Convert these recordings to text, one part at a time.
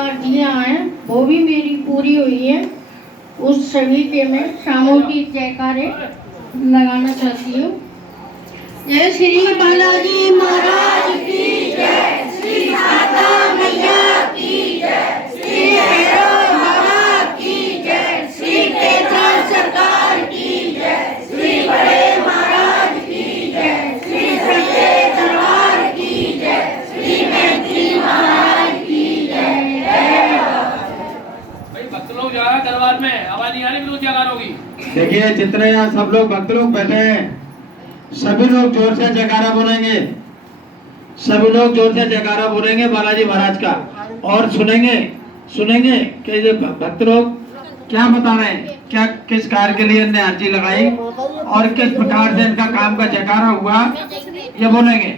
अर्जियाँ हैं वो भी मेरी पूरी हुई है। उस सभी के मैं सामूहिक जयकारे लगाना चाहती हूँ। जय श्री बालाजी महाराज की जय, श्री शारदा मैया की जय, श्री भैरव बाबा की जय, श्री केदार सरकार की जय, श्री बड़े महाराज की जय, श्री सच्चे दरबार की जय, श्री मैत्री महाराज की जय। भाई भक्त लोग जा रहा है दरबार में, आवाज नहीं आ रही, बिल्कुल जयकार होगी। देखिए जितने यहाँ सब लोग भक्त लोग बैठे हैं, सभी लोग जोर से जयकारा बोलेंगे। सभी लोग जोर से जयकारा बोलेंगे बालाजी महाराज का, और सुनेंगे कि ये भक्त लोग क्या बता रहे हैं, क्या किस कार्य के लिए इन्हें अर्जी लगाई और किस प्रकार से इनका काम का जयकारा हुआ, ये बोलेंगे।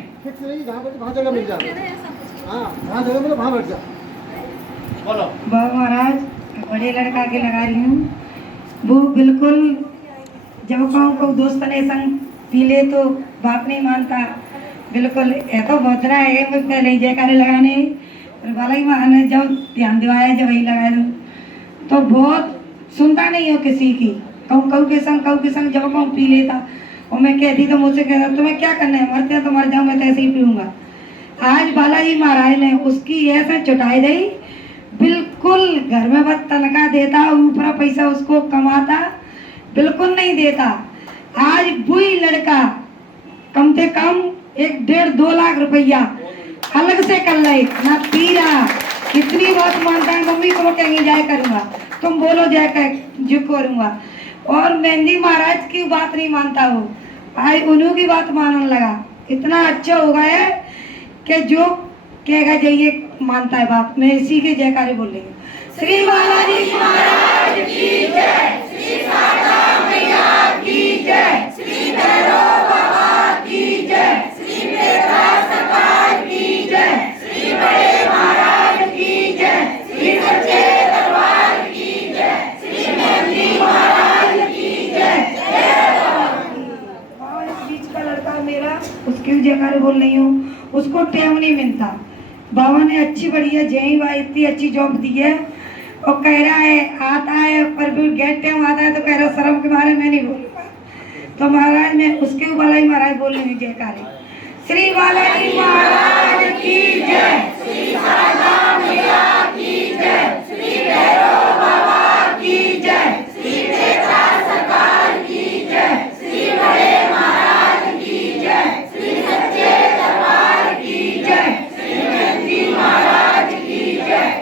बोलो। बाबा महाराज बड़े लड़का के लगा रही हूँ, वो बिल्कुल जब कहूँ दोस्त ने संग पी ले तो बात नहीं मानता, बिल्कुल है तो बहुत रहा है मुझ पहले जयकारे लगाने, और बाला ही महाराज ने जब ध्यान दिवाया जब वही लगा दूँ तो बहुत सुनता नहीं हो किसी की। कहूँ के संग जब कहूँ पी लेता, और मैं कहती तो मुझसे कहता तुम्हें क्या करना है, मरते हैं तो मर जाऊँ, मैं तो ऐसे ही पीऊँगा। आज बालाजी महाराज ने उसकी ऐसे चुटाई दी, बिल्कुल घर में बस तनख्वाह देता, ऊपर पैसा उसको कमाता बिल्कुल नहीं देता। आज वही लड़का कम से कम 1-1.5-2 लाख रुपया अलग से कर ले, ना पी रहा, कितनी बात मानता है। मम्मी को कहेंगे जाए करूँगा, तुम बोलो जाए कर जो करूँगा। और मेहंदी महाराज की बात नहीं मानता वो, आज उन्हों की बात मानने लगा। इतना अच्छा हो गया है कि जो कहेगा जाइए मानता है बात। मैं इसी के जयकारे बोल रही हूँ। श्री बालाजी महाराज की जय, श्री शारदा मैया की जय, श्री भैरव बाबा की जय, श्री केदार सरकार की जय, श्री बड़े महाराज की जय, श्री सच्चे दरबार की जय, श्री मैत्री महाराज की जय। इस बीच का लड़का मेरा, उसके भी जयकारे बोल रही हूँ। उसको टाइम नहीं मिलता, बाबा ने अच्छी बढ़िया जय भाई इतनी अच्छी जॉब दी है, और कह रहा है आता है पर भी गेट टाइम आता है तो कह रहा शर्म के मारे मैं नहीं बोलूँगा। तो महाराज मैं उसके बालाजी महाराज बोल रही हूँ जयकारे। श्री बालाजी महाराज की जय, श्री शारदा मैया की जय, श्री भैरव बाबा की जय, श्री केदार सरकार की जय, श्री बड़े महाराज की जय, श्री सच्चे दरबार की जय, श्री मैत्री महाराज की जय।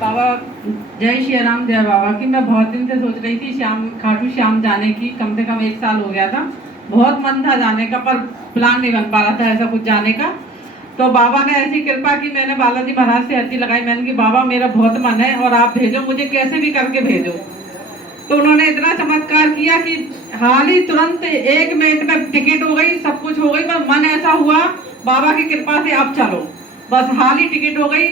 बाबा जय श्री राम, जय बाबा की। मैं बहुत दिन से सोच रही थी खाटू श्याम जाने की, कम से कम 1 साल हो गया था। बहुत मन था जाने का, पर प्लान नहीं बन पा रहा था ऐसा कुछ जाने का। तो बाबा ने ऐसी कृपा की, मैंने बालाजी महाराज से अर्जी लगाई। मैंने कि बाबा मेरा बहुत मन है और आप भेजो, मुझे कैसे भी करके भेजो। तो उन्होंने इतना चमत्कार किया कि हाल ही तुरंत 1 मिनट में टिकट हो गई, सब कुछ हो गई। पर मन ऐसा हुआ बाबा की कृपा से अब चलो, बस हाल ही टिकट हो गई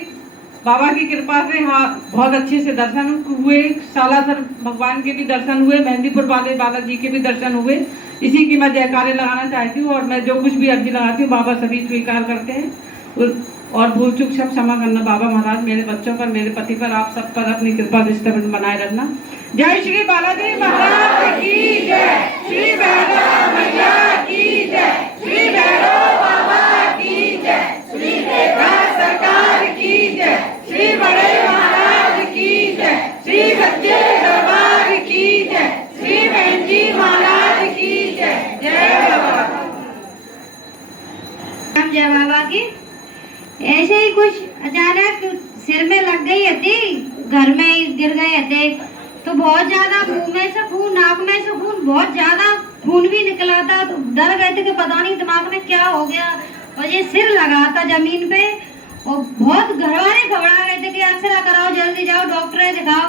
बाबा की कृपा से। हाँ, बहुत अच्छे से दर्शन हुए, सालासर भगवान के भी दर्शन हुए, मेहंदीपुर वाले बालाजी के भी दर्शन हुए। इसी की मैं जयकारे लगाना चाहती हूँ, और मैं जो कुछ भी अर्जी लगाती हूँ बाबा सभी स्वीकार करते हैं। और भूल चूक सब क्षमा करना बाबा महाराज, मेरे बच्चों पर, मेरे पति पर, आप सब पर अपनी कृपा दृष्टि बनाए रखना। जय श्री बालाजी महाराज की जय, श्री भैरव मैया की जय, श्री भैरव बाबा की जय, श्री केदार सरकार की जय, श्री बड़े महाराज की जय, श्री सच्चे दरबार की जय, श्री मैत्री महाराज की जय। जय बाबा। जय बाबा की। ऐसे ही कुछ अचानक सिर में लग गई थी, घर में ही गिर गए थे, तो बहुत ज्यादा मुंह में से खून, नाक में से खून, बहुत ज्यादा खून भी निकला था। तो डर गए थे कि पता नहीं दिमाग में क्या हो गया, और ये सिर लगा था जमीन पे, और बहुत घर वाले घबरा गए थे कि एक्सरे कराओ, जल्दी जाओ डॉक्टर दिखाओ।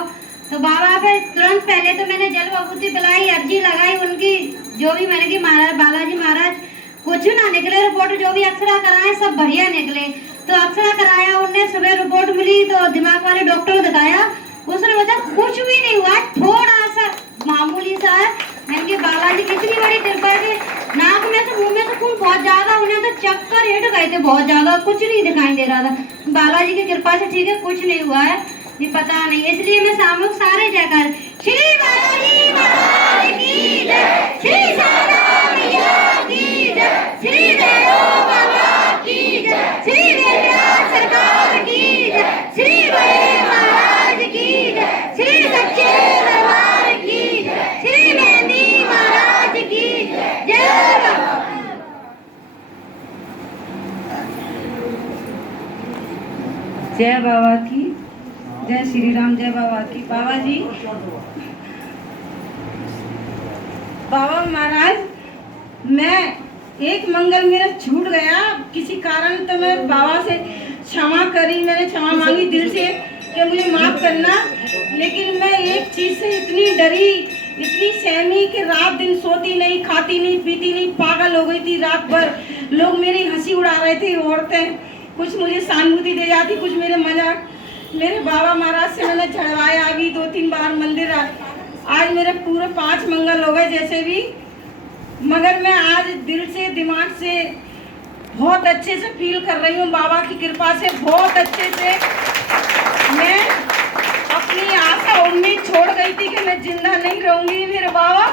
तो बाबा पे तुरंत पहले तो मैंने जल भभूति पिलाई, अर्जी लगाई उनकी, जो भी मैंने की महाराज बालाजी महाराज कुछ ना निकले, रिपोर्ट जो भी एक्सरा कराए सब बढ़िया निकले। तो एक्सरा कराया उनने, सुबह रिपोर्ट मिली तो दिमाग वाले डॉक्टर दिखाया, उसने बताया कुछ भी नहीं हुआ, थोड़ा सा मामूली सा है। मैंने बालाजी कितनी बड़ी कृपा है, नाक में से मुंह में से खून बहुत ज्यादा, उन्हें तो चक्कर हिट गए थे बहुत ज्यादा, कुछ नहीं दिखाई दे रहा था। बालाजी की कृपा से ठीक है, कुछ नहीं हुआ है, ये पता नहीं, इसलिए मैं सामूहिक सारे जयकार श्री बालाजी महाराज की जय, श्री शारदा मैया की जय, श्री भैरव बाबा की जय, श्री विद्या सरकार की जय, श्री बड़े महाराज की जय, श्री सच्चे दरबार की जय, श्री मेहंदी महाराज की जय। जय बाबा। जय बाबा की जय, श्री राम, जय बाबा की। बाबा जी, बाबा महाराज, मैं एक मंगल मेरा छूट गया किसी कारण, तो मैं बाबा से क्षमा करी, मैंने क्षमा मांगी दिल से कि मुझे माफ करना। लेकिन मैं एक चीज से इतनी डरी, इतनी सहमी कि रात दिन सोती नहीं, खाती नहीं, पीती नहीं, पागल हो गई थी रात भर। लोग मेरी हंसी उड़ा रहे थे, औरतें कुछ मुझे सहानुभूति दे जाती, कुछ मेरे मजाक। मेरे बाबा महाराज से मैंने चढ़वाया अभी 2-3 बार मंदिर, आज मेरे पूरे 5 मंगल हो गए जैसे भी। मगर मैं आज दिल से, दिमाग से बहुत अच्छे से फील कर रही हूँ, बाबा की कृपा से बहुत अच्छे से। मैं अपनी आशा उम्मीद छोड़ गई थी कि मैं जिंदा नहीं रहूंगी, मेरे बाबा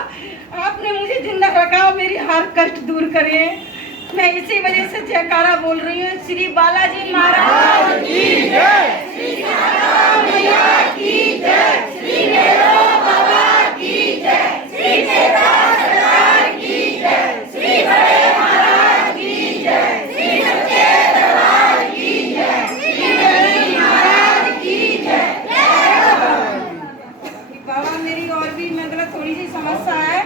आपने मुझे जिंदा रखा और मेरी हर कष्ट दूर करे। मैं इसी वजह से जयकारा बोल रही हूँ, श्री बालाजी महाराज की जय, श्री शारदा मैया की जय, श्री भैरव बाबा की जय, श्री विद्या सरकार की जय, श्री बड़े महाराज की जय, श्री सच्चे दरबार की जय, श्री मेहंदी महाराज की जय। बाबा, मेरी और भी मतलब थोड़ी सी समस्या है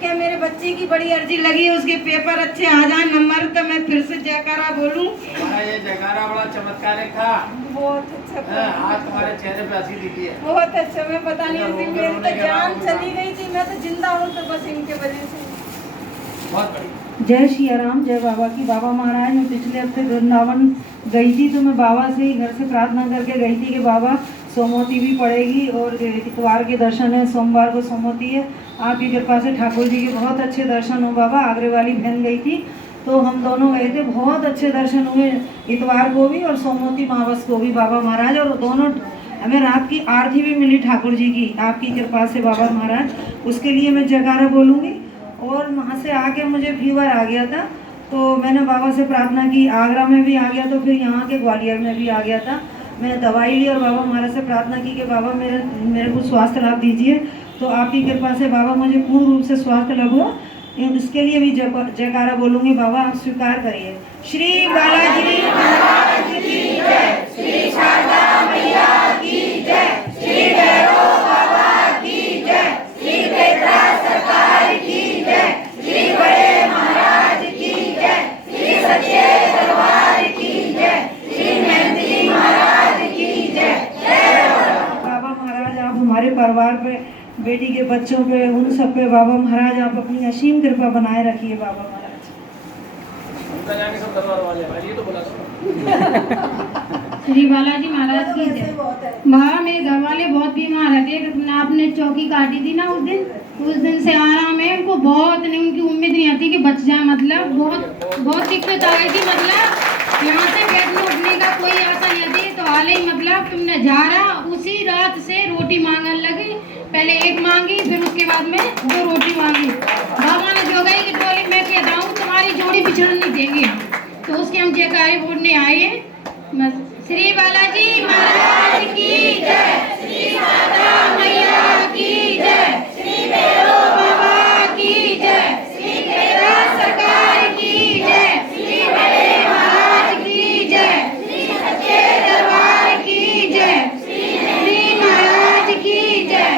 कि मेरे बच्चे की बड़ी अर्जी लगी है, उसके पेपर अच्छे आ जाए नंबर, तो मैं फिर से जयकारा बोलूं। हमारा ये जयकारा बड़ा चमत्कारिक था। बहुत अच्छा था। आज तुम्हारे चेहरे पे हंसी दिखी है। बहुत अच्छा, मैं पता नहीं उस दिन मेरी तो जान चली गई थी, मैं तो जिंदा हूँ तो बस इनके वजह से। बहुत बढ़िया। जय श्री राम, जय बाबा की। बाबा महाराज, मैं पिछले हफ्ते वृंदावन गई थी, तो मैं बाबा से ही घर से प्रार्थना करके गई थी कि बाबा सोमवती भी पड़ेगी और इतवार के दर्शन है, सोमवार को सोमवती है, आपकी कृपा से ठाकुर जी के बहुत अच्छे दर्शन हो बाबा। आगरे वाली बहन गई थी तो हम दोनों गए थे, बहुत अच्छे दर्शन हुए, इतवार को भी और सोमवती मावस को भी बाबा महाराज, और दोनों हमें रात की आरती भी मिली ठाकुर जी की आपकी कृपा से बाबा महाराज। उसके लिए मैं जयकारा बोलूँगी। और वहाँ से आके मुझे फीवर आ गया था, तो मैंने बाबा से प्रार्थना की, आगरा में भी आ गया, तो फिर यहाँ के ग्वालियर में भी आ गया था। मैं दवाई ली और बाबा महाराज से प्रार्थना की कि बाबा मेरे को स्वास्थ्य लाभ दीजिए, तो आपकी कृपा से बाबा मुझे पूर्ण रूप से स्वास्थ्य लाभ हो। इसके लिए भी जयकारा बोलूँगी, बाबा आप स्वीकार करिए। श्री बालाजी महाराज की जय, श्री शारदा मैया की जय, श्री भैरव बाबा की जय, श्री विद्या सरकार की जय, श्री बड़े महाराज की जय, श्री सच्चे दरबार की जय, श्री मेहंदी महाराज की जय। बाबा महाराज, आप हमारे परिवार पे, बेटी के बच्चों पे, उन सब पे बाबा महाराज आप अपनी असीम कृपा बनाए रखिए बाबा महाराज। अंदर जाके सब दरबार वाले हैं, ये तो बोला श्री बालाजी महाराज की जय। बाबा, मेरे घर वाले बहुत बीमार रहते, आपने चौकी काटी थी ना उस दिन से आराम है उनको, बहुत नहीं, उनकी उम्मीद नहीं आती कि बच जाए, मतलब बहुत दिक्कत आ गई थी, मतलब यहाँ से बैठने उठने का कोई आशा नहीं आती। तो हाल ही मतलब तुमने नजारा उसी रात से रोटी मांगने लगी, पहले एक मांगी, फिर उसके बाद में 2 रोटी मांगी। बाबा ने जो गई कि टोली मैं कहता हूँ तुम्हारी जोड़ी बिछड़नी देंगे, तो उसके हम जयकारे बोलने आए हैं बस। श्री बालाजी महाराज की जय, श्री शारदा मैया की जय, श्री भैरव बाबा की जय, श्री विद्या सरकार की जय, श्री बड़े महाराज की जय, श्री सच्चे दरबार की जय, श्री महाराज की जय।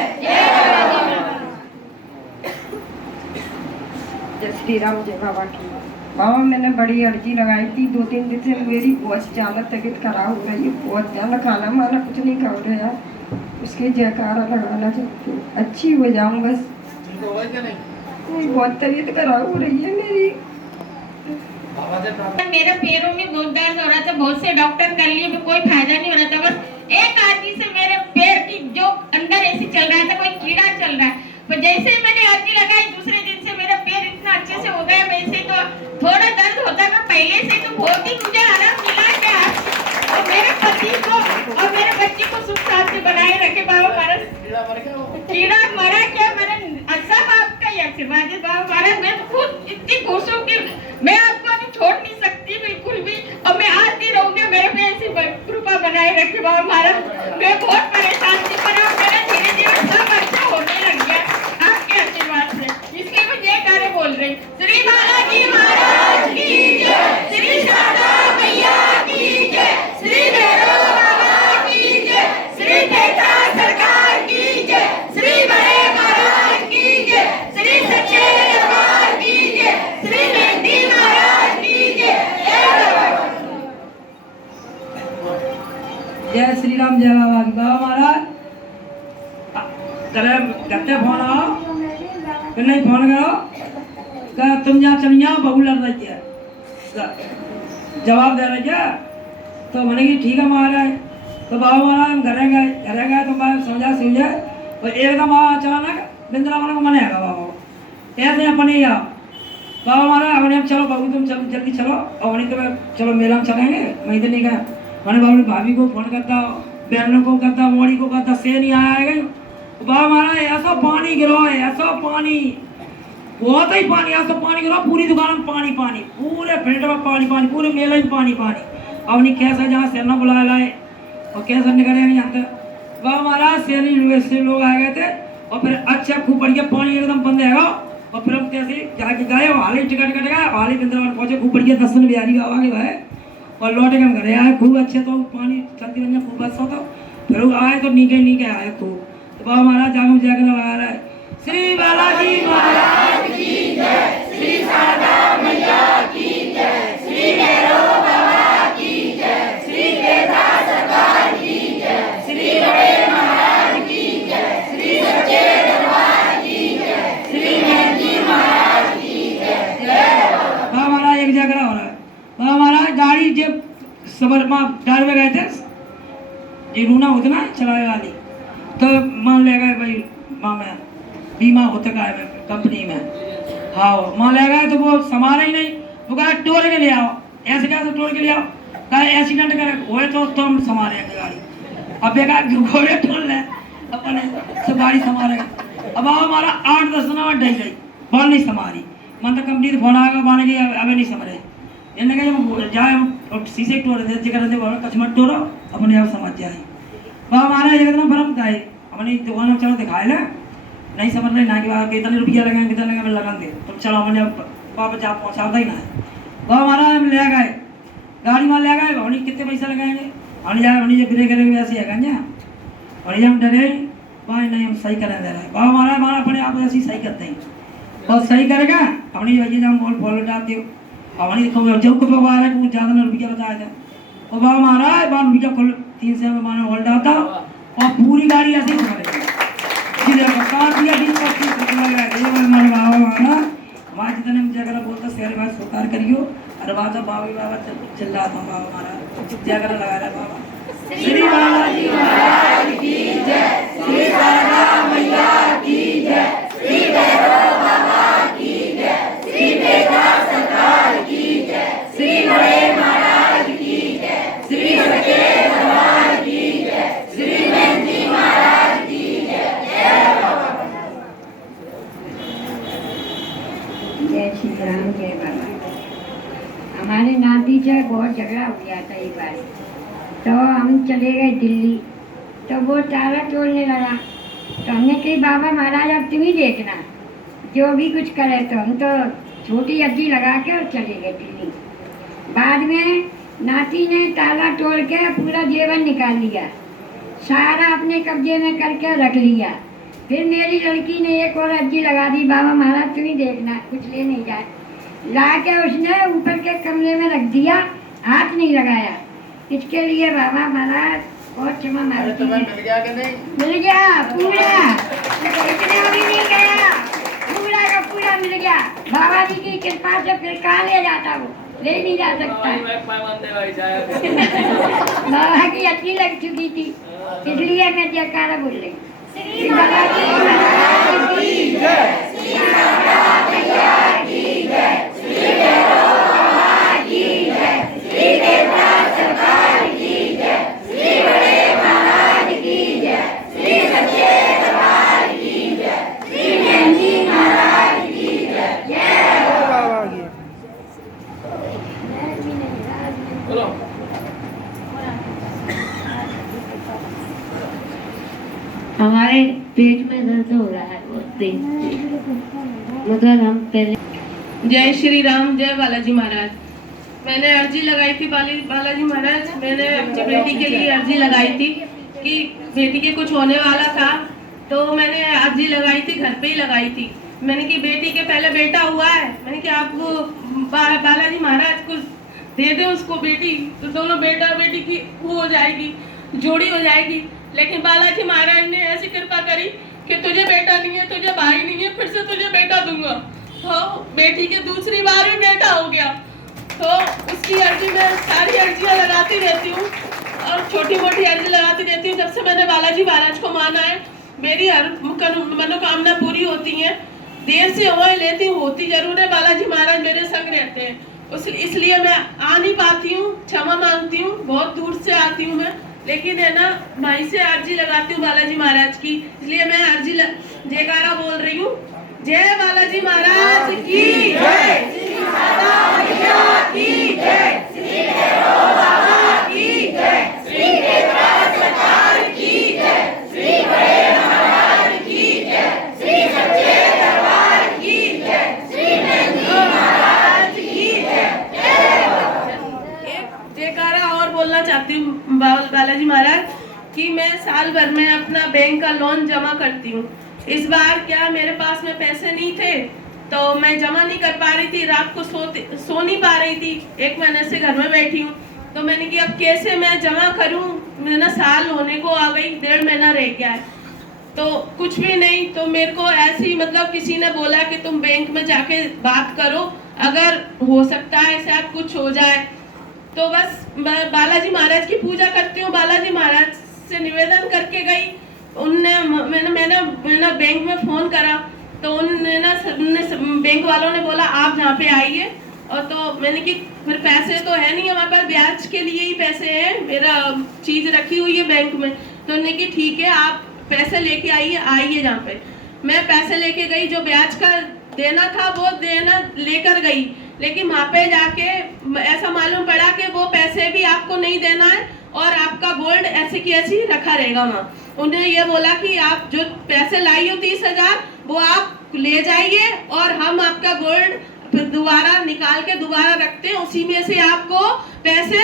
जय श्री राम, जय बाबा की। बाबा, मैंने बड़ी अर्जी लगाई थी, 2-3 दिन से मेरी बहुत ज़्यादा तबीयत खराब हो रही है, बहुत ज़्यादा खाना माना कुछ नहीं खा रहे हैं, उसके जयकारा लगाना चाहती हूँ, अच्छी हो जाऊँ बस। बहुत तबीयत खराब हो रही है मेरी। मेरे पैरों में बहुत दर्द हो रहा था, बहुत से डॉक्टर कर लिए, कोई फायदा नहीं हो रहा था। बस एक आदमी से मेरे पैर की जो अंदर ऐसे चल रहा था, कोई कीड़ा चल रहा है, पर जैसे मैंने अर्जी लगाई दूसरे दिन से मेरा पैर इतना अच्छे से हो गया, मैं दिन मुझे आराम मिला क्या? और मेरे पति को और मेरे बच्चे को सुख शांति बनाए रखे बाबा महाराज। कीड़ा मरा क्या? मैंने सब आपका ही आशीर्वाद है बाबा महाराज। मैं तो खुद इतनी खुश हूँ कि मैं आपको अभी छोड़ नहीं सकती बिल्कुल भी, और मैं आती रहूंगी। मेरे पे ऐसी कृपा बनाए रखे बाबा महाराज। मैं बहुत परेशान थी, पर अब मेरा धीरे धीरे सब अच्छा होने लग गया आपके आशीर्वाद से। इसलिए मैं ये कार्य बोल रही। श्री बालाजी महाराज की जय, श्री शारदा मैया की जय, श्री भैरव बाबा की जय, श्री नेता सरकार की जय, श्री बड़े महाराज की जय, श्री सच्चे दरबार की जय, श्री मेहंदी महाराज की जय। जय श्री राम, जय बाबा की। बाबा महाराज करते फोन आओ कि नहीं, फोन करो क्या तुम जहाँ चलिया बहू लड़ रही है, जवाब दे रही है। तो मैंने कि ठीक है महाराज। तो बाबा महाराज हम घरे गए तो मैं समझा और एकदम अचानक वृंदावन को मनेगा बाबा ऐसे अपने ही आओ। बाबा महाराज अपने आप चलो बहू तुम चलो जल्दी चलो, और वहीं तो चलो मेला में चलेंगे। मैं इधर नहीं गया, मैंने बाबू भाभी को फोन करता, बहनों को करता, मोड़ी को करता, से नहीं आया। बाबा महाराज ऐसा पानी गिरो है, ऐसा पानी बहुत ही पानी, ऐसा पानी गिरो पूरी दुकान में पानी पानी, पूरे फील्ड में पानी पानी, पूरे मेले में पानी पानी। अब नहीं कैसा जहाँ सेना बुला लाए और कैसा निकले नहीं जानते। बाबा महाराज से लोग आए गए थे और फिर अच्छा खूब बढ़िया पानी एकदम बंद है। और फिर हम कैसे जाके गए, हाल टिकट कट गया, हाल वृंदावन पहुंचे, खूब बढ़िया दर्शन बिहारी बाबा के भाई और लौटे के हम घरे आए। खूब अच्छे तो पानी चलती बन खूब अच्छा तो फिर आए तो नीके आए खूब। तो बाबा महाराज जाकर लगा रहा है श्री बालाजी महाराज की जय, श्री शारदा मैया की जय, श्री भैरव बाबा की जय, श्री नेता सरकार की जय, श्री बड़े महाराज की जय, श्री सच्चे दरबार की जय, श्री मेहंदी महाराज की जय। बाबा महाराज एक जागरा हो रहा है। बाबा महाराज गाड़ी जब सबर गाड़ी में गए थे, ये रूना होते ना चलाए वाली, तो मान ले गए भाई माँ में बीमा होते का है कंपनी में। हाँ मान ले गए तो वो संभाला ही नहीं, वो कहा टोल के ले आओ। ऐसे कहा तो टोल के ले आओ, कहा एक्सीडेंट करे हुए तो हम संभालेंगे गाड़ी। अब बेकार घोड़े टोल ले अपने सब गाड़ी संभाले। अब हमारा 8-10 दिन में ढल गई, बॉल नहीं संभाली। मन तो कंपनी फोन आएगा माने की अभी नहीं संभले। इन्हें कहा जाए शीशे तोड़ दे कचमट तोड़ो अपने आप समझ जाए। वह हमारा एक दिन भरम था अपनी दुकान में चलो दिखाए ले, नहीं समझ रहे ना कि कितने रुपया लगेंगे कितने लगेंगे लगा दे तुम चलो हमने वापस आप पहुँचाता ही ना है। वह हमारा हम ले गए गाड़ी में ले गए, हमने कितने पैसा लगाएंगे हमने जाए हमने ब्रेक करेंगे ऐसे है और हम डरे भाई नहीं हम सही करें दे रहे। वह हमारा अपने आप ऐसे सही करते हैं और सही करेगा हमने भैया जब मोल फॉलो डाल दियो हमने जब को पकवा रहे कुछ ज़्यादा रुपया बताया था। और बाबा महाराज बार रुपया 3 से माने होल्ड आता और पूरी गाड़ी ऐसे ही करेगी हमारे जितने जगह बोलता शेर भाई स्वीकार करियो। अरे बाबा बाबा चल रहा था बाबा महाराज जगह लगा रहा बाबा। श्री बालाजी महाराज की जय, श्री शारदा मैया की जय, श्री भैरव बाबा की जय, श्री नेता सरकार की जय, श्री बड़े महाराज की जय, श्री सच्चे दरबार की जय, श्री मेहंदी महाराज की जय। जय श्री राम, जय बाबा। हमारे नाती से बहुत झगड़ा हो गया था एक बार, तो हम चले गए दिल्ली, तो वो ताला तोड़ने लगा। तो हमने कही बाबा महाराज अब तुम ही देखना जो भी कुछ करे। तो हम तो छोटी अड्डी लगा के और चले गए दिल्ली। बाद में नाती ने ताला तोड़ के पूरा जेवर निकाल लिया, सारा अपने कब्जे में करके रख लिया। फिर मेरी लड़की ने एक और अड्डी लगा दी, बाबा महाराज तुम ही देखना कुछ ले नहीं जाए। ला के उसने ऊपर के कमरे में रख दिया, हाथ नहीं लगाया। इसके लिए बाबा महाराज बहुत क्षमा मांगते हैं। मिल गया कि नहीं? मिल गया पूरा, इतना भी नहीं गया, पूरा का पूरा मिल गया। बाबा जी की कृपा से फिर कहाँ ले जाता, वो ले नहीं जा सकता। बाबा की अच्छी लग चुकी थी, इसलिए मैं जयकारा बोल रही। श्री बालाजी महाराज की जय, श्री शारदा मैया की जय, श्री भैरव बाबा की जय, श्री में दर्द हो रहा है बहुत तेज, मतलब हम पहले। जय श्री राम, जय बालाजी महाराज। मैंने अर्जी लगाई थी बालाजी महाराज, मैंने अपनी बेटी के लिए अर्जी लगाई थी कि बेटी के कुछ होने वाला था, तो मैंने अर्जी लगाई थी, घर पे ही लगाई थी। मैंने कि बेटी के पहले बेटा हुआ है, मैंने कि आप बालाजी महाराज कुछ दे दे उसको बेटी, तो दोनों बेटा और बेटी की वो हो जाएगी, जोड़ी हो जाएगी। लेकिन बालाजी महाराज ने ऐसी कृपा करी कि तुझे बेटा नहीं है, तुझे भाई नहीं है, फिर से तुझे बेटा दूंगा। तो बेटी के दूसरी बार भी बेटा हो गया। तो उसकी अर्जी में सारी अर्जियां लगाती रहती हूँ और छोटी मोटी अर्जी लगाती रहती हूँ। जब से मैंने बालाजी महाराज को माना है, मेरी हर मनोकामना पूरी होती है। देर से हो लेती होती जरूर है, बालाजी महाराज मेरे संग रहते हैं। इसलिए मैं आ नहीं पाती हूँ, क्षमा मांगती हूँ, बहुत दूर से आती हूँ मैं, लेकिन है ना भाई से अर्जी लगाती हूँ बालाजी महाराज की। इसलिए मैं अर्जी जयकारा बोल रही हूँ। जय बालाजी महाराज की जय, श्री माता मैया की जय, श्री भैरव बाबा की जय, श्री देवराज सरकार की जय, श्री बड़े महाराज की जय, श्री सच्चे दरबार की जय, श्री नंदी महाराज की जय। एक जयकारा और बोलना चाहती हूँ बालाजी महाराज कि मैं साल भर में अपना बैंक का लोन जमा करती हूँ। इस बार क्या मेरे पास में पैसे नहीं थे, तो मैं जमा नहीं कर पा रही थी, रात को सो नहीं पा रही थी, 1 महीने से घर में बैठी हूँ। तो मैंने कि अब कैसे मैं जमा करूँ, मेरा साल होने को आ गई, 1.5 महीना रह गया है, तो कुछ भी नहीं। तो मेरे को ऐसी मतलब किसी ने बोला कि तुम बैंक में जाके बात करो, अगर हो सकता है शायद कुछ हो जाए। तो बस बालाजी महाराज की पूजा करती हूँ, बालाजी महाराज से निवेदन करके गई। मैंने बैंक में फोन करा, तो बैंक वालों ने बोला आप जहाँ पे आइए। और तो मैंने कि फिर पैसे तो है नहीं हमारे पास, ब्याज के लिए ही पैसे हैं, मेरा चीज रखी हुई है बैंक में। तो उन्होंने कि ठीक है आप पैसे लेके आइए जहाँ पे। मैं पैसे लेके गई, जो ब्याज का देना था वो देना लेकर गई, लेकिन वहाँ पे जाके ऐसा मालूम पड़ा कि वो पैसे भी आपको नहीं देना है और आपका गोल्ड ऐसे की ऐसी रखा रहेगा वहाँ। उन्हें ये बोला कि आप जो पैसे लाई हो 30,000 वो आप ले जाइए और हम आपका गोल्ड फिर दोबारा निकाल के दोबारा रखते हैं, उसी में से आपको पैसे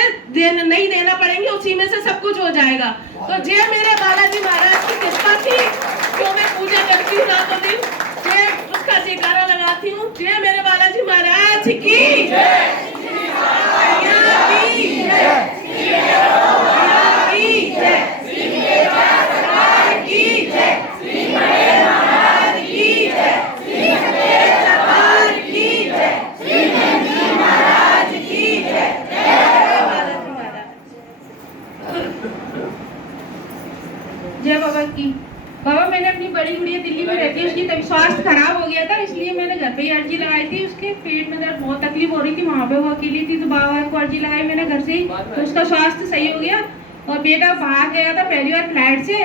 नहीं देना पड़ेंगे, उसी में से सब कुछ हो जाएगा। तो जय मेरे बालाजी महाराज की कृपा थी, जो मैं पूजा करती हूँ रातों दिन, जय उसका जयकारा लगाती हूँ। जय मेरे बालाजी महाराज की जय, जय बाबा की। बाबा मैंने अपनी बड़ी गुड़िया दिल्ली में रहती है, उसकी तब स्वास्थ्य खराब हो गया था, इसलिए मैंने घर पे ही अर्जी लगाई थी। उसके पेट में दर्द बहुत तकलीफ हो रही थी, वहाँ पे वो अकेली थी, तो बाबा को अर्जी लगाई मैंने घर से ही, तो उसका स्वास्थ्य सही हो गया। और बेटा बाहर गया था पहली बार फ्लाइट से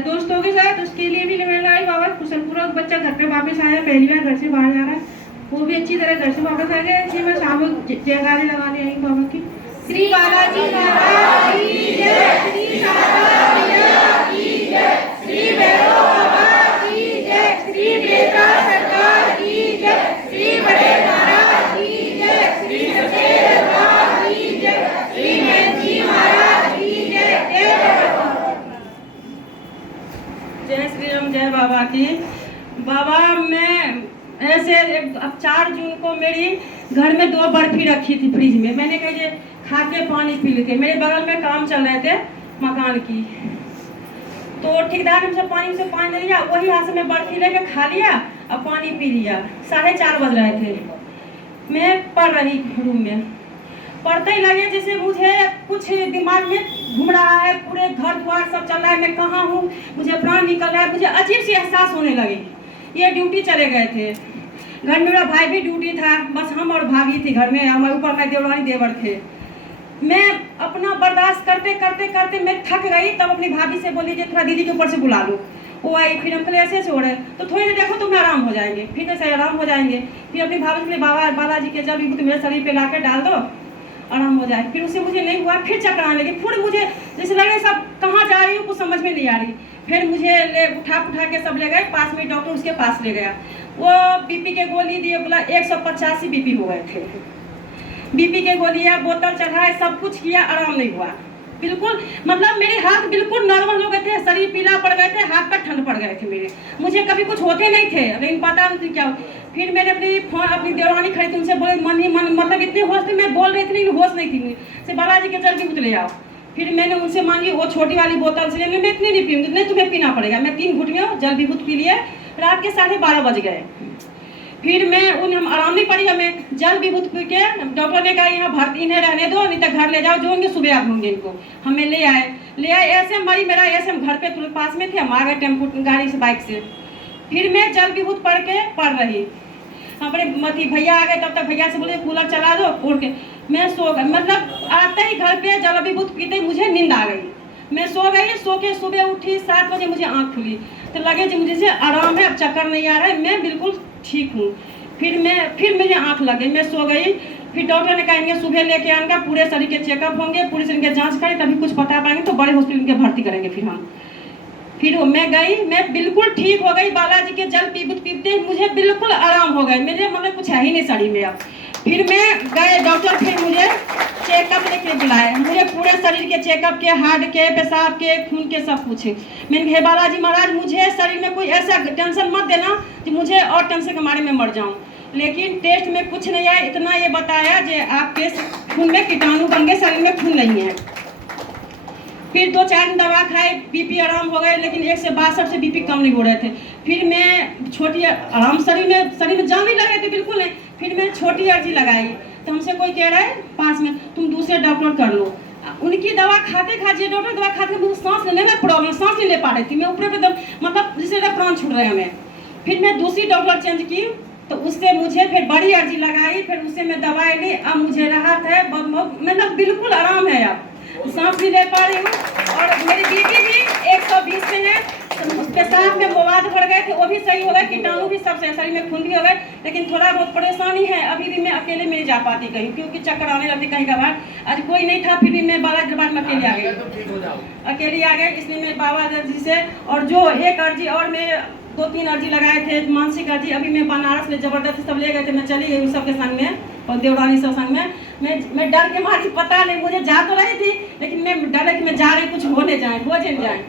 दोस्तों के साथ, उसके लिए भी मैंने लगाई। बाबा कुशलपूर्वक बच्चा घर पे वापस आया, पहली बार घर से बाहर जा रहा है, वो भी अच्छी तरह घर से वापस आ गया। इसलिए मैं शाम को जयकारे लगाने आई बाबा की। श्री बालाजी महाराज की जय, श्री शारदा मैया की जय, श्री भैरव बाबा की जय, श्री बेटा सरकार की जय, श्री बड़े महाराज की जय, श्री सच्चे दरबार की जय, श्री नंदी महाराज की जय। जय श्री राम, जय बाबा की। बाबा मैं ऐसे अब 4 जून को मेरी घर में 2 बर्फी रखी थी फ्रिज में, मैंने कहा खा के पानी पी लेते। मेरे बगल में काम चल रहे थे मकान की, तो ठेकेदार ने पानी दे दिया, वही हाथ से मैं बर्फी लेके खा लिया और पानी पी लिया। 4:30 बज रहे थे, मैं पढ़ रही रूम में, पढ़ते ही लगे जैसे मुझे कुछ दिमाग में घूम रहा है, पूरे घर द्वार सब चल रहा है, मैं कहाँ हूँ, मुझे प्राण निकल रहा है, मुझे अजीब सी एहसास होने लगी। ये ड्यूटी चले गए थे, घर में मेरा भाई भी ड्यूटी था, बस हम और भाभी थी घर में, हमारे ऊपर मैं देवरानी देवर थे। मैं अपना बर्दाश्त करते करते करते मैं थक गई, तब अपनी भाभी से बोली थोड़ा दीदी के ऊपर से बुला लो। वो आई, फिर हम ऐसे छोड़ रहे तो थोड़ी देर देखो तुम्हें आराम हो जाएंगे, फिर कैसे आराम हो जाएंगे। फिर अपनी भाभी से बालाजी के जल विभूति मेरे शरीर पे ला के डाल दो आराम हो जाए। फिर उससे मुझे नहीं हुआ, फिर चक्कर आने लगे, फिर मुझे जैसे लगे सब कहाँ जा रही हूँ कुछ समझ में नहीं आ रही। फिर मुझे उठा के सब ले गए पास में, डॉक्टर उसके पास ले गया। वो बीपी के गोली दिए, बोला 185 बीपी हो गए थे। बीपी के गोलियाँ, बोतल चढ़ाए, सब कुछ किया, आराम नहीं हुआ बिल्कुल। मतलब मेरे हाथ बिल्कुल नॉर्मल हो गए थे, शरीर पीला पड़ गए थे, हाथ पर ठंड पड़ गए थे मेरे। मुझे कभी कुछ होते नहीं थे, लेकिन पता नहीं क्या। फिर मैंने अपनी देवरानी खड़ी थी, उनसे बोले मन मतलब इतने होश थे, मैं बोल रही थी लेकिन होश नहीं थी। से बालाजी के जल की बोतल ले आओ। फिर मैंने उनसे मांगी, वो छोटी वाली बोतल से, मैं इतनी नहीं पीऊँगी, नहीं तुम्हें पीना पड़ेगा। मैं 3 घुट में जल विभूत पी लिए। रात के 12:30 बज गए। फिर हम आराम नहीं पड़ी, हमें जल विभूत पी के डॉक्टर ने कहा यहाँ भर्ती इन्हें रहने दो, नहीं तो घर ले जाओ, जो होंगे सुबह आप होंगे इनको। हमें ले आए ऐसे मरी मेरा ऐसे हम घर पे तुरंत पास में थे, हम आ गए टेम्पो गाड़ी से, बाइक से। फिर मैं जल विभूत पढ़ रही, अपने भैया आ गए, तब तक भैया से बोले कूलर चला दो, उड़ के मैं सो गई। मतलब आते ही घर पे जल विभूत पीते ही मुझे नींद आ गई, मैं सो गई। सो के सुबह उठी 7 बजे, मुझे आँख खुली तो लगे जी मुझे आराम है, अब चक्कर नहीं आ रहा है, मैं बिल्कुल ठीक हूँ। फिर मेरी आँख लग गई, मैं सो गई। फिर डॉक्टर ने कहेंगे सुबह लेके आएंगे, पूरे शरीर के चेकअप होंगे, पूरे शरीर के जांच करें, तभी कुछ पता पाएंगे, तो बड़े हॉस्पिटल के भर्ती करेंगे। फिर मैं गई, मैं बिल्कुल ठीक हो गई। बालाजी के जल पीते मुझे बिल्कुल आराम हो गए, मेरे मतलब कुछ है ही नहीं शरीर में अब। फिर मैं गए डॉक्टर, फिर मुझे चेकअप लेके बुलाए, मुझे पूरे शरीर के चेकअप के, हार्ट के, पेशाब के, खून के, सब पूछे। मैंने कहा बालाजी महाराज मुझे शरीर में कोई ऐसा टेंशन मत देना कि मुझे और टेंशन के मारे में मर जाऊँ। लेकिन टेस्ट में कुछ नहीं आया, इतना ये बताया कि आपके खून में कीटाणु बन गए, शरीर में खून नहीं है। फिर 2-4 दिन दवा खाए, बीपी आराम हो गए, लेकिन 162 से बीपी कम नहीं हो रहे थे। फिर मैं छोटी आराम शरीर में जान नहीं लगे थे बिल्कुल नहीं। फिर मैं छोटी अर्जी लगाई, तो हमसे कोई कह रहा है पास में तुम दूसरे डॉक्टर कर लो। उनकी दवा खाते डॉक्टर दवा खाते मुझे सांस लेने में प्रॉब्लम, सांस नहीं ले पा रही थी मैं, ऊपर पे मतलब जैसे प्राण छूट रहे हमें। फिर मैं दूसरी डॉक्टर चेंज की, तो उससे मुझे फिर बड़ी अर्जी लगाई, फिर उससे मैं दवाई ली, अब मुझे राहत है, मतलब बिल्कुल आराम है, अब सांस नहीं ले पा रही हूँ। और मेरी बीपी भी 120 पे है, पेशाब में मवाद भर गए थे, वो भी सही हो गए, कीटाणु भी सब शरीर में खून भी हो गए। लेकिन थोड़ा बहुत परेशानी है, अभी भी मैं अकेले नहीं जा पाती कहीं, क्योंकि चक्कर आने लगती कहीं कभार। आज कोई नहीं था, फिर भी मैं बालाजी दरबार में अकेले आ गए। इसलिए मैं बाबा जी से, और जो एक अर्जी और मैं 2-3 अर्जी लगाए थे, मानसिक अर्जी, अभी मैं बनारस ले जबरदस्ती सब ले गए थे, मैं चली गई उन सबके संग में, और देवरानी सब संग में। मैं डर के मारी, पता नहीं मुझे जा तो रही थी, लेकिन मैं डर कि मैं जा रही कुछ हो जाए।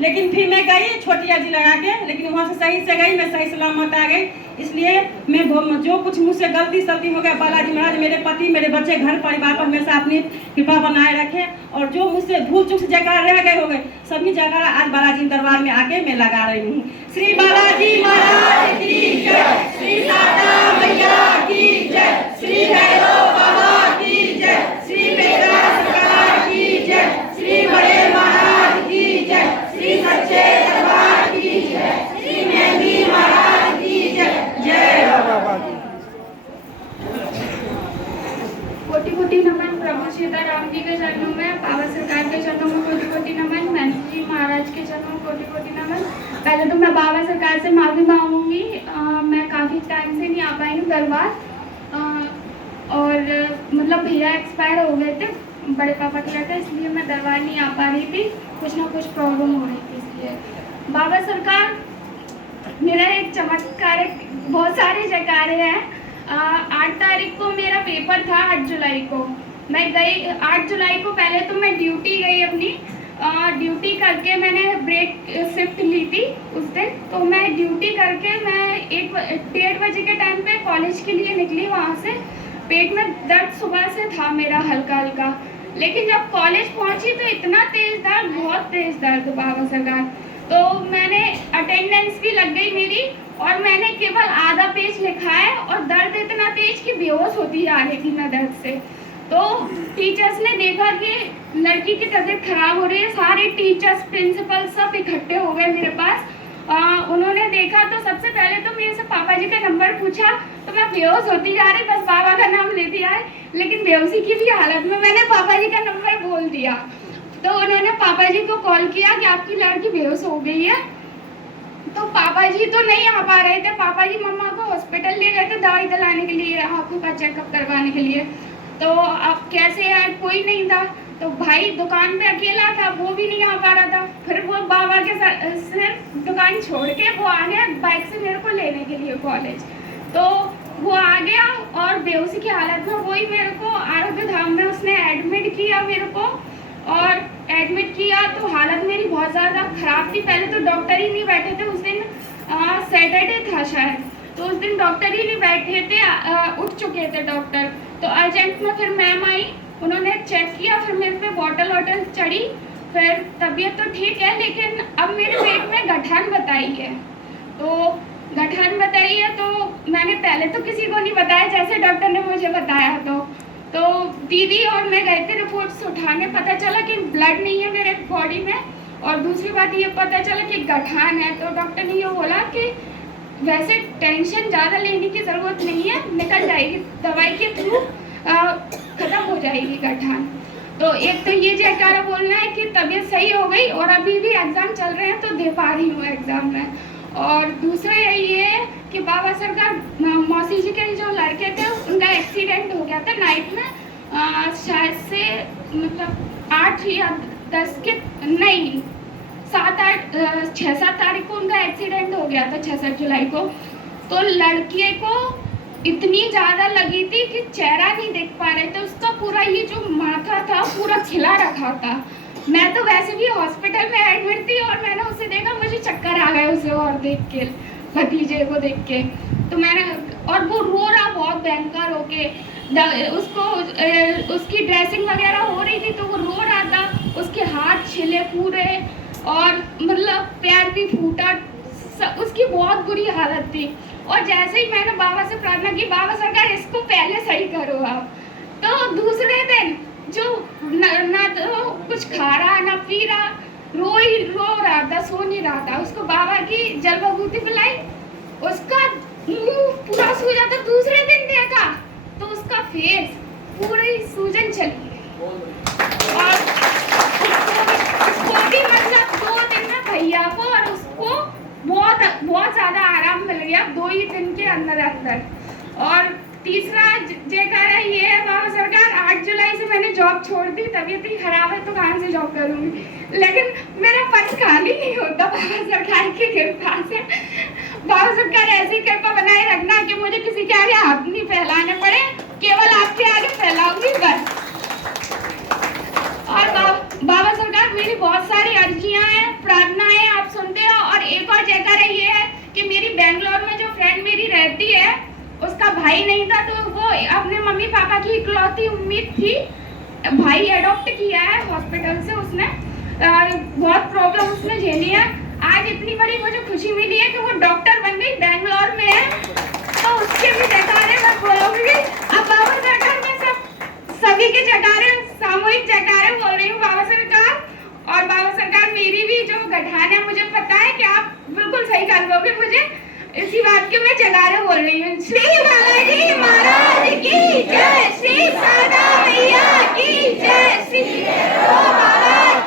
लेकिन फिर मैं गई छोटी अर्जी लगा के, लेकिन वहाँ से सही से गई, मैं सही सलामत आ गई। इसलिए मैं जो कुछ मुझसे गलती सलती हो गया, बालाजी महाराज मेरे पति, मेरे बच्चे, घर परिवार पर हमेशा अपनी कृपा बनाए रखें। और जो मुझसे भूल चूक से जयकारा रह गए हो गए, सभी जयकारा आज बालाजी दरबार में आके मैं लगा रही हूँ। श्री बालाजी महाराज की जय, श्री शारदा मैया की जय, श्री भैरव बाबा की जय, श्री मेरा सरकार की जय, श्री बड़े महाराज की जय, श्री सच्चे दरबार की जय, श्री मेहंदी महाराज की जय। जय बाबा की। कोटि नमन प्रभु सीताराम जी के चरणों में, बाबा सरकार के चरणों में कोटि नमन, महंत जी महाराज के चरणों में कोटि नमन। पहले तो मैं बाबा सरकार से माफी मांगूंगी, मैं काफ़ी टाइम से नहीं आ पाई हूँ दरबार, और मतलब भैया एक्सपायर हो गए थे, बड़े पापा के लड़के, इसलिए मैं दरबार नहीं आ पा रही थी, कुछ ना कुछ प्रॉब्लम हो रही थी। इसलिए बाबा सरकार मेरा एक चमत्कार है, बहुत सारे जयकारे हैं। 8 तारीख को मेरा पेपर था, 8 जुलाई को मैं गई। 8 जुलाई को पहले तो मैं ड्यूटी गई अपनी, ड्यूटी करके मैंने ब्रेक शिफ्ट ली थी उस दिन, तो मैं ड्यूटी करके मैं 1-1:30 बजे के टाइम पे कॉलेज के लिए निकली। वहाँ से पेट में दर्द सुबह से था मेरा हल्का हल्का, लेकिन जब कॉलेज पहुँची तो इतना तेज़ दर्द, बहुत तेज़ दर्द बाबा सरकार। तो मैंने अटेंडेंस भी लग गई मेरी, और मैंने केवल आधा पेज लिखा है, और दर्द इतना तेज कि बेहोश होती जा रही थी मैं दर्द से। तो टीचर्स ने देखा कि लड़की की तबीयत खराब हो रही है, सारे टीचर्स, प्रिंसिपल सब इकट्ठे हो गए मेरे पास। उन्होंने देखा तो सबसे पहले तो मेरे से पापा जी का नंबर पूछा, तो मैं बेहोश होती जा रही, बस बाबा का नाम ले दिया है, लेकिन बेहोशी की भी हालत में मैंने पापा जी का नंबर बोल दिया। तो उन्होंने पापा जी को कॉल किया कि आपकी लड़की बेहोश हो गई है। तो पापा जी तो नहीं आ पा रहे थे, पापा जी मम्मा को हॉस्पिटल ले गए थे दवाई दिलाने के लिए, आँखों का चेकअप करवाने के लिए। तो अब कैसे यार, कोई नहीं था, तो भाई दुकान पे अकेला था, वो भी नहीं आ पा रहा था। फिर वो बाबा के साथ सिर्फ दुकान छोड़ के वो आ गया बाइक से मेरे को लेने के लिए कॉलेज। तो वो आ गया और बेहोशी की हालत में वही मेरे को आरोग्य धाम में उसने एडमिट किया मेरे को, और एडमिट किया तो हालत मेरी बहुत ज़्यादा ख़राब थी। पहले तो डॉक्टर ही नहीं बैठे थे उस दिन, सैटरडे था शायद, तो उस दिन डॉक्टर ही नहीं बैठे थे, उठ चुके थे डॉक्टर। तो अर्जेंट में फिर मैम आई, उन्होंने चेक किया, फिर मेरे पे बॉटल वॉटल चढ़ी, फिर तबीयत तो ठीक है, लेकिन अब मेरे पेट में गठान बताई है। तो गठान बताई है तो मैंने पहले तो किसी को नहीं बताया, जैसे डॉक्टर ने मुझे बताया तो दीदी और मैं गए थे रिपोर्ट्स उठाने, पता चला कि ब्लड नहीं है मेरे बॉडी में, और दूसरी बात ये पता चला कि गठान है। तो डॉक्टर ने ये बोला कि वैसे टेंशन ज़्यादा लेने की ज़रूरत नहीं है, निकल जाएगी, दवाई के थ्रू ख़त्म हो जाएगी गठान। तो एक तो ये जयकारा बोलना है कि तबीयत सही हो गई, और अभी भी एग्ज़ाम चल रहे हैं तो दे पा रही हूँ एग्ज़ाम में। और दूसरा यही है कि बाबा सरकार मौसी जी के जो लड़के थे उनका एक्सीडेंट हो गया था नाइट में, शायद से मतलब 8 या 10 के नहीं 6-7 तारीख को उनका एक्सीडेंट हो गया था, 6-7 जुलाई को। तो लड़के को इतनी ज़्यादा लगी थी कि चेहरा नहीं देख पा रहे थे, उसका पूरा ये जो माथा था पूरा खिला रखा था। मैं तो वैसे भी हॉस्पिटल में एडमिट थी और मैंने उसे देखा, मुझे चक्कर आ गए उसे और देख के, भतीजे को देख के। तो मैंने, और वो रो रहा बहुत भयंकर होके, उसको उसकी ड्रेसिंग वगैरह हो रही थी तो वो रो रहा था, उसके हाथ छिले पूरे और मतलब पैर भी फूटा, उसकी बहुत बुरी हालत थी। और जैसे ही मैंने बाबा से प्रार्थना की, बाबा सरकार इसको पहले सही करो आप, तो दूसरे दिन जो ना तो कुछ खा रहा ना पी रहा, रो रहा था, सो नहीं रहा था, उसको बाबा की जल भभूति पिलाई, उसका मुंह पूरा सूजा था। दूसरे दिन देखा तो उसका फेस पूरी सूजन चली गई, और उसको भी मतलब 2 दिन में भैया को और उसको बहुत ज़्यादा आराम मिल गया 2 ही दिन के अंदर। और तीसरा जयकारा ये है बाबा सरकार, 8 जुलाई से मैंने जॉब छोड़ दी, तबीयत ही खराब है तो कहाँ से जॉब करूँगी, लेकिन मेरा पर्स खाली नहीं होता बाबा सरकार की कृपा से। बाबा सरकार ऐसी कृपा बनाए रखना कि मुझे किसी के आगे हाथ नहीं फैलाने पड़े, केवल आपके आगे फैलाऊंगी बस। और बाबा सरकार मेरी बहुत सारी अर्जियां हैं, प्रार्थनाएं आप सुनते हो। और एक और जयकारा ये है कि मेरी बेंगलोर में जो फ्रेंड मेरी रहती है, उसका भाई नहीं था, तो वो अपने मम्मी पापा की इकलौती उम्मीद थी, भाई अडॉप्ट किया है हॉस्पिटल से उसने, बहुत प्रॉब्लम उसने झेली है। आज इतनी बड़ी मुझे खुशी मिली है कि वो डॉक्टर बन गई, बेंगलोर में है, तो उसके भी जयकारे मैं बोलूँगी। अब बाबा सरकार में सभी के जयकारे, सामूहिक जयकारे बोल रही हूँ बाबा सरकार। और बाबा सरकार मेरी भी जो गठान है, मुझे पता है कि आप बिल्कुल सही कर लोगे मुझे, इसी बात के मैं जयकारे बोल रही हूँ। श्री बालाजी महाराज की जय, श्री शारदा मैया की जय, श्री बाबा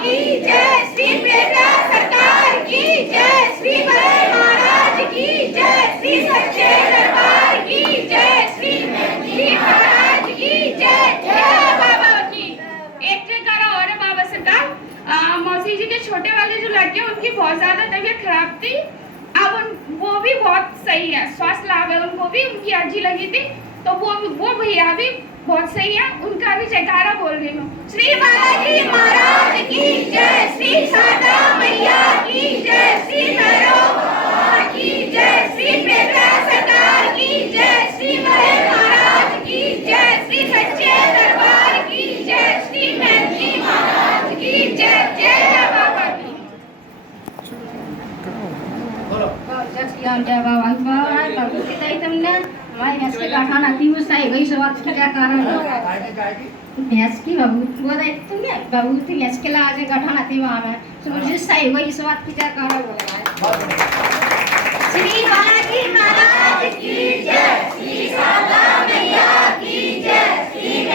की जय, श्री प्रेरणा सरकार की जय, श्री बड़े महाराज की जय, श्री सच्चे दरबार की जय, श्री महाराज की जय, जय बाबा की। एक जयकारा और है बाबा सरकार। मौसी जी के छोटे वाले जो लड़के हैं उनकी बहुत ज्यादा तबीयत खराब थी, अब वो भी बहुत सही है, स्वास्थ्य लाभ है उनको भी, उनकी अर्जी लगी थी तो वो भैया भी बहुत सही है, उनका भी जयकारा बोल रही हूँ। श्री बालाजी महाराज की जय, श्री शारदा मैया की जय, श्री भैरव बाबा की जय, श्री प्रेरणा सरकार की जय, श्री बड़े महाराज की जय, श्री सच्चे दरबार की जय, श्री महंती महाराज की जय, जय बाबा की। हमारे भैंस के गठान आती है, सही वही शुरुआत की क्या कारण भैंस की तुमने भभूति भैंस के ला आज गठान आती है वहाँ में, तो मुझे सही वही शुरुआत की क्या कारण बोला है। श्री बालाजी महाराज की जय, श्री शारदा मैया की जय, श्री जय,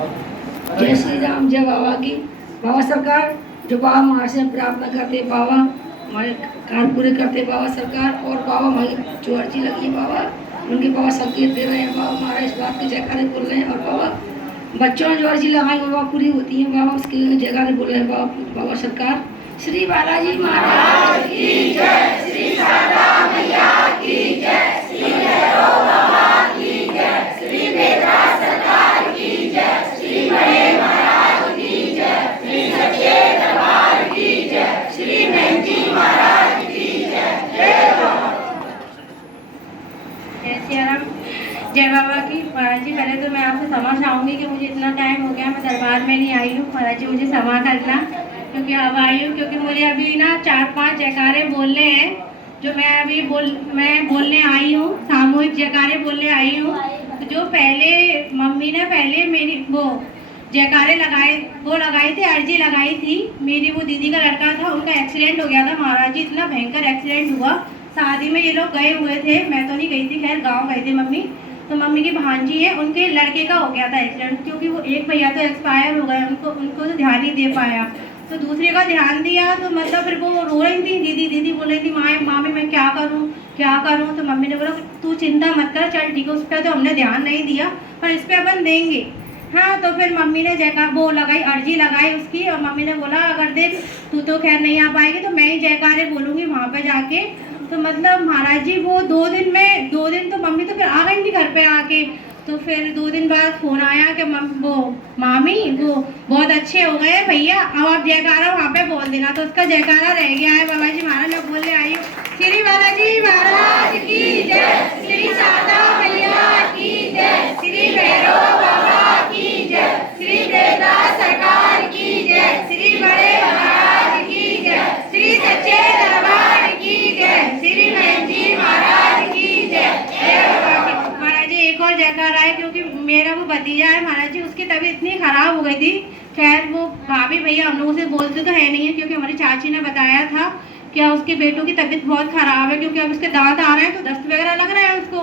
जय श्री राम, जय बाबा की। बाबा सरकार, जो बाबा हमारे से प्रार्थना करते बाबा, हमारे कार्य पूरे करते बाबा सरकार, और बाबा हमारी जो अर्जी लगी है बाबा, उनके बाबा संकेत दे रहे हैं बाबा, हमारा इस बात के जयकारे बोल रहे हैं। और बाबा बच्चों ने जो अर्जी लगाई बाबा पूरी होती है बाबा, उसके जयकारे बोल रहे हैं बाबा। बाबा सरकार, श्री बालाजी महाराज की जय, श्री शारदा मैया की जय, श्री भैरव बाबा की जय, श्री बेदा सरकार की जय, श्री बड़े महाराज की जय, श्री सच्चे दरबार की जय, श्री महंती महाराज की जय। जय बाबा। जय सियाराम, जय बाबा की। महाराज जी, पहले तो मैं आपसे क्षमा चाहूँगी कि मुझे इतना टाइम हो गया, मैं दरबार में नहीं आई हूँ। महाराज जी मुझे क्षमा करना, क्योंकि अब आई हूँ, क्योंकि मुझे अभी ना 4-5 जयकारे बोलने हैं जो मैं बोलने आई हूँ, सामूहिक जयकारे बोलने आई हूँ। तो जो पहले मम्मी ने पहले मेरी वो जयकारे लगाई थी, अर्जी लगाई थी। मेरी वो दीदी का लड़का था, उनका एक्सीडेंट हो गया था महाराज जी, इतना भयंकर एक्सीडेंट हुआ। शादी में ये लोग गए हुए थे, मैं तो नहीं गई थी, खैर गाँव गए थे मम्मी। तो मम्मी की भांजी है, उनके लड़के का हो गया था एक्सीडेंट, क्योंकि वो एक भैया तो एक्सपायर हो गए, उनको तो ध्यान नहीं दे पाया, तो दूसरे का ध्यान दिया। तो मतलब फिर वो रो रही थी, दीदी बोल रही थी, मामी मैं क्या करूँ। तो मम्मी ने बोला तू चिंता मत कर, चल ठीक है, उस पर तो हमने ध्यान नहीं दिया, पर इस पर अपन देंगे। हाँ, तो फिर मम्मी ने अर्जी लगाई उसकी, और मम्मी ने बोला अगर देख तू तो खैर नहीं आ पाएगी तो मैं ही जयकारे बोलूँगी वहाँ पे जाके। तो मतलब महाराज जी वो 2 दिन तो मम्मी तो फिर आ गई थी घर पे आके। तो फिर 2 दिन बाद फोन आया कि मामी वो बहुत अच्छे हो गए भैया, अब आप जयकारा वहाँ पे बोल देना। तो उसका जयकारा रह गया है बाबा जी महाराज, मैं बोलने आई हूँ श्री बालाजी महाराज की जय, श्री शारदा मैया की जय, श्री भैरव बाबा की जय, श्री बेदा सरकार की जय, श्री बड़े महाराज की जय, श्री सच्चे दरबार की जय, श्री महंती महाराज की जय। महाराज जी एक और जयकारा है, क्योंकि मेरा वो भतीजा है महाराज जी, उसकी तबीयत इतनी खराब हो गई थी। खैर वो भाभी भैया हम लोगों से बोलते तो है नहीं है, क्योंकि हमारी चाची ने बताया था कि उसके बेटों की तबीयत बहुत खराब है, क्योंकि अब उसके दांत आ रहे हैं तो दस्त वगैरह लग रहा है उसको।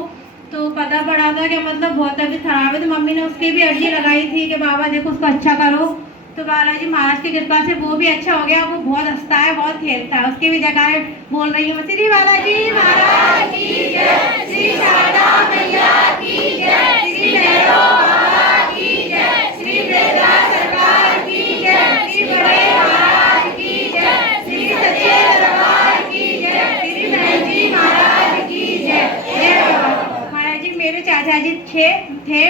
तो पता पड़ा था कि मतलब बहुत तबीयत खराब है। तो मम्मी ने उसकी भी अर्जी लगाई थी कि बाबा देखो उसको अच्छा करो। तो बालाजी महाराज की कृपा से वो भी अच्छा हो गया, वो बहुत हंसता है, बहुत खेलता है। उसके भी जयकारे बोल रही हूँ, श्री बालाजी महाराज की जय, श्री शारदा मैया की जय, श्री भैरव बाबा की जय, श्री बेदा सरकार की जय, श्री बड़े महाराज की जय, श्री सच्चे दरबार की जय, श्री महंती महाराज की जय। जय बाबा। महाराज जी मेरे चाचा जी थे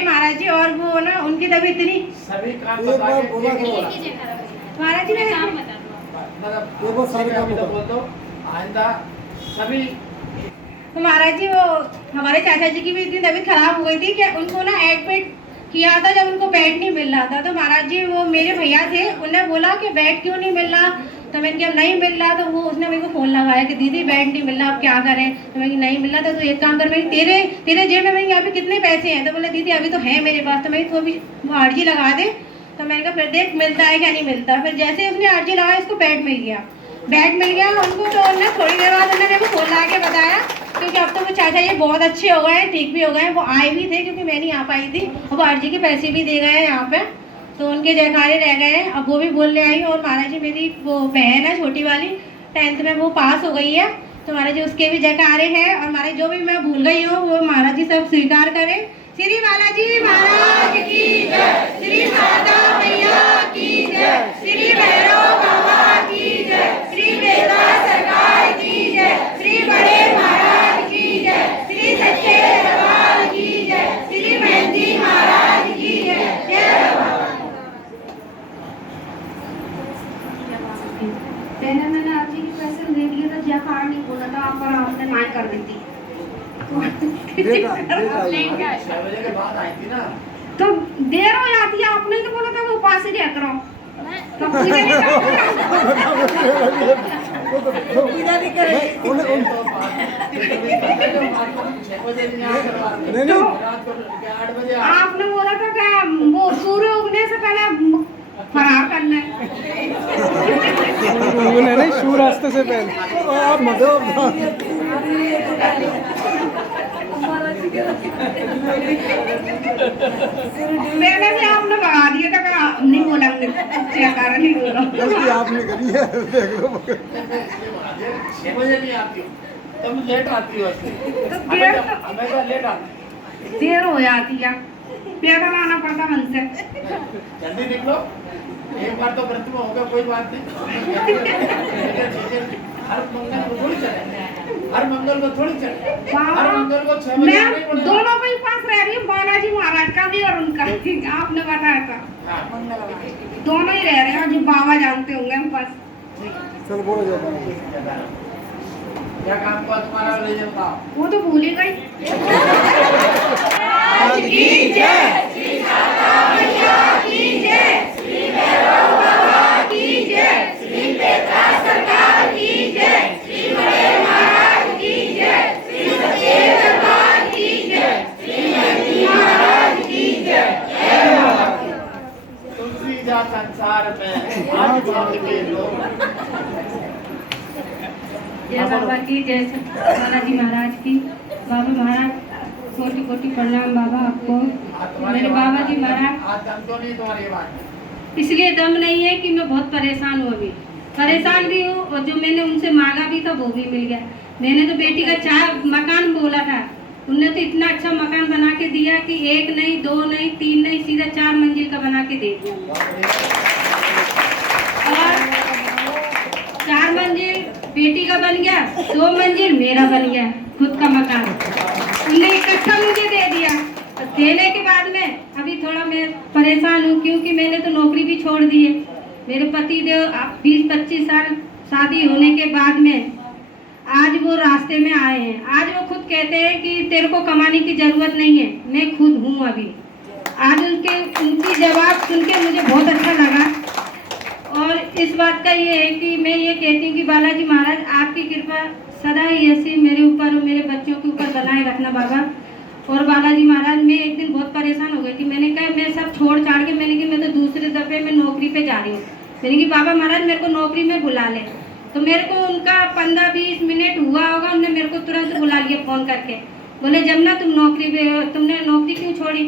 महाराज जी, और वो ना उनकी तबीयत इतनी सभी काम बता के महाराज जी मैं बोल दो आइंदा सभी। तो महाराज जी वो हमारे चाचा जी की भी इतनी तबीयत खराब हो गई थी कि उनको ना एडमिट किया था, जब उनको बेड नहीं मिल रहा था। तो महाराज जी वो मेरे भैया थे, उन्होंने बोला कि बेड क्यों नहीं मिल रहा। तो मैंने कहा नहीं मिल रहा। तो वो उसने मेरे को फ़ोन लगाया कि दीदी बेड नहीं मिल रहा, अब क्या करें। तो मैं नहीं मिल रहा था, तो एक काम कर, मैं तेरे जेब में मैंने यहाँ पे कितने पैसे हैं। तो बोले दीदी अभी तो है मेरे पास। तो मैं तो अभी वो अर्जी लगा दे। तो मैंने कहा फिर देख मिलता है क्या नहीं मिलता। फिर जैसे उसने अर्जी लगाई उसको बेड मिल गया उनको। तो उन्होंने थोड़ी देर बाद उन्होंने मेरे को फ़ोन लगा के बताया, क्योंकि अब तो वो चाचा ये बहुत अच्छे हो गए, ठीक भी हो गए। वो आए भी थे क्योंकि मैं नहीं आ पाई थी, और वो अर्जी के पैसे भी दे गए हैं यहाँ पे। तो उनके जयकारे रह गए हैं, अब वो भी बोलने आई। और महाराज जी मेरी वो बहन है छोटी वाली, 10th में वो पास हो गई है। तो महाराज जी उसके भी जयकारे हैं। और महाराज जो भी मैं भूल गई हूँ वो महाराज जी सब स्वीकार करें। श्री बालाजी महाराज की जय, श्री शारदा मैया की जय, श्री भैरव बाबा की जय, श्री बेदा सरकार की जय, श्री बड़े महाराज की जय, श्री सच्चे दरबार की जय, श्री महंती महाराज की जय। जय बाबा। पहले मैंने अर्जी की पैसे दे दिए थे, जयकार नहीं बोला था, पर आपने ना कर दी थी। 6 बजे के बाद आई थी ना। तो देर हो जाती है, आपने तो बोला था वो पास ही रह करो। तो पूजा नहीं करे। आपने बोला था कि वो सूर्य उगने से पहले फरार करना है। नहीं सूर्यास्त से पहले आप पहले से आपने भगा दिया गलती आपने करी है देख लो 6 बजे नहीं आती हूँ, तुम लेट आती हो। हमेशा लेट आती। देर हो जाती है, पैदल आना पड़ता मन से। जल्दी निकलो, एक बार तो व्रत में होगा, कोई बात नहीं। हर मंगल को थोड़ी चले, हर मंगल को थोड़ी चले, हर मंगल को 6 बजे आना ही मैं पड़ेगा। दोनों के पास रह रही हूँ, बालाजी महाराज का भी और उनका भी, आपने बताया था। दोनों ही रह रहे हैं, जो बाबा जानते होंगे हम पास। चल बोलो जाता क्या काम को तुम्हारा ले जाता? वो तो भूल ही गई। तुलसी जा संसार में आज के लोग। जय बाबा की, जय बालाजी महाराज की। बाबा महाराज कोटि कोटि प्रणाम बाबा आपको। मेरे बाबा जी महाराज, आज दम क्यों नहीं तुम्हारी बात? इसलिए दम नहीं है कि मैं बहुत परेशान हूँ, अभी परेशान भी हूँ, और जो मैंने उनसे मांगा भी था वो भी मिल गया। मैंने तो बेटी का 4 मकान बोला था, उनने तो इतना अच्छा मकान बना के दिया कि 1 नहीं 2 नहीं 3 नहीं, सीधा 4 मंजिल का बना के दे दिया। और 4 मंजिल बेटी का बन गया, 2 मंजिल मेरा बन गया, खुद का मकान उन्हें इकट्ठा मुझे दे दिया। और देने के बाद में अभी थोड़ा मैं परेशान हूँ, क्योंकि मैंने तो नौकरी भी छोड़ दी है। मेरे पति देव 20-25 साल शादी होने के बाद में आज वो रास्ते में आए हैं। आज वो खुद कहते हैं कि तेरे को कमाने की जरूरत नहीं है, मैं खुद हूँ अभी। आज उनकी जवाब सुन के मुझे बहुत अच्छा लगा। और इस बात का ये है कि मैं ये कहती हूँ कि बालाजी महाराज आपकी कृपा सदा ही ऐसी मेरे ऊपर और मेरे बच्चों के ऊपर बनाए रखना बाबा। और बालाजी महाराज, मैं एक दिन बहुत परेशान हो गई थी। मैंने कहा मैं सब छोड़ छाड़ के, मैंने कि मैं तो दूसरे दफे में नौकरी पे जा रही हूँ। मैंने कि बाबा महाराज मेरे को नौकरी में बुला ले। तो मेरे को उनका 15-20 मिनट हुआ होगा, उन्होंने मेरे को तुरंत बुला लिया फ़ोन करके। बोले जब ना तुम नौकरी पे हो, तुमने नौकरी क्यों छोड़ी?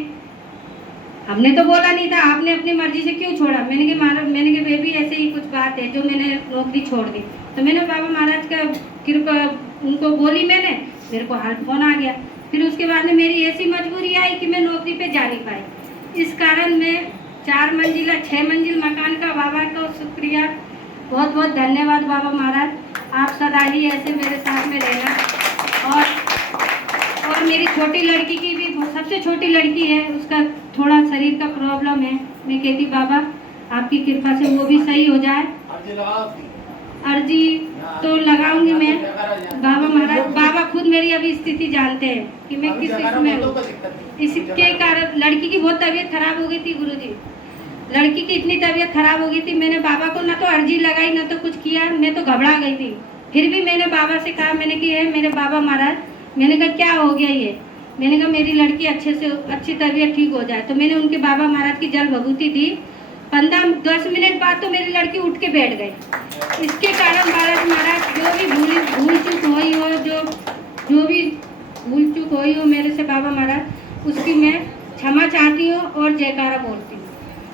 हमने तो बोला नहीं था, आपने अपनी मर्जी से क्यों छोड़ा? मैंने कि महाराज, मैंने कि बेबी ऐसे ही कुछ बात है जो मैंने नौकरी छोड़ दी। तो मैंने बाबा महाराज का कृपा उनको बोली, मैंने मेरे को हाल फ़ोन आ गया। फिर उसके बाद में मेरी ऐसी मजबूरी आई कि मैं नौकरी पे जा नहीं पाई। इस कारण मैं 4 मंजिला 6 मंजिल मकान का बाबा का शुक्रिया, बहुत बहुत धन्यवाद बाबा महाराज। आप सदा ही ऐसे मेरे साथ में रहना। और मेरी छोटी लड़की की भी, सबसे छोटी लड़की है, उसका थोड़ा शरीर का प्रॉब्लम है। मैं कहती बाबा आपकी कृपा से वो भी सही हो जाए। अर्जी तो लगाऊंगी मैं बाबा महाराज। बाबा खुद मेरी अभी स्थिति जानते हैं कि मैं किस इसमें हूँ। इसके कारण लड़की की बहुत तबीयत खराब हो गई थी गुरुजी। लड़की की इतनी तबीयत खराब हो गई थी, मैंने बाबा को ना तो अर्जी लगाई ना तो कुछ किया, मैं तो घबरा गई थी। फिर भी मैंने बाबा से कहा, मैंने कि है मेरे बाबा महाराज, मैंने कहा क्या हो गया ये? मैंने कहा मेरी लड़की अच्छी तबीयत ठीक हो जाए। तो मैंने उनके बाबा महाराज की जल भभूति दी। 15-10 मिनट बाद तो मेरी लड़की उठ के बैठ गई। इसके कारण बालाजी महाराज जो भी भूल चूक हुई हो, जो भी भूल चूक हुई हो मेरे से बाबा महाराज, उसकी मैं क्षमा चाहती हूँ और जयकारा बोलती हूँ।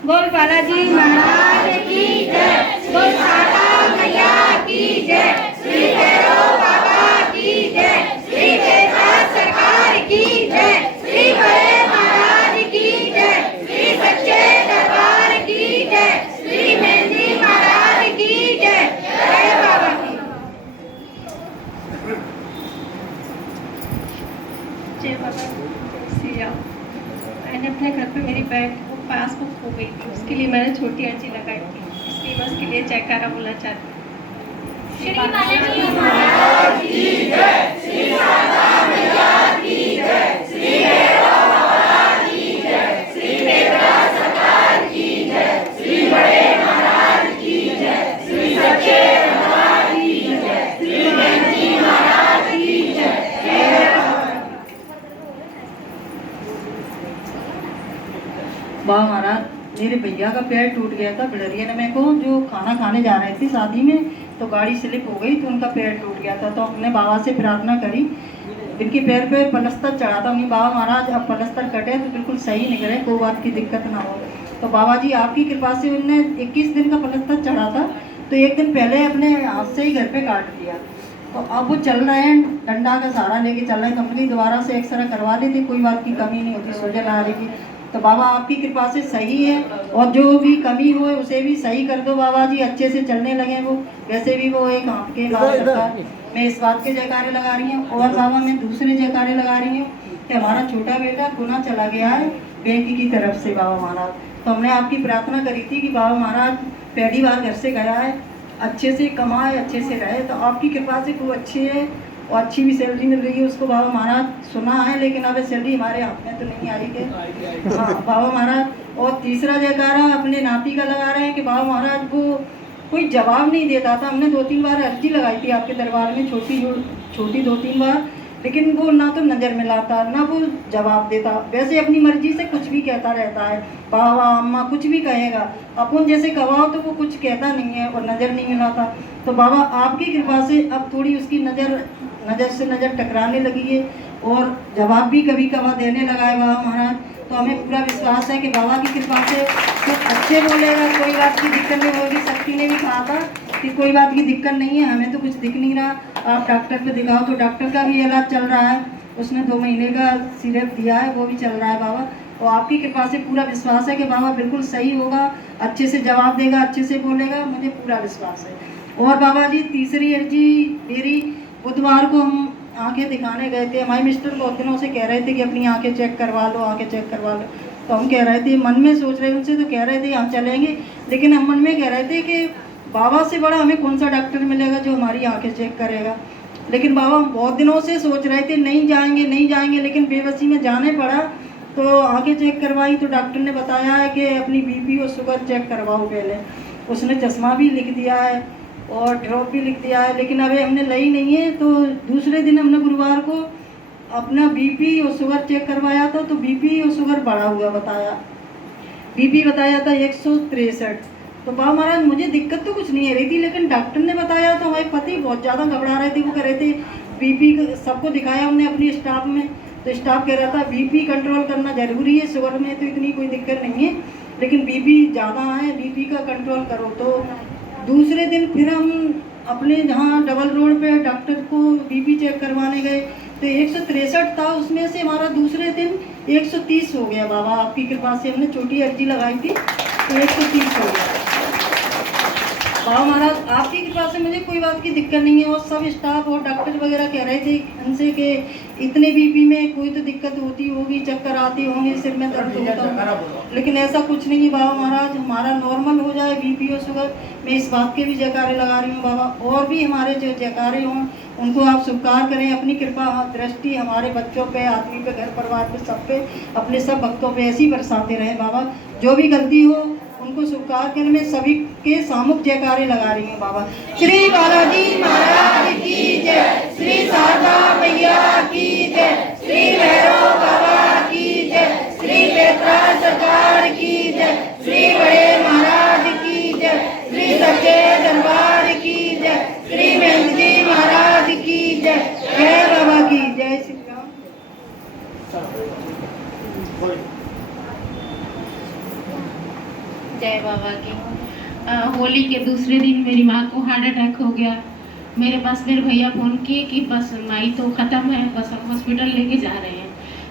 बोल बालाजी महाराज की जय, बोल शारदा मैया की जय, श्री भैरव बाबा की जय, श्री वेदांत सरकार की जय, श्री बड़े महाराज की जय, श्री सच्चे दरबार की जय, श्री मेहंदी महाराज की जय। जय बाबा की जय बाबा श्री राम। मैंने अपने घर पे मेरी बैग पासबुक खो गई थी, उसके लिए मैंने छोटी अर्जी लगाई थी, इसलिए मैं उसके लिए जयकारा बोलना चाहती हूँ। श्री बालाजी महाराज की जय, श्री शारदा मैया की जय, श्री भैरव बाबा की जय, श्री वेदांत सरकार की जय, श्री बड़े महाराज की जय, श्री सच्चे दरबार की जय, श्री मेहंदी महाराज की जय। बाबा महाराज, मेरे भैया का पैर टूट गया था बिलरिया में को, जो खाना खाने जा रहे थे शादी में, तो गाड़ी स्लिप हो गई तो उनका पैर टूट गया था। तो हमने बाबा से प्रार्थना करी, इनके पैर पे पलस्तर चढ़ा था। उन्हीं बाबा महाराज अब पलस्तर कटे तो बिल्कुल सही निकले, कोई बात की दिक्कत ना हो। तो बाबा जी आपकी कृपा से उनने 21 दिन का पलस्तर चढ़ा था, तो एक दिन पहले अपने हाथ से ही घर पे काट दिया। तो अब वो चल रहे हैं, डंडा का सहारा लेके चल रहे हैं। तो हमने दोबारा से एक्सरे करवा लेते, कोई बात की कमी नहीं होती, सूजन आ रही थी। तो बाबा आपकी कृपा से सही है, और जो भी कमी हो उसे भी सही कर दो बाबा जी, अच्छे से चलने लगे वो। वैसे भी वो एक हाथ के बात करता है। मैं इस बात के जयकारे लगा रही हूँ, और बाबा मैं दूसरे जयकारे लगा रही हूँ कि हमारा छोटा बेटा गुना चला गया है बैंक की तरफ से बाबा महाराज। तो हमने आपकी प्रार्थना करी थी कि बाबा महाराज पहली बार घर से गया है, अच्छे से कमाए, अच्छे से रहे। तो आपकी कृपा से खूब अच्छी है, और अच्छी भी सैलरी मिल रही है उसको बाबा महाराज, सुना है। लेकिन अब सैलरी हमारे हाथ में तो नहीं आई है। हाँ बाबा महाराज। और तीसरा जयकारा अपने नाती का लगा रहे हैं कि बाबा महाराज वो कोई जवाब नहीं देता था। हमने 2-3 बार अर्जी लगाई थी आपके दरबार में, छोटी 2-3 बार, लेकिन वो ना तो नज़र में लाता, ना वो जवाब देता। वैसे अपनी मर्जी से कुछ भी कहता रहता है, बाबा अम्मा कुछ भी कहेगा, अपन जैसे कवाओ तो वो कुछ कहता नहीं है, और नज़र नहीं मिलाता। तो बाबा आपकी कृपा से अब थोड़ी उसकी नज़र से नज़र टकराने लगी है, और जवाब भी कभी कभार देने लगा है बाबा महाराज। तो हमें पूरा विश्वास है कि बाबा की कृपा से कुछ अच्छे बोलेगा, कोई बात की दिक्कत नहीं होगी। शक्ति ने भी कहा था कि कोई बात की दिक्कत नहीं है, हमें तो कुछ दिख नहीं रहा, आप डॉक्टर पे दिखाओ। तो डॉक्टर का भी इलाज चल रहा है, उसने 2 महीने का सिरप दिया है, वो भी चल रहा है बाबा। और आपकी कृपा से पूरा विश्वास है कि बाबा बिल्कुल सही होगा, अच्छे से जवाब देगा, अच्छे से बोलेगा, मुझे पूरा विश्वास है। और बाबा जी तीसरी अर्जी मेरी, बुधवार को हम आंखें दिखाने गए थे। हमारे मिस्टर बहुत दिनों से कह रहे थे कि अपनी आंखें चेक करवा लो, आंखें चेक करवा लो। तो हम कह रहे थे, मन में सोच रहे उनसे, तो कह रहे थे यहाँ चलेंगे, लेकिन हम मन में कह रहे थे कि बाबा से बड़ा हमें कौन सा डॉक्टर मिलेगा जो हमारी आंखें चेक करेगा। लेकिन बाबा हम बहुत दिनों से सोच रहे थे नहीं जाएंगे, लेकिन बेबसी में जाने पड़ा। तो आंखें चेक करवाई, तो डॉक्टर ने बताया है कि अपनी बीपी और शुगर चेक करवाओ पहले। उसने चश्मा भी लिख दिया है और ड्रॉप भी लिख दिया है, लेकिन अभी हमने ली नहीं है। तो दूसरे दिन हमने गुरुवार को अपना बीपी और शुगर चेक करवाया था, तो बीपी और शुगर बढ़ा हुआ बताया। बीपी बताया था 163। तो बाबा महाराज मुझे दिक्कत तो कुछ नहीं आ रही थी, लेकिन डॉक्टर ने बताया तो हमारे पति बहुत ज़्यादा घबरा रहे थे। वो कह रहे थे बीपी सबको दिखाया हमने अपने स्टाफ में, तो स्टाफ कह रहा था बीपी कंट्रोल करना ज़रूरी है, शुगर में तो इतनी कोई दिक्कत नहीं है, लेकिन बीपी ज़्यादा है, बीपी का कंट्रोल करो। तो दूसरे दिन फिर हम अपने जहाँ डबल रोड पे डॉक्टर को बीपी चेक करवाने गए, तो 163 था, उसमें से हमारा दूसरे दिन 130 हो गया। बाबा आपकी कृपा से हमने छोटी अर्जी लगाई थी, तो 130 हो गया। बाबा महाराज आपकी कृपा से मुझे कोई बात की दिक्कत नहीं है। और सब स्टाफ और डॉक्टर वगैरह कह रहे थे उनसे कि इतने बीपी में कोई तो दिक्कत होती होगी, चक्कर आती होंगे, सिर में दर्द होता होगा, लेकिन ऐसा कुछ नहीं है बाबा महाराज। हमारा नॉर्मल हो जाए बीपी और शुगर, मैं इस बात के भी जयकारे लगा रही हूँ बाबा। और भी हमारे जो जयकारे हों उनको आप स्वीकार करें, अपनी कृपा दृष्टि हमारे बच्चों पे, आदमी पे, घर परिवार पे, सब पे, अपने सब भक्तों पे ऐसी बरसाते रहे बाबा। जो भी गलती हो उनको स्वीकार करने में सभी के सामुक जयकारे लगा रही हूँ बाबा। श्री बालाजी महाराज की जय, श्री शारदा मैया की जय, श्री भैरव बाबा की जय, श्री बेतरा सरकार की जय, श्री बड़े महाराज की जय, श्री सच्चे दरबार की जय, श्री महेंद्र जी महाराज की जय, जय बाबा की जय। श्री राम। जय बाबा की। होली के दूसरे दिन मेरी माँ को हार्ट अटैक हो गया। मेरे पास मेरे भैया फ़ोन किए कि बस माई तो ख़त्म है, बस हम हॉस्पिटल लेके जा रहे हैं।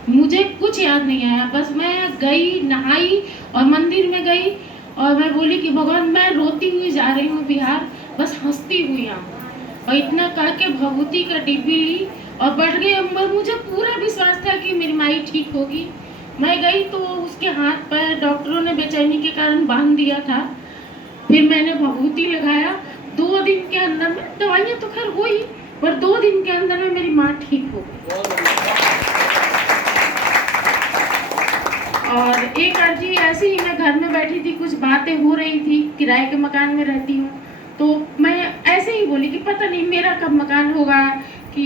मुझे कुछ याद नहीं आया, बस मैं गई, नहाई और मंदिर में गई और मैं बोली कि भगवान मैं रोती हुई जा रही हूँ बिहार, बस हंसती हुई आऊँ। और इतना करके भभूति का डिब्बी ली और बढ़ गई। मुझे पूरा विश्वास था कि मेरी माई ठीक होगी। मैं गई तो उसके हाथ पैर डॉक्टरों ने बेचैनी के कारण बांध दिया था। फिर मैंने भभूति लगाया। 2 दिन के अंदर में, दवाइयाँ तो खैर हुई, पर 2 दिन के अंदर में मेरी माँ ठीक हो गई। और एक अर्जी ऐसे ही, मैं घर में बैठी थी, कुछ बातें हो रही थी, किराए के मकान में रहती हूँ, तो मैं ऐसे ही बोली कि पता नहीं मेरा कब मकान होगा, कि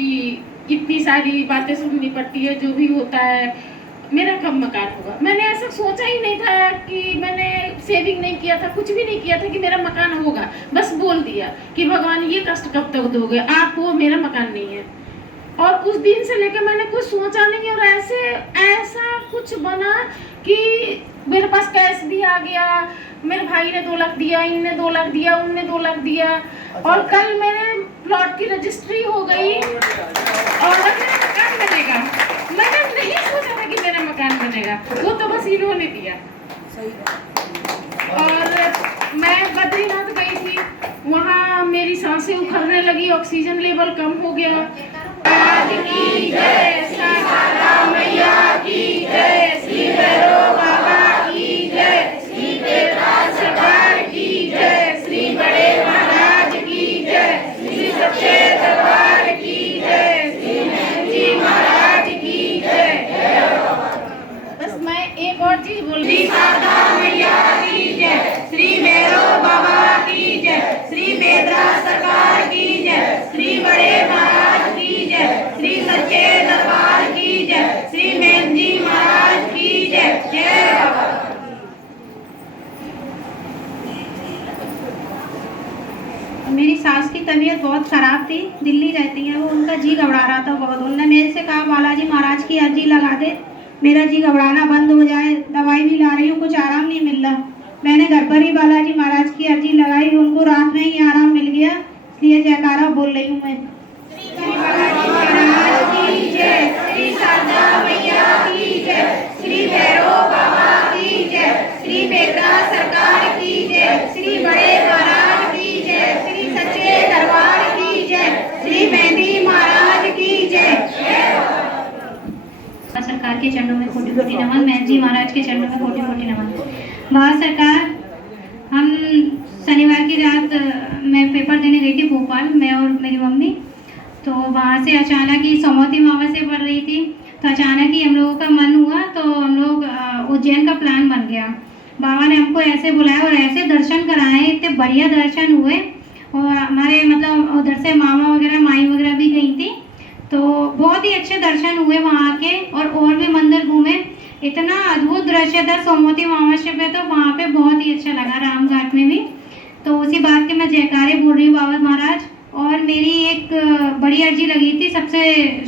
इतनी सारी बातें सुननी पड़ती है, जो भी होता है, मेरा कब मकान होगा। मैंने ऐसा सोचा ही नहीं था, कि मैंने सेविंग नहीं किया था, कुछ भी नहीं किया था कि मेरा मकान होगा। बस बोल दिया कि भगवान ये कष्ट कब तक दोगे, आप हो, मेरा मकान नहीं है। और उस दिन से लेकर मैंने कुछ सोचा नहीं, और ऐसा कुछ बना कि मेरे पास कैश भी आ गया, मेरे भाई ने 2 लाख दिया, इनने 2 लाख दिया, उनने 2 लाख दिया, और कल मेरे प्लॉट की रजिस्ट्री हो गई और मेरा मकान बनेगा। मैंने नहीं सोचा था कि मेरा मकान बनेगा, वो तो बस इन्होंने दिया। और मैं बद्रीनाथ गई थी, वहाँ मेरी सांसें उखड़ने लगी, ऑक्सीजन लेवल कम हो गया। की जय, सासाराम मैया की जय, श्री भैरव बाबा की जय, श्री बेदराज सरकार की जय, श्री बड़े महाराज की जय, श्री सच्चे दरबार की जय, श्री जी महाराज की जय। बस मैं एक और चीज बोल रही, सासाराम मैया की जय, श्री भैरव बाबा की जय, श्री बेदराज सरकार की जय, श्री बड़े महाराज की जय, श्री सच्चे दरबार की जय, श्री जी महाराज की जय। जय बाबा। मेरी सास की तबीयत बहुत ख़राब थी, दिल्ली रहती है वो, उनका जी घबरा रहा था बहुत। उन्होंने मेरे से कहा बालाजी महाराज की अर्जी लगा दे, मेरा जी घबराना बंद हो जाए। दवाई भी ला रही हूँ, कुछ आराम नहीं मिल रहा। मैंने घर पर ही बालाजी महाराज की अर्जी लगाई, उनको रात में ही आराम मिल गया, इसलिए जयकारा बोल रही हूँ मैं। श्री बालाजी महाराज की जय, श्री शारदा मैया की जय, श्री भैरव बाबा की जय, श्री बेदराज सरकार की जय, श्री बड़े महाराज की जय, श्री सच्चे दरबार की जय, श्री मेहंदी महाराज की जय। सरकार के चरणों में कोटि कोटि नमन, मेहंदी जी महाराज के चरणों में कोटि कोटि नमन। बाबा सरकार, हम शनिवार की रात मैं पेपर देने गई थी भोपाल, मैं और मेरी मम्मी। तो वहाँ से अचानक ही सोमवती अमावस्या पड़ रही थी, तो अचानक ही हम लोगों का मन हुआ, तो हम लोग उज्जैन का प्लान बन गया। बाबा ने हमको ऐसे बुलाया और ऐसे दर्शन कराए, इतने बढ़िया दर्शन हुए। और हमारे मतलब उधर से मामा वगैरह माई वगैरह भी गई थी, तो बहुत ही अच्छे दर्शन हुए वहाँ के। और भी मंदिर घूमे, इतना अद्भुत दृश्य था सोमवती अमावस्या पे, तो वहाँ पे बहुत ही अच्छा लगा, रामघाट में भी। तो उसी बात के मैं जयकारे बोल रही हूँ बाबा महाराज। और मेरी एक बड़ी अर्जी लगी थी सबसे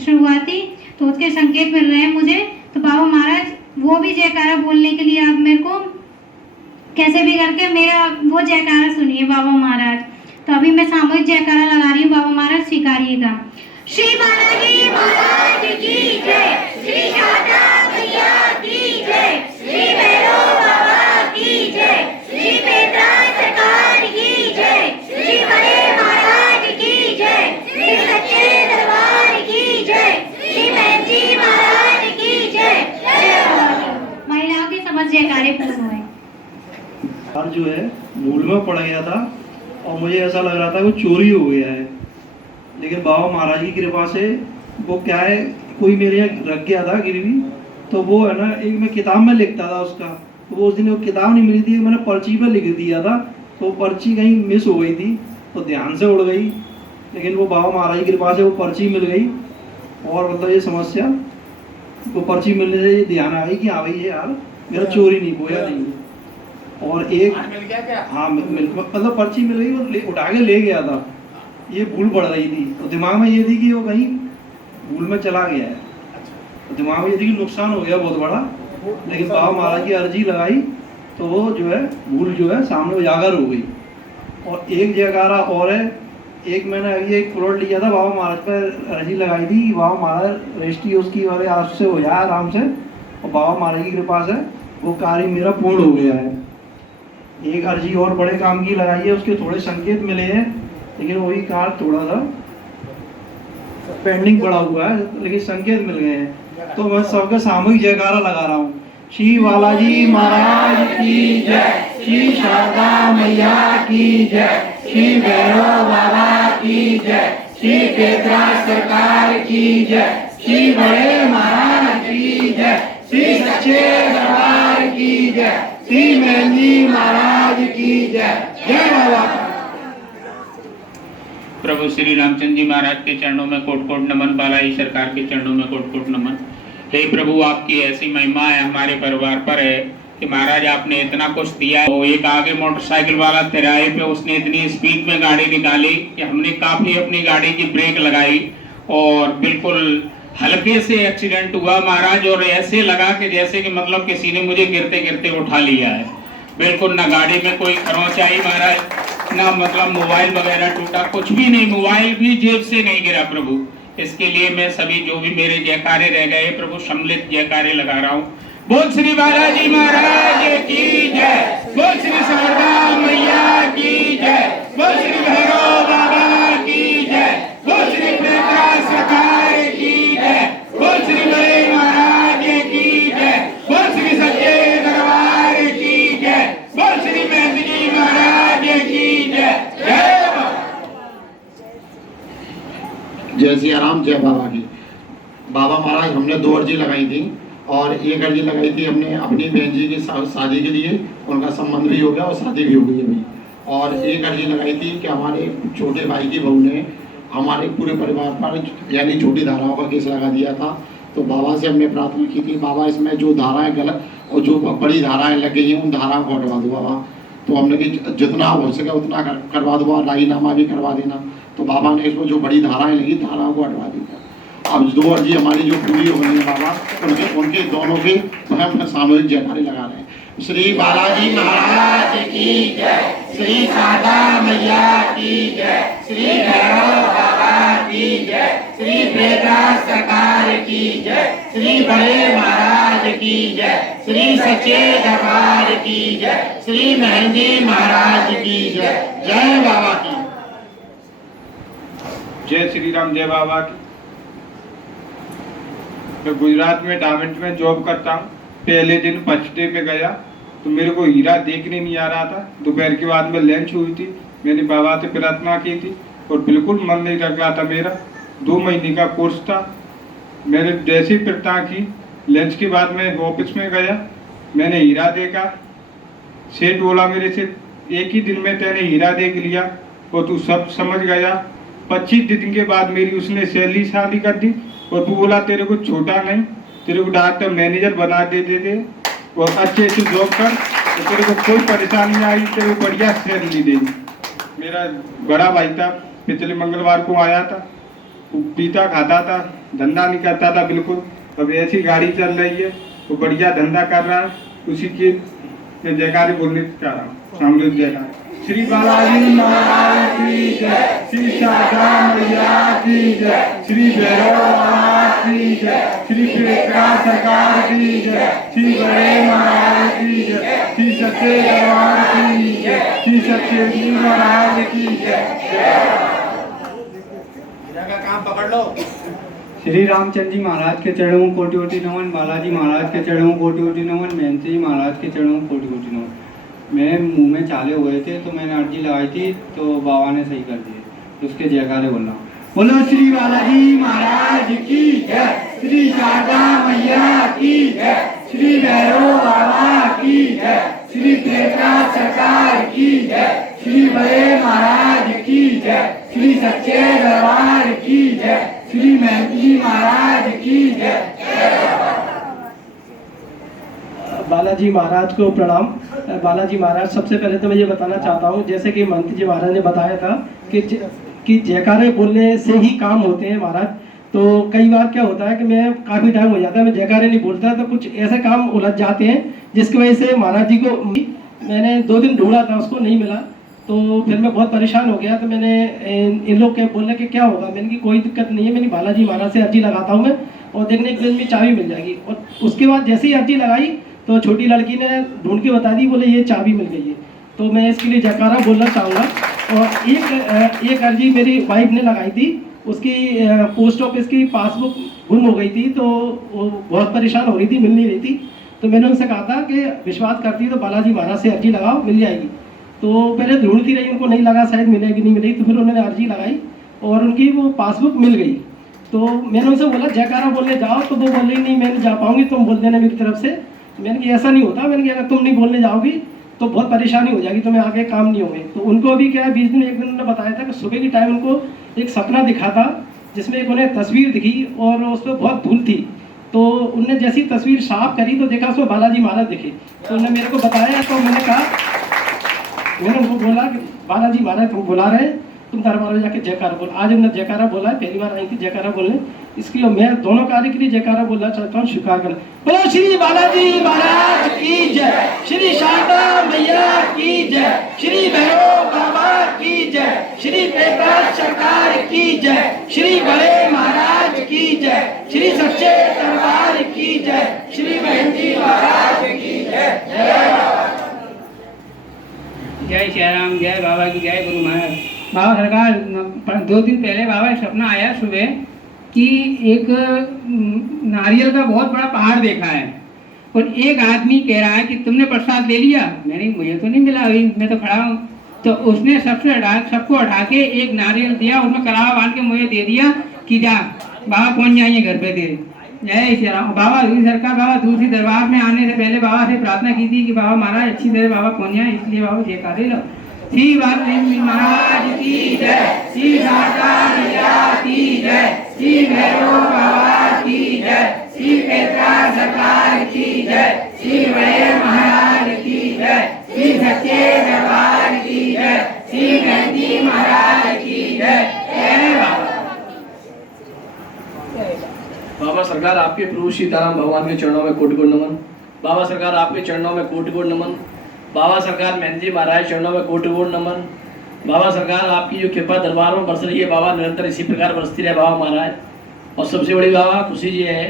शुरुआती, तो उसके संकेत मिल रहे हैं मुझे। तो बाबा महाराज वो भी जयकारा बोलने के लिए आप मेरे को कैसे भी करके मेरा वो जयकारा सुनिए बाबा महाराज। तो अभी मैं सामूहिक जयकारा लगा रही हूँ, बाबा महाराज स्वीकारिएगा। श्री बालाजी महाराज की जय, श्री शारदा मैया की जय, श्री भैरव बाबा की जय, श्री बेदराज सरकार की जय, श्री बड़े महाराज की जय, श्री सच्चे दरबार की जय, श्री मेहंदी महाराज की जय। महिलाओं की समझ जयकारे पूर्ण हुए। कार जो है भूल में पड़ गया था और मुझे ऐसा लग रहा था वो चोरी हो गया है, लेकिन बाबा महाराज की कृपा से वो क्या है, कोई मेरे यहाँ रख गया था गिरवी, तो वो है ना, एक मैं किताब में लिखता था उसका, तो वो उस दिन वो किताब नहीं मिली थी, मैंने पर्ची पर लिख दिया था, तो वो पर्ची कहीं मिस हो गई थी, तो ध्यान से उड़ गई। लेकिन वो बाबा महाराज की कृपा से वो पर्ची मिल गई, और मतलब ये समस्या वो पर्ची मिलने से ये ध्यान आ गई कि हाँ भाई ये यार मेरा चोरी नहीं खोया नहीं। और एक मिल गया क्या? हाँ मतलब पर्ची मिल गई, वो उठा के ले गया था, ये भूल पड़ रही थी, तो दिमाग में ये थी कि वो कहीं भूल में चला गया है, तो दिमाग में ये थी कि नुकसान हो गया बहुत बड़ा। लेकिन बाबा महाराज की अर्जी लगाई तो वो जो है भूल जो है सामने उजागर हो गई। और एक जयकारा और है, एक मैंने अभी एक प्लॉट लिया था, बाबा महाराज पर अर्जी लगाई थी, बाबा महाराज रजिस्ट्री उसकी वाले आज से हो जाए आराम से, और बाबा महाराज की कृपा से वो कार्य मेरा पूर्ण हो गया है। एक अर्जी और बड़े काम की लगाई है, उसके थोड़े संकेत मिले हैं, लेकिन वही कार्य थोड़ा सा पेंडिंग पड़ा हुआ है, लेकिन संकेत मिल गए हैं। तो मैं सबका सामूहिक जयकारा लगा रहा हूँ। श्री बालाजी महाराज की जय, श्री शारदा मैया की जय, श्री भैरव बाबा की जय, श्री बेदराज सरकार की जय, श्री बड़े महाराज की जय, श्री सच्चे दरबार की जय, श्री मेहंदी महाराज की जय। जय बाबा। प्रभु श्री रामचंद्र जी महाराज के चरणों में कोट कोट नमन, बालाजी सरकार के चरणों में कोट कोट नमन। हे प्रभु, आपकी ऐसी महिमा है हमारे परिवार पर है कि महाराज आपने इतना कुछ दिया। तो एक आगे मोटरसाइकिल वाला तिराहे पे उसने इतनी स्पीड में गाड़ी निकाली कि हमने काफी अपनी गाड़ी की ब्रेक लगाई और बिल्कुल हल्के से एक्सीडेंट हुआ महाराज, और ऐसे लगा कि जैसे कि मतलब किसी ने मुझे गिरते गिरते उठा लिया है। बिल्कुल ना गाड़ी में कोई खरोंच आई महाराज, ना मतलब मोबाइल वगैरह टूटा, कुछ भी नहीं, मोबाइल भी जेब से नहीं गिरा प्रभु। इसके लिए मैं सभी जो भी मेरे जयकारे रह गए प्रभु सम्मिलित जयकारे लगा रहा हूँ। बोल श्री बालाजी महाराज की जय, बोल श्री शारदा मैया की जय, बोल श्री भैरव बाबा की जय, बोल श्री प्रकाश सरकार की जय, बोल श्री बड़े महाराज की जय, बोल श्री सच्चे दरबार की जय, बोल श्री मेहंदी जी महाराज की जय। जय जय सिया राम, जय बाबा की। बाबा महाराज हमने 2 अर्जी लगाई थी, और एक अर्जी लगाई थी हमने अपनी बहन जी की शादी के लिए, उनका संबंध भी हो गया और शादी भी हो गई अभी। और एक अर्जी लगाई थी कि हमारे छोटे भाई की बहू ने हमारे पूरे परिवार पर यानी झूठी धाराओं का केस लगा दिया था। तो बाबा से हमने प्रार्थना की थी, बाबा इसमें जो धाराएं गलत और जो बड़ी धाराएं लग गई हैं उन धाराओं को हटवा दो बाबा। तो हमने कि जितना हो सके उतना करवा दो, राजीनामा भी करवा देना। तो बाबा ने इसमें जो बड़ी धाराएं लगी धाराओं को हटवा दी। अब 2 अर्जी हमारी जो पूरी हो गई है बाबा, उनके दोनों के हम सामूहिक जयकारे लगा रहे हैं। श्री बालाजी महाराज की जय, श्री शारदा मैया की जय, श्री भैरव बाबा की जय, श्री प्रकाश सरकार की जय, श्री बड़े महाराज की जय, श्री सच्चे दरबार की जय, श्री मेहंदी महाराज की जय। जय बाबा की। जय श्री राम, जय बाबा की। मैं गुजरात में डायमंड में जॉब करता हूँ। पहले दिन फर्स्ट डे में गया तो मेरे को हीरा देखने नहीं आ रहा था। दोपहर के बाद में लंच हुई थी, मैंने बाबा से प्रार्थना की थी और बिल्कुल मन नहीं लग रहा था मेरा। 2 महीने का कोर्स था। मैंने जैसे ही प्रार्थना की, लंच के बाद मैं ऑफिस में गया, मैंने हीरा देखा। सेठ बोला मेरे से, एक ही दिन में तेने हीरा देख लिया और तू सब समझ गया। 25 दिन के बाद मेरी उसने सैलरी शादी कर दी और तू बोला तेरे को छोटा नहीं, तेरे को डॉक्टर मैनेजर बना दे और अच्छे से जॉब कर, तो तेरे को कोई परेशानी आई, तेरे को बढ़िया सैलरी देगी। मेरा बड़ा भाई था, पिछले मंगलवार को आया था, वो पीता खाता था, धंधा नहीं करता था बिल्कुल। अब ऐसी गाड़ी चल रही है, वो बढ़िया धंधा कर रहा है। उसी के मैं जयकारे बोलने चाह रहा हूँ, सामने जयकारे। श्री बालाजी महाराज की जय, श्री शारदा मैया की जय, श्री भैरव बाबा की जय, श्री प्रकाश सरकार की जय, श्री बड़े महाराज की जय, श्री सच्चे दरबार की जय, श्री सच्चे जी महाराज की जय। काम पकड़ लो। श्री रामचंद्र जी महाराज के चरणों में कोटि कोटि नमन, बालाजी महाराज के चरणों में कोटि कोटि नमन, मेहनती जी महाराज के चरणों में कोटि कोटि नमन। मैं मुंह में चाले हुए थे तो मैंने अर्जी लगाई थी, तो बाबा ने सही कर दिए, तो उसके जयकारे बोलना। बोलो श्री बालाजी महाराज की जय, श्री शारदा मैया की जय, श्री भैरव बाबा की जय, श्री प्रकाश सरकार की जय, श्री बड़े महाराज की जय, श्री सच्चे दरबार की जय, श्री मेहंदी महाराज की जय। बालाजी महाराज को प्रणाम। बालाजी महाराज, सबसे पहले तो मैं ये बताना चाहता हूँ, जैसे कि महंत जी महाराज ने बताया था कि जयकारे बोलने से ही काम होते हैं महाराज। तो कई बार क्या होता है कि मैं काफ़ी टाइम हो जाता है मैं जयकारे नहीं बोलता, तो कुछ ऐसे काम उलझ जाते हैं जिसकी वजह से महाराज जी को मैंने 2 दिन ढूंढा था, उसको नहीं मिला। तो फिर मैं बहुत परेशान हो गया। तो मैंने इन लोग के बोलने के क्या होगा, मैंने की कोई दिक्कत नहीं है, मैंने बालाजी महाराज से अर्जी लगाता हूँ मैं, और देखने के दिन में चाबी मिल जाएगी। और उसके बाद जैसे ही अर्जी लगाई तो छोटी लड़की ने ढूंढ के बता दी, बोले ये चाबी मिल गई है। तो मैं इसके लिए जयकारा बोलना चाहूँगा। और एक अर्जी मेरी वाइफ ने लगाई थी, उसकी पोस्ट ऑफिस की पासबुक गुम हो गई थी, तो वो बहुत परेशान हो रही थी, मिल नहीं रही थी। तो मैंने उनसे कहा था कि विश्वास करती तो बालाजी महाराज से अर्जी लगाओ, मिल जाएगी। तो पहले ढूंढती रही, उनको नहीं लगा शायद मिलेगी नहीं मिलेगी, तो फिर उन्होंने अर्जी लगाई और उनकी वो पासबुक मिल गई। तो मैंने उनसे बोला जयकारा बोलने जाओ, तो वो बोल रही नहीं मैं नहीं जा पाऊँगी, तुम बोल देना मेरी तरफ से। मैंने कहा ऐसा नहीं होता, मैंने कहा अगर तुम नहीं बोलने जाओगी तो बहुत परेशानी हो जाएगी, तो मैं आगे काम नहीं होंगे। तो उनको अभी क्या है, 20 दिन एक दिन उन्होंने बताया था कि सुबह के टाइम उनको एक सपना दिखा था जिसमें एक उन्हें तस्वीर दिखी और उस पर बहुत धूल थी। तो उनने जैसी तस्वीर साफ करी तो देखा उसमें बालाजी महाराज दिखे। तो उन्होंने मेरे को बताया, तो मैंने कहा, मैंने उनको बोला कि बालाजी महाराज तुम बुला रहे हैं, तुम दरबार में जाके जयकारा बोल। आज हमने जयकारा बोला है, पहली बार आई थी जयकारा बोलने, इसके लिए मैं दोनों कार्य के लिए जयकारा बोलना चाहता हूँ, स्वीकार करना। बोलो श्री बालाजी महाराज की जय, श्री शारदा मैया की जय, श्री भैरव बाबा की जय, श्री पेपराज सरकार की जय, श्री बड़े महाराज की जय, श्री सच्चे दरबार की जय, श्री बहनजी महाराज की जय। जय श्री राम, जय बाबा की जय। गुरु महाराज बाबा सरकार 2 दिन पहले बाबा सपना आया सुबह कि एक नारियल का बहुत बड़ा पहाड़ देखा है और एक आदमी कह रहा है कि तुमने प्रसाद ले लिया। मैंने मुझे तो नहीं मिला, अभी मैं तो खड़ा हूँ। तो उसने सबको हटा के एक नारियल दिया, उसमें कलावा बांध के मुझे दे दिया कि जा बाबा पहुँच जाएंगे घर पे तेरे। जय श्री राम। बाबा दूसरी सरकार बाबा दूसरी दरबार में आने से पहले बाबा से प्रार्थना की थी कि बाबा महाराज अच्छी तरह बाबा पहुँच जाए, इसलिए बाबा जयकारे लो। श्री बालाजी महाराज की जय, श्री शारदा मैया की जय, श्री भैरव बाबा की जय, श्री पेपराज सरकार की जय, श्री बड़े महाराज की जय, श्री सच्चे दरबार की जय, श्री गांधी महाराज की जय। जय बाबा। बाबा सरकार आपके प्रभु सीताराम भगवान के चरणों में कोटि कोटि नमन। बाबा सरकार आपके चरणों में कोटि कोटि नमन। बाबा सरकार मेहंदी महाराज चरणों में कोटि कोटि नमन। बाबा सरकार आपकी जो कृपा दरबार में बरस रही है बाबा, निरंतर इसी प्रकार बरसती रहे बाबा महाराज। और सबसे बड़ी बाबा खुशी ये है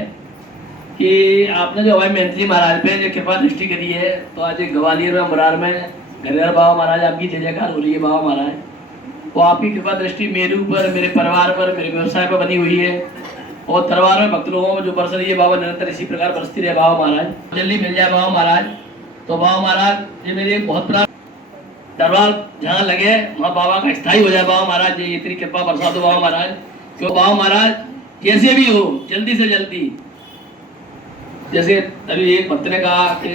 कि आपने जो हमारे मेहंदी महाराज पे जो कृपा दृष्टि करी है, तो आज ग्वालियर में मुरार में घर बाबा महाराज आपकी जय जयकार हो रही है बाबा महाराज। वो आपकी कृपा दृष्टि मेरे ऊपर, मेरे परिवार पर, मेरे व्यवसाय पर बनी हुई है और दरबार में भक्त लोगों में जो बरस रही है बाबा, निरंतर इसी प्रकार बरसती रहे बाबा महाराज। जल्दी मिल जाए बाबा महाराज। तो बाबा महाराज ये मेरी एक बहुत बड़ा दरबार जहाँ लगे वहाँ बाबा का स्थायी हो जाए बाबा महाराज। ये इतनी कृपा बरसा दो बाबा महाराज। क्यों बाबा महाराज कैसे भी हो जल्दी से जल्दी, जैसे अभी एक भक्त ने कहा कि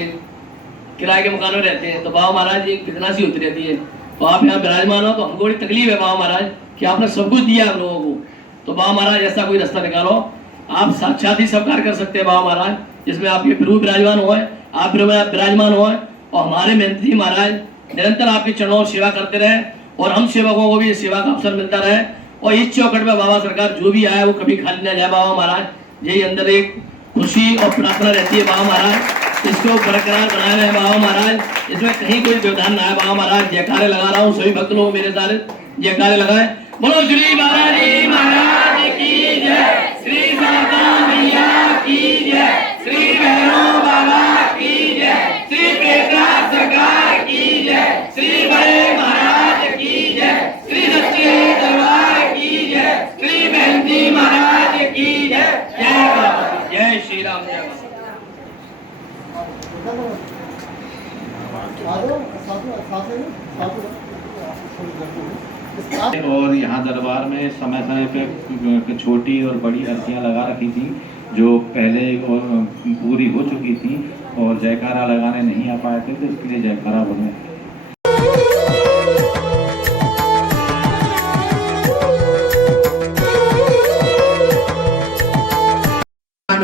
किराए के मकान में रहते हैं, तो बाबा महाराज एक कितना सी होती रहती है, तो आप यहाँ विराजमान हो तो हमको बड़ी तकलीफ है बाबा महाराज कि आपने सब कुछ दिया हम लोगों को। तो बाबा महाराज ऐसा कोई रास्ता निकालो, आप साक्षात ही सब कार्य कर सकते हैं बाबा महाराज, जिसमें आपके प्रभु विराजमान हो, आप विराजमान हो और हमारे मेहनती महाराज निरंतर आपके चरणों और सेवा करते रहे और हम सेवकों को भी सेवा का अवसर मिलता रहे। और इस चौकट में बाबा सरकार जो भी आए वो कभी खाली न जाए बाबा महाराज। यही अंदर एक खुशी और प्रार्थना रहती है बाबा महाराज, इसको बरकरार बनाए रहे बाबा महाराज, इसमें कहीं कोई व्यवधान ना है बाबा महाराज। जयकारे लगा रहा हूँ, सभी भक्त लोग मेरे सारे जयकारे लगाए। बोलो श्री बालाजी महाराज की जय, श्री शारदा मैया की जय, श्री भैरव बाबा की जय, श्री पेपराज सरकार की जय, श्री बड़े महाराज की जय, श्री सच्चे दरबार की जय, श्री मेहंदी महाराज की जय। जय बाबा, जय श्री राम, जय और यहाँ दरबार में समय समय पे छोटी और बड़ी अर्जियाँ लगा रखी थी जो पहले पूरी हो चुकी थी और जयकारा लगाने नहीं आ पाए थे, तो इसके लिए जयकारा बोले।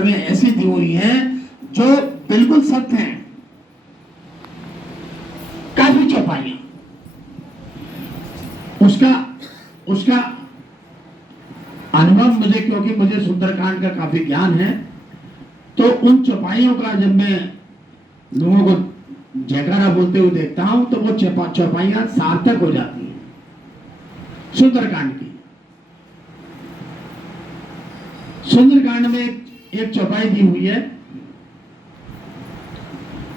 में ऐसी दी हुई हैं जो बिल्कुल सत्य हैं, काफी चौपाइयां उसका अनुभव मुझे, क्योंकि मुझे सुंदरकांड का काफी ज्ञान है, तो उन चौपाइयों का जब मैं लोगों को जयकारा बोलते हुए देखता हूं तो वो चौपाइयां सार्थक हो जाती हैं। सुंदरकांड की, सुंदरकांड में एक चौपाई दी हुई है,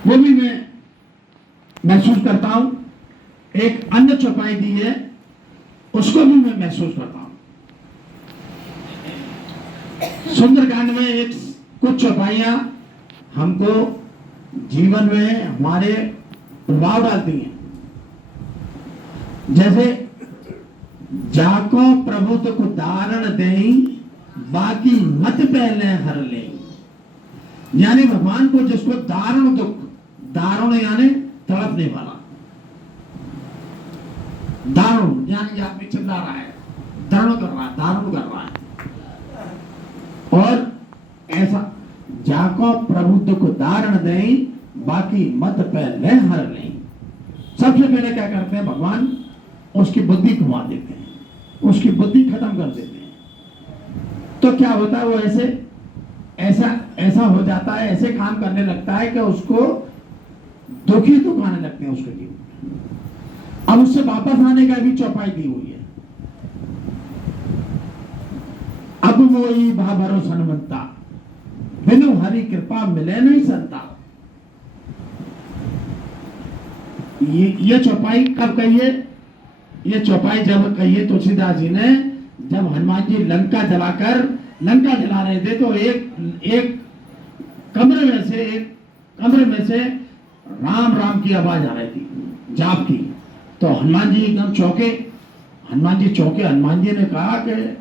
वो भी मैं महसूस करता हूं। एक अन्य चौपाई दी है, उसको भी मैं महसूस करता हूं। सुंदरकांड में एक कुछ चौपाइयां हमको जीवन में हमारे प्रभाव डालती हैं, जैसे जाको प्रभु तो दारण देई बाकी मत पहले हर ले, यानी भगवान को जिसको दारुण दुख, दारुण यानी तड़पने वाला, दारुण यानी आदमी चिल्ला रहा है, दारुण कर रहा है, दारुण कर रहा है, और ऐसा जाको प्रभु दुख दारण दे बाकी मत पहले हर ले। सबसे पहले क्या करते हैं भगवान, उसकी बुद्धि घुमा देते हैं, उसकी बुद्धि खत्म कर देते हैं। तो क्या होता है, वो ऐसा हो जाता है, ऐसे काम करने लगता है कि उसको दुख आने लगते हैं उसके जीवन में। अब उससे वापस आने का भी चौपाई दी हुई है। अब मोई भा भरोसा न बनता, बिनु हरि कृपा मिले नहीं संता। ये चौपाई कब कही है? ये चौपाई जब कही है तुलसीदास जी ने, जब हनुमान जी लंका जला रहे थे, तो एक कमरे में से राम राम की आवाज आ रही थी, जाप की। तो हनुमान जी एकदम चौंके। हनुमान जी ने कहा कि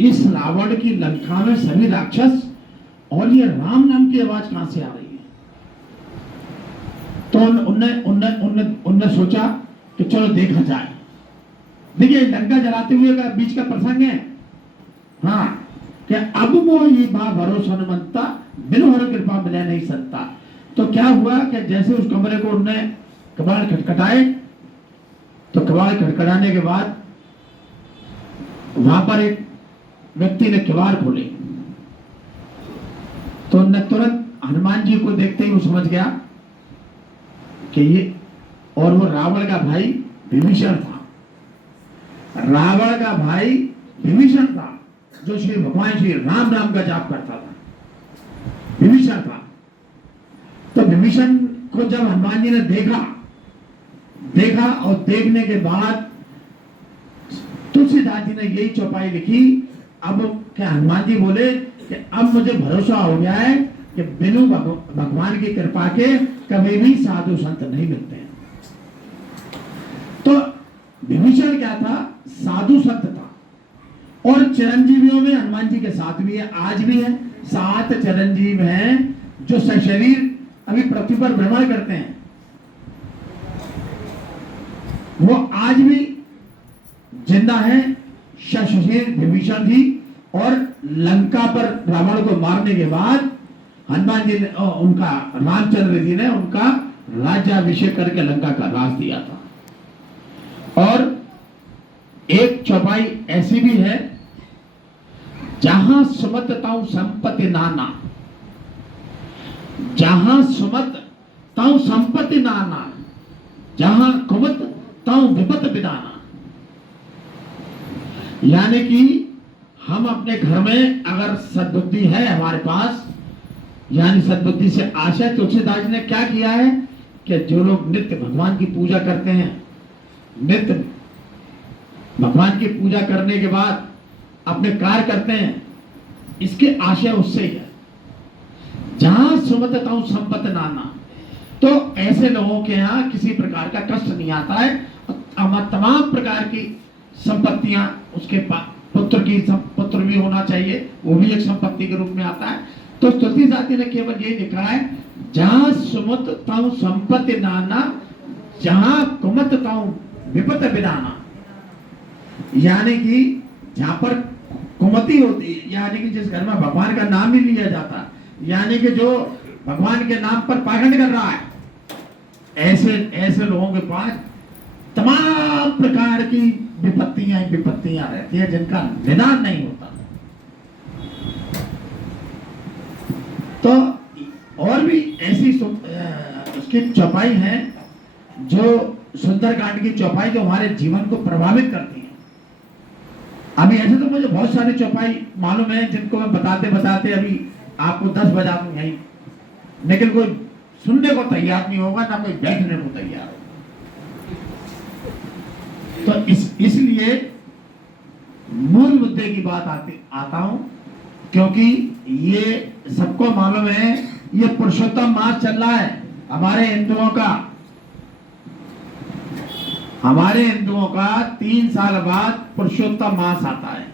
इस रावण की लंका में सभी राक्षस और ये राम नाम की आवाज कहां से आ रही है? तो उनने सोचा कि चलो देखा जाए। देखिए, लंका जलाते हुए का बीच का प्रसंग है। हाँ, कि अब मोहि बा भरोसा न बनता, बिनु हरि कृपा मिले नहीं सकता। तो क्या हुआ कि जैसे उस कमरे को उन्होंने कबाड़ खटखटाए, तो कबाड़ खटखटाने के बाद वहां पर एक व्यक्ति ने कबाड़ खोले। तो उन्होंने तुरंत हनुमान जी को देखते ही वो समझ गया कि ये, और वो रावण का भाई विभीषण था। रावण का भाई विभीषण था, जो श्री भगवान श्री राम नाम का जाप करता था, विभीषण था। तो विभीषण को जब हनुमान जी ने देखा और देखने के बाद तुलसीदास जी ने यही चौपाई लिखी। अब क्या हनुमान जी बोले कि अब मुझे भरोसा हो गया है कि बिनु भगवान की कृपा के कभी भी साधु संत नहीं मिलते हैं। तो विभीषण क्या था? साधु संत था। और चिरंजीवियों में हनुमान जी के साथ भी है, आज भी है। 7 चिरंजीव हैं जो सशरीर अभी पृथ्वी पर भ्रमण करते हैं। वो आज भी जिंदा है, सशरीर विभीषण जी। और लंका पर रावण को मारने के बाद हनुमान जी ने, उनका रामचंद्र जी ने उनका राज्याभिषेक करके लंका का राज दिया था। और एक चौपाई ऐसी भी है, जहां सुमत ताऊ संपत्ति नाना, जहां सुमत ताऊ संपत्ति नाना, जहां कुमत ताऊ विपत विदाना। यानी कि हम अपने घर में अगर सद्बुद्धि है हमारे पास, यानी सद्बुद्धि से आशय, तुलसीदास ने क्या किया है कि जो लोग नित्य भगवान की पूजा करते हैं, नित्य भगवान की पूजा करने के बाद अपने कार्य करते हैं, इसके आशय उससे ही है। जहां सुमतताऊ संपत नाना, तो ऐसे लोगों के यहाँ किसी प्रकार का कष्ट नहीं आता है। तमाम प्रकार की संपत्तियां उसके पास, पुत्र भी होना चाहिए, वो भी एक संपत्ति के रूप में आता है। तो तुलसीदास ने केवल ये लिखा है, जहां सुमत ताऊ संपत्ति नाना, जहां कुमत ताऊ विपत विदाना। यानी कि जहां पर कुमति होती है, यानी कि जिस घर में भगवान का नाम ही लिया जाता, यानी कि जो भगवान के नाम पर पाखंड कर रहा है, ऐसे लोगों के पास तमाम प्रकार की विपत्तियां रहती है, जिनका निदान नहीं होता। तो और भी ऐसी उसकी चौपाई है, जो सुंदरकांड की चौपाई, जो हमारे जीवन को प्रभावित करती है। अभी ऐसे तो मुझे बहुत सारी चौपाई मालूम है, जिनको मैं बताते अभी आपको 10 बजा दूं यहीं, लेकिन कोई सुनने को तैयार नहीं होगा, ना कोई बैठने को तैयार होगा। तो इसलिए मूल मुद्दे की बात आता हूं, क्योंकि ये सबको मालूम है, ये पुरुषोत्तम मास चल रहा है हमारे हिंदुओं का 3 साल बाद पुरुषोत्तम मास आता है।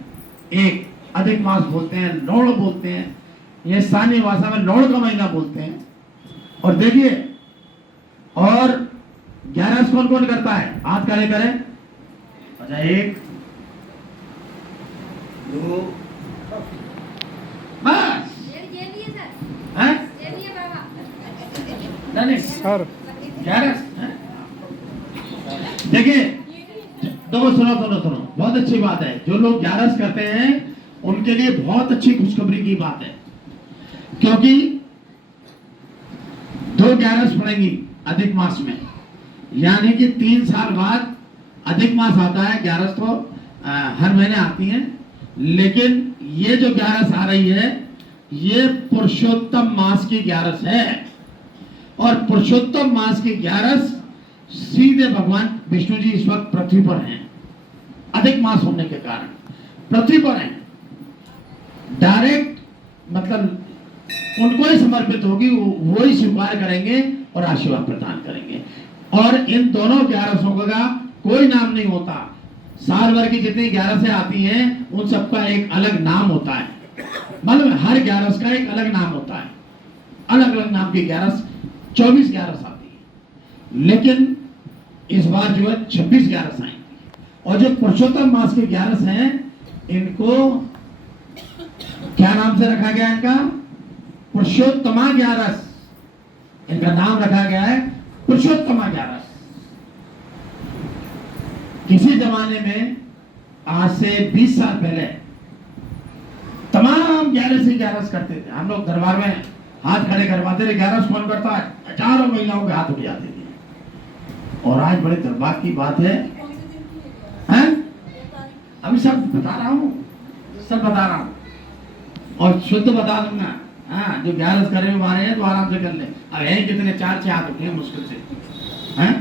एक अधिक मास बोलते हैं, लौड़ बोलते हैं, ये स्थानीय भाषा में लौड़ का महीना बोलते हैं। और देखिए, और 11 कौन कौन करता है? हाथ खड़े करें। अच्छा, 1 2 बस। नहीं सर, 11। देखिए, तो सुनो सुनो सुनो, बहुत अच्छी बात है। जो लोग 11 करते हैं उनके लिए बहुत अच्छी खुशखबरी की बात है, क्योंकि 2 11 पड़ेंगी अधिक मास में, यानी कि 3 साल बाद अधिक मास आता है। 11 तो हर महीने आती हैं, लेकिन ये जो 11 आ रही है ये पुरुषोत्तम मास की 11 है। और पुरुषोत्तम मास की 11 सीधे भगवान विष्णु जी इस वक्त पृथ्वी पर हैं, अधिक मास होने के कारण पृथ्वी पर हैं। डायरेक्ट मतलब उनको ही समर्पित होगी, वो ही स्वीकार करेंगे और आशीर्वाद प्रदान करेंगे। और इन दोनों 11 का कोई नाम नहीं होता। साल भर की जितनी 11 आती हैं उन सबका एक अलग नाम होता है, मतलब हर 11 का एक अलग नाम होता है। अलग अलग नाम की 24 11 आती है, लेकिन इस बार जो है 26 11 आएंगी। और जो पुरुषोत्तम मास के 11 हैं इनको क्या नाम से रखा गया? इनका पुरुषोत्तमा 11, इनका नाम रखा गया है पुरुषोत्तमा 11। किसी जमाने में आज से 20 साल पहले तमाम 11 से 11 करते थे। हम लोग दरबार में हाथ खड़े करवाते थे, 11 कौन करता है, हजारों महिलाओं के हाथ उठ जाते थे। और आज बड़े दरबार की बात है, हैं? अभी सब बता रहा हूँ, सब बता रहा हूँ और शुद्ध बता दूंगा। हाँ, जो 11 करे हुए मारे हैं तो आराम से कर ले। अब है कितने 4-6 हाथ उठे हैं मुश्किल से, हैं?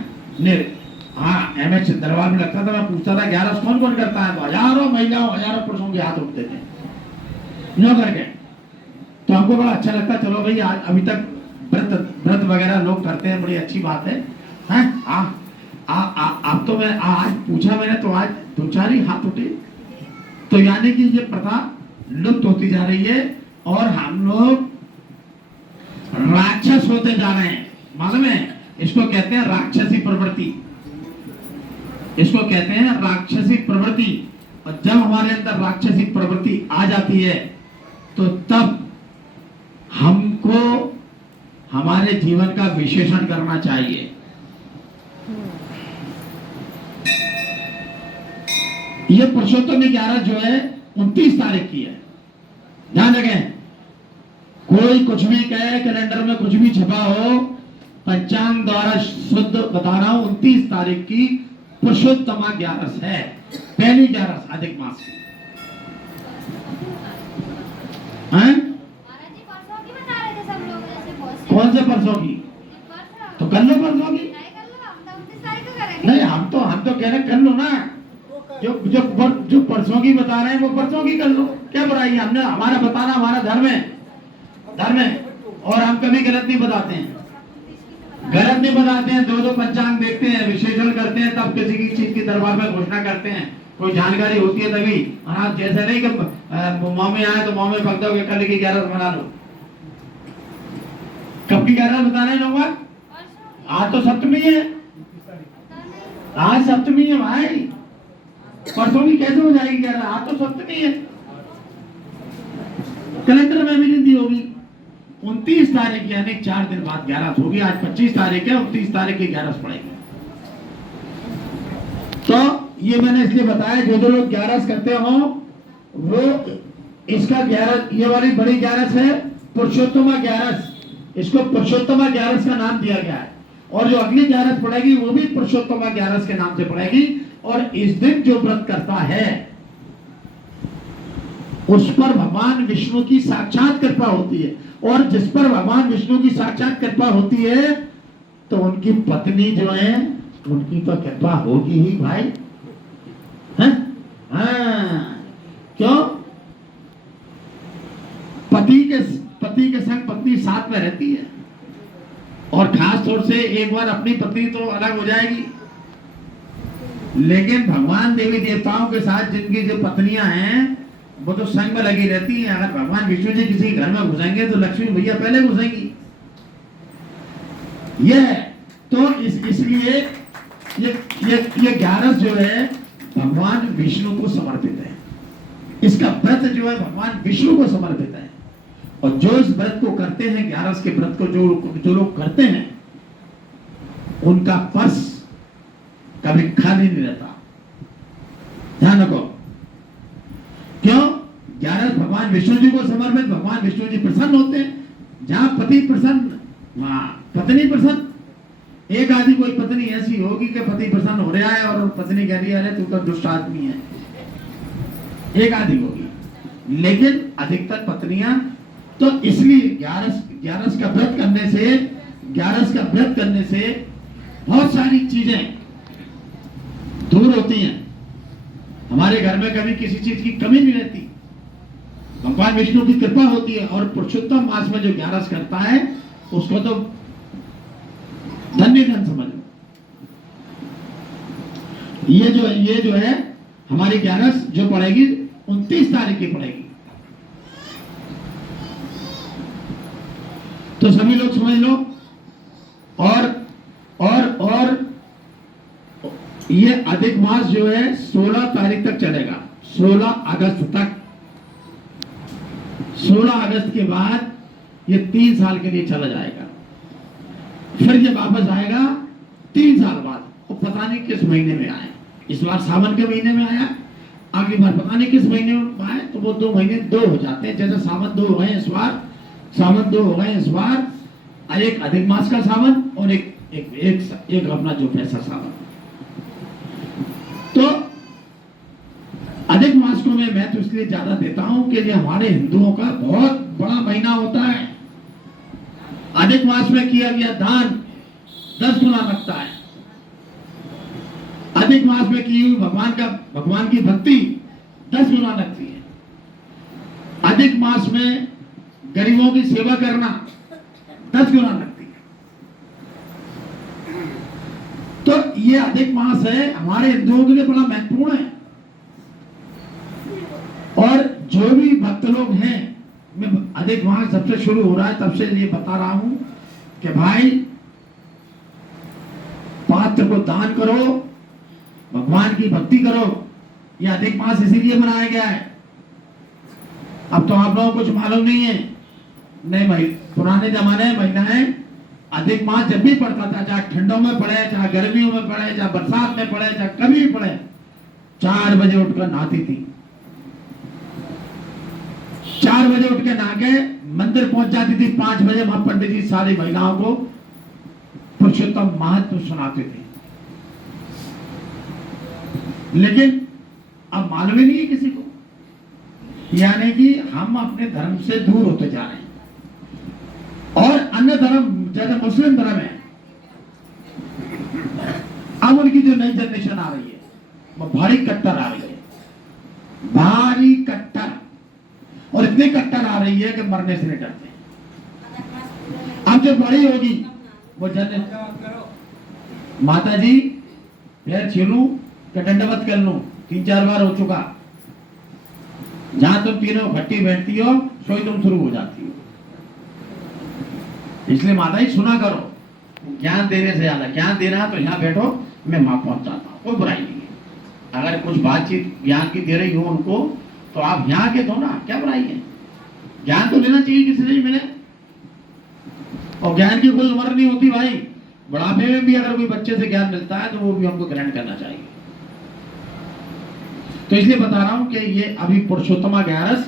हाँ, एमएच दरबार में लगता था, मैं पूछता था 11 कौन कौन करता है, तो हजारों महिलाओं हजारों पुरुषों के हाथ उठते थे नो करके। तो हमको बड़ा अच्छा लगता, चलो भाई आज अभी तक व्रत वगैरह लोग करते हैं, बड़ी अच्छी बात है। अब तो मैं आज पूछा मैंने तो आज 2-4 ही हाथ उठे, तो यानी कि ये प्रथा लुप्त होती जा रही है और हम लोग राक्षस होते जा रहे हैं। मालूम है, इसको कहते हैं राक्षसी प्रवृत्ति, इसको कहते हैं राक्षसी प्रवृत्ति। और जब हमारे अंदर राक्षसी प्रवृत्ति आ जाती है तो तब हमको हमारे जीवन का विश्लेषण करना चाहिए। ये पुरुषोत्तम 11 जो है 29 तारीख की है, ध्यान रखें। कोई कुछ भी कहे, कैलेंडर में कुछ भी छपा हो, पंचांग द्वारा शुद्ध बता रहा हूं 29 तारीख की पुरुषोत्तमा 11 है, पहली 11 अधिक मास की। कौन से परसों की? तो कर लो परसों की। नहीं, हम तो कह रहे कर लो ना, जो परसों की बता रहे हैं वो परसों की कर लो, क्या बुराई है? हमने हमारा बताना हमारा धर्म है और हम कभी गलत नहीं बताते हैं, गलत नहीं बताते हैं। 2-2 पंचांग देखते हैं, विश्लेषण करते हैं, तब किसी की चीज की दरबार में घोषणा करते हैं। कोई जानकारी होती है तभी। आप जैसे नहीं कि मुंह में आए तो मुंह में पक दो, कल की 11 बना लो। कब की 11 बता रहे लोग? आज तो सप्तमी है, आज सप्तमी है भाई, परसों की कैसे हो जाएगी 11? आज तो सप्तमी है, कैलेंडर में भी नहीं दी होगी। 29 तारीख यानी 4 दिन बाद 11 होगी। आज 25 तारीख है, 29 तारीख की 11 पड़ेगी। तो ये मैंने इसलिए बताया, जो लोग 11 करते हो वो इसका 11, ये वाली बड़ी 11 है पुरुषोत्तमा 11, इसको पुरुषोत्तमा 11 का नाम दिया गया है। और जो अगली 11 पड़ेगी वो भी पुरुषोत्तमा 11 के नाम से पड़ेगी। और इस दिन जो व्रत करता है उस पर भगवान विष्णु की साक्षात कृपा होती है। और जिस पर भगवान विष्णु की साक्षात कृपा होती है तो उनकी पत्नी जो है उनकी तो कृपा होगी ही भाई, हैं? हाँ, क्यों? पति के संग पत्नी साथ में रहती है, और खास तौर से एक बार अपनी पत्नी तो अलग हो जाएगी, लेकिन भगवान देवी देवताओं के साथ जिनकी जो पत्नियां हैं वो तो संग में लगी रहती है। अगर भगवान विष्णु जी किसी घर में घुसेंगे तो लक्ष्मी भैया पहले घुसेंगी। यह तो इसलिए ये 11 जो है भगवान विष्णु को समर्पित है। इसका व्रत जो है भगवान विष्णु को समर्पित है। और जो इस व्रत को करते हैं, 11 के व्रत को जो लोग करते हैं उनका पर्स कभी खाली नहीं रहता। ध्यान रखो। क्यों? 11 भगवान विष्णु जी को समर्पित, भगवान विष्णु जी प्रसन्न होते हैं। जहां पति प्रसन्न वहां पत्नी प्रसन्न। एक आदि कोई पत्नी ऐसी होगी कि पति प्रसन्न हो रहा है और पत्नी कह रही है अरे तू तो दुष्ट आदमी है, एक आदि होगी। लेकिन अधिकतर पत्नियां तो इसलिए 11 का व्रत करने से बहुत सारी चीजें दूर होती हैं। हमारे घर में कभी किसी चीज की कमी नहीं रहती, भगवान विष्णु की कृपा होती है। और पुरुषोत्तम मास में जो 11 करता है उसको तो धन्य धन समझ लो। ये जो है हमारी 11 जो पड़ेगी 29 तारीख की पड़ेगी। तो सभी लोग समझ लो। और ये अधिक मास जो है 16 तारीख तक चलेगा, 16 अगस्त तक। 16 अगस्त के बाद ये 3 साल के लिए चला जाएगा। फिर ये वापस आएगा 3 साल बाद। वो पता नहीं किस महीने में आए। इस बार सावन के महीने में आया, अगली बार पता नहीं किस महीने में आए। तो वो 2 महीने 2 हो जाते हैं। जैसे सावन 2 हो गए इस बार, सावन 2 हो गए इस बार। एक अधिक मास का सावन और एक अपना जो पैसा सावन। तो अधिक मास को मैं तो इसलिए ज्यादा देता हूं कि ये हमारे हिंदुओं का बहुत बड़ा महीना होता है। अधिक मास में किया गया दान 10 गुना लगता है। अधिक मास में की हुई भगवान की भक्ति 10 गुना लगती है। अधिक मास में गरीबों की सेवा करना 10 गुना लगती है। तो ये अधिक मास है हमारे हिंदुओं के लिए बड़ा महत्वपूर्ण है। और जो भी भक्त लोग हैं, मैं अधिक मास जब से शुरू हो रहा है तब से ये बता रहा हूं कि भाई पात्र को दान करो, भगवान की भक्ति करो। ये अधिक मास इसीलिए मनाया गया है। अब तो आप लोगों को कुछ मालूम नहीं है। नहीं भाई, पुराने जमाने में महिलाएं अधिक मास जब भी पड़ता था, चाहे ठंडों में पड़े, चाहे गर्मियों में पड़े, चाहे बरसात में पड़े, चाहे कभी भी पड़े, 4 बजे उठकर नहाती थी। 4 बजे उठ के नहा के मंदिर पहुंच जाती थी। 5 बजे वहां पंडित जी सारी महिलाओं को पुरुषोत्तम महत्व सुनाते थे। लेकिन अब मालूम ही नहीं है किसी को, यानी कि हम अपने धर्म से दूर होते जा रहे हैं। और अन्य धर्म जैसे मुस्लिम धर्म है, अब उनकी जो नई जनरेशन आ रही है वो भारी कट्टर आ रही है, भारी कट्टर। और इतनी कट्टर आ रही है कि मरने से नहीं डरते। अब जो बड़ी होगी वो जनरेशन, माता जी पैर छीलूं कि दंडवत कर लूं, 3-4 बार हो चुका। जहां तुम तीनों इकट्ठी बैठती हो सोई तुम शुरू हो जाती हो। इसलिए माता जी सुना करो, ज्ञान देने से ज्यादा ज्ञान देना तो यहाँ बैठो, मैं वहां पहुंच जाता हूँ, कोई बुराई नहीं है। अगर कुछ बातचीत ज्ञान की दे रही हो उनको तो आप यहाँ के दो ना, क्या बुराई है। ज्ञान तो लेना चाहिए, किसी से मिले। और ज्ञान की कोई उम्र नहीं होती भाई। बुढ़ापे में भी अगर कोई बच्चे से ज्ञान मिलता है तो वो भी हमको ग्रहण करना चाहिए। तो इसलिए बता रहा हूं कि ये अभी पुरुषोत्तमा 11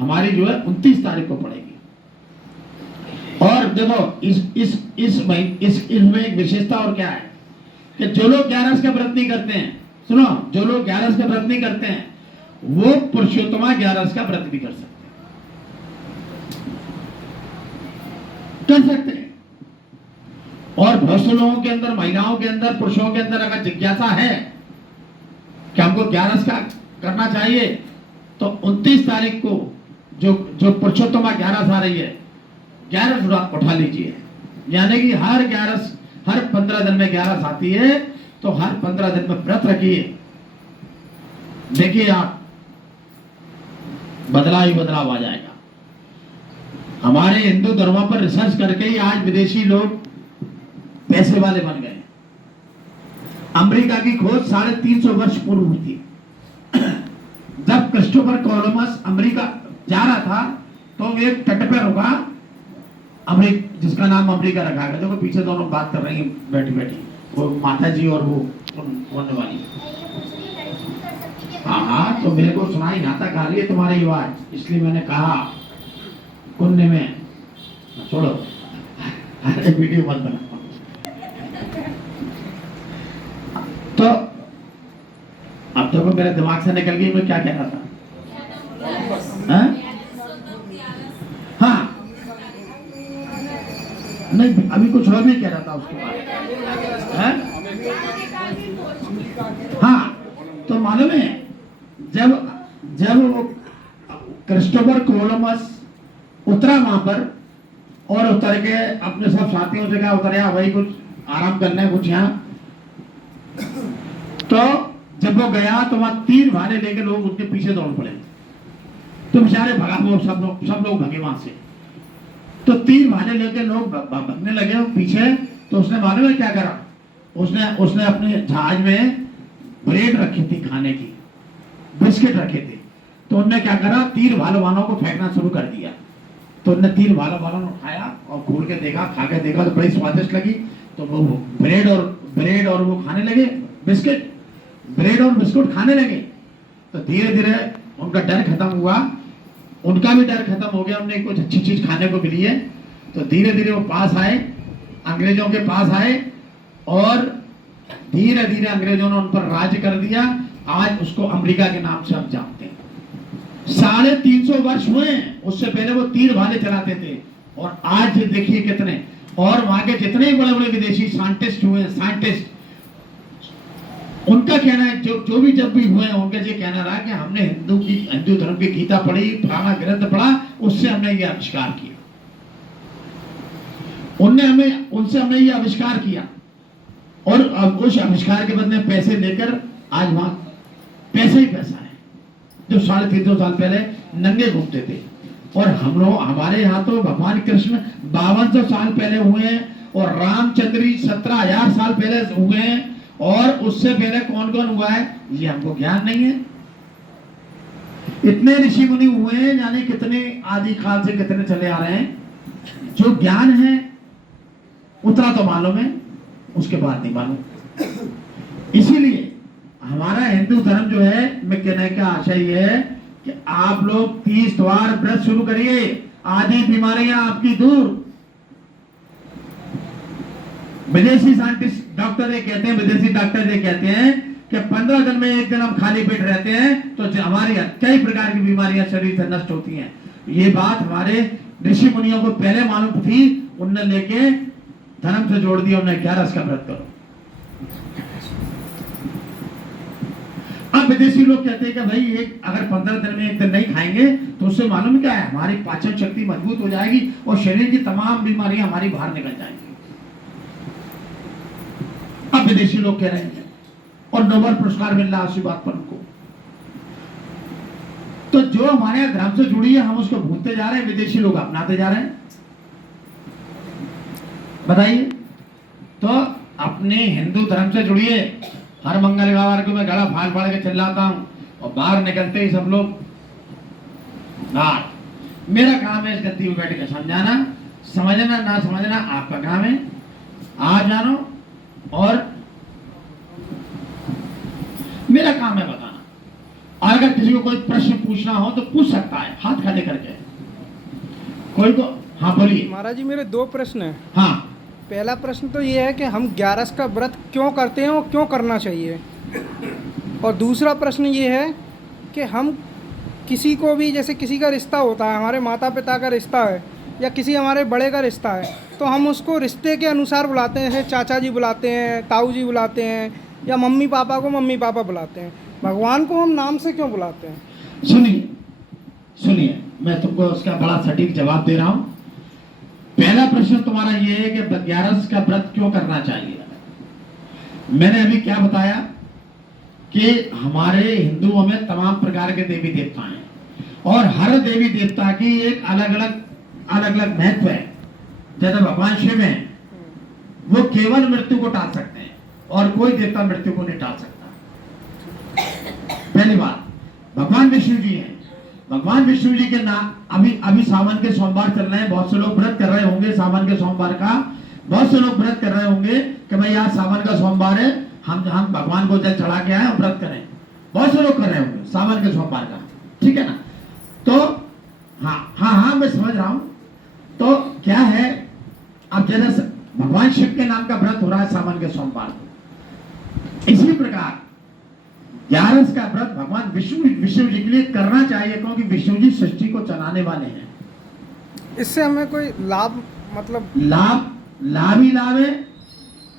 हमारी जो है 29 तारीख को पड़ेगी। और देखो इसमें एक विशेषता और क्या है कि जो लोग 11 का व्रत नहीं करते हैं, सुनो, जो लोग 11 का व्रत नहीं करते हैं वो पुरुषोत्तमा 11 का व्रत भी कर सकते हैं। और बहुत से लोगों के अंदर, महिलाओं के अंदर, पुरुषों के अंदर अगर जिज्ञासा है कि हमको 11 का करना चाहिए तो 29 तारीख को जो पुरुषोत्तमा 11 आ रही है, 11 उठा लीजिए। यानी कि हर 15 दिन में 11 आती है तो हर 15 दिन में व्रत रखिए। देखिए आप, बदलाव आ जाएगा। हमारे हिंदू धर्मों पर रिसर्च करके ही आज विदेशी लोग पैसे वाले बन गए। अमेरिका की खोज 350 वर्ष पूर्व हुई थी। जब क्रिस्टोफर कोलंबस अमेरिका जा रहा था तो एक तट पर रुका, जिसका नाम अमेरिका रखा गया। देखो पीछे दोनों बात कर रही हैं बैठी बैठी, वो माता जी और वो बोलने वाली। हाँ, तो मेरे को सुनाई यहाँ तक आ रही है तुम्हारी आवाज, इसलिए मैंने कहा कुन्ने में छोड़ो, अरे वीडियो मत बना। तो अब देखो मेरे दिमाग से निकल गई मैं क्या कह रहा था। हाँ नहीं, अभी कुछ और भी कह रहा था उसके बाद। हाँ तो मालूम है जब वो क्रिस्टोफर कोलंबस उतरा वहां पर, और उतर के अपने सब साथियों से कहा उतर यहाँ, वही कुछ आराम करना है कुछ यहाँ। तो जब वो गया तो वहां तीर भाले लेके लोग उनके पीछे दौड़ पड़े, तो बेचारे भगा, वो सब लोग भगे वहां से। तो तीर भाले लेके लोग भगने लगे पीछे। तो उसने मालूम है क्या करा, उसने अपने जहाज में ब्रेड रखी थी खाने की, बिस्किट रखे थे। तो उन्होंने क्या करा, तीर भालों वालों को फेंकना शुरू कर दिया। तो उन्होंने तीर भालों वालों ने उठाया और खोल के देखा, खा के देखा तो बड़ी स्वादिष्ट लगी। तो वो ब्रेड और वो खाने लगे बिस्किट, ब्रेड और बिस्कुट खाने लगे। तो धीरे धीरे उनका डर खत्म हुआ, उनका भी डर खत्म हो गया, उन्हें कुछ अच्छी चीज खाने को मिली है। तो धीरे धीरे वो पास आए, अंग्रेजों के पास आए, और धीरे धीरे अंग्रेजों ने उन पर राज कर दिया। आज उसको अमेरिका के नाम से हम जानते हैं। 350 वर्ष हुए, उससे पहले वो तीर भाले चलाते थे, और आज देखिए कितने। और वहां के जितने बड़े बड़े विदेशी साइंटिस्ट हुए, उनका कहना है, जो भी जब भी हुए उनका ये कहना रहा कि हमने हिंदू धर्म की गीता पढ़ी, फलाना ग्रंथ पढ़ा, उससे हमने ये आविष्कार किया। उनसे हमने ये आविष्कार किया, और उस आविष्कार के बदले पैसे लेकर आज वहां पैसा ही पैसा है। जो 350 साल पहले नंगे घूमते थे, और हम लोग, हमारे यहाँ तो भगवान कृष्ण 5200 साल पहले हुए हैं, और रामचंद्र जी 17,000 साल पहले हुए हैं, और उससे पहले कौन कौन हुआ है ये हमको ज्ञान नहीं है। इतने ऋषि मुनि हुए हैं, यानी कितने आदि काल से कितने चले आ रहे हैं। जो ज्ञान है उतना तो मालूम है, उसके बाद नहीं मालूम। इसीलिए हमारा हिंदू धर्म जो है, मैं कहने का आशय ये है कि आप लोग 30 वार व्रत शुरू करिए, आधी बीमारियां आपकी दूर। विदेशी साइंटिस्ट डॉक्टर ये कहते हैं, विदेशी डॉक्टर ये कहते हैं कि 15 दिन में एक दिन हम खाली पेट रहते हैं तो हमारी कई प्रकार की बीमारियां शरीर से नष्ट होती हैं। ये बात हमारे ऋषि मुनियों को पहले मालूम थी, उनने लेके धर्म से जोड़ दिया, उन्हें 11 का व्रत करो। अब विदेशी लोग कहते हैं कि भाई अगर 15 दिन में एक दिन नहीं खाएंगे तो उससे मालूम क्या है, हमारी पाचन शक्ति मजबूत हो जाएगी और शरीर की तमाम बीमारियां हमारी बाहर निकल जाएंगी। अब विदेशी लोग कह रहे हैं, और नोबेल पुरस्कार मिल रहा है उसी बात पर उनको। तो जो हमारे धर्म से जुड़ी है हम उसको भूलते जा रहे हैं, विदेशी लोग अपनाते जा रहे हैं। बताइए, तो अपने हिंदू धर्म से जुड़िए। हर मंगलवार को मैं गला फाड़ फाड़ के चिल्लाता हूं, और बाहर निकलते ही सब लोग बाहर। मेरा काम है इस गद्दी में बैठ के समझाना, समझना ना समझना आपका काम है। आप जानो, और मेरा काम है बताना। और अगर किसी को कोई प्रश्न पूछना हो तो पूछ सकता है, हाथ खड़े करके। कोई को, हाँ बोलिए। महाराज जी मेरे 2 प्रश्न हैं। हाँ। पहला प्रश्न तो ये है कि हम 11 का व्रत क्यों करते हैं और क्यों करना चाहिए, और दूसरा प्रश्न ये है कि हम किसी को भी, जैसे किसी का रिश्ता होता है, हमारे माता पिता का रिश्ता है या किसी हमारे बड़े का रिश्ता है, तो हम उसको रिश्ते के अनुसार बुलाते हैं। जैसे चाचा जी बुलाते हैं, ताऊ जी बुलाते हैं, या मम्मी पापा को मम्मी पापा बुलाते हैं। भगवान को हम नाम से क्यों बुलाते हैं? सुनिए, मैं तुमको उसका बड़ा सटीक जवाब दे रहा हूं। पहला प्रश्न तुम्हारा ये है कि 11 का व्रत क्यों करना चाहिए। मैंने अभी क्या बताया कि हमारे हिंदुओं में तमाम प्रकार के देवी देवता हैं, और हर देवी देवता की एक अलग अलग महत्व है। जैसे भगवान शिव हैं, वो केवल मृत्यु को टाल सकते हैं, और कोई देवता मृत्यु को नहीं टाल सकता। पहली बात, भगवान विष्णु जी हैं। भगवान विष्णु जी के नाम, अभी सावन के सोमवार चल रहे हैं, बहुत से लोग व्रत कर रहे होंगे सावन के सोमवार का। बहुत से लोग व्रत कर रहे होंगे कि भाई आज सावन का सोमवार है, हम भगवान को जल चढ़ा के आए और व्रत करें। बहुत से लोग कर रहे होंगे सावन के सोमवार का, ठीक है ना। तो हाँ मैं समझ रहा हूं। तो क्या है, अब जैसे भगवान शिव के नाम का व्रत हो रहा है सावन के सोमवार को, इसी प्रकार 11 का व्रत भगवान विष्णु जी के लिए करना चाहिए, क्योंकि विष्णु जी सृष्टि को चलाने वाले हैं। इससे हमें कोई लाभ, मतलब लाभ ही लाभ है।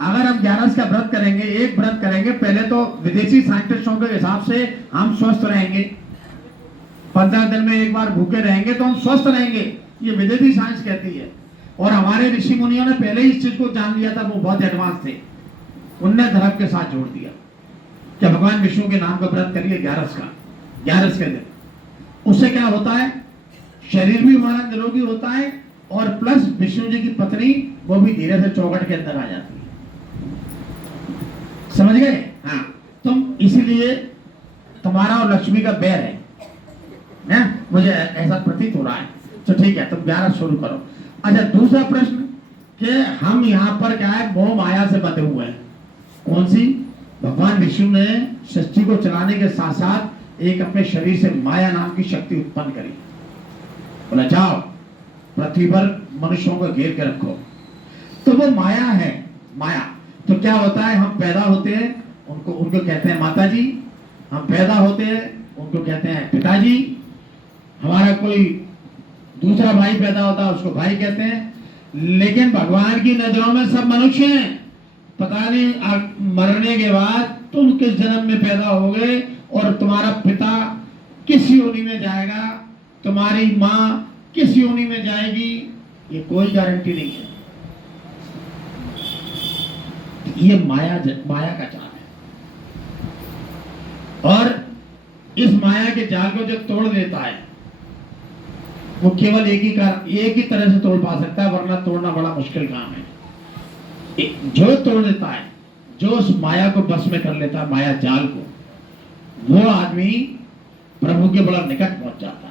अगर हम 11 का व्रत करेंगे, एक व्रत करेंगे, पहले तो विदेशी साइंटिस्टों के हिसाब से हम स्वस्थ रहेंगे, 15 दिन में एक बार भूखे रहेंगे तो हम स्वस्थ रहेंगे, ये विदेशी साइंस कहती है। और हमारे ऋषि मुनियों ने पहले ही इस चीज को जान लिया था, वो बहुत एडवांस थे, उनने धर्म के साथ जोड़ दिया कि भगवान विष्णु के नाम का व्रत करिए 11 के दिन। उससे क्या होता है, शरीर भी हमारा निरोगी होता है, और प्लस विष्णु जी की पत्नी वो भी धीरे से चौखट के अंदर आ जाती है। समझ गए? हाँ, तुम इसलिए तुम्हारा और लक्ष्मी का बैर है, मुझे ऐसा प्रतीत हो रहा है। तो ठीक है, तुम 11 शुरू करो। अच्छा, दूसरा प्रश्न कि हम यहाँ पर क्या है, मोह माया से बंधे हुए हैं। कौन सी? भगवान विष्णु ने सृष्टि को चलाने के साथ साथ एक अपने शरीर से माया नाम की शक्ति उत्पन्न करी। बोला जाओ पृथ्वी पर मनुष्यों को घेर के रखो। तो वो माया है। माया तो क्या होता है, हम पैदा होते हैं उनको कहते हैं माता जी, हम पैदा होते हैं उनको कहते हैं पिताजी, हमारा कोई दूसरा भाई पैदा होता है उसको भाई कहते हैं। लेकिन भगवान की नजरों में सब मनुष्य हैं। पता नहीं मरने के बाद तुम किस जन्म में पैदा हो गए और तुम्हारा पिता किस योनि में जाएगा, तुम्हारी माँ किस योनि में जाएगी, ये कोई गारंटी नहीं है। ये माया का जाल है, और इस माया के जाल को जो तोड़ देता है वो केवल एक ही तरह से तोड़ पा सकता है, वरना तोड़ना बड़ा मुश्किल काम है। जो तोड़ देता है, जो उस माया को बस में कर लेता है, माया जाल को, वो आदमी प्रभु के बड़ा निकट पहुंच जाता है।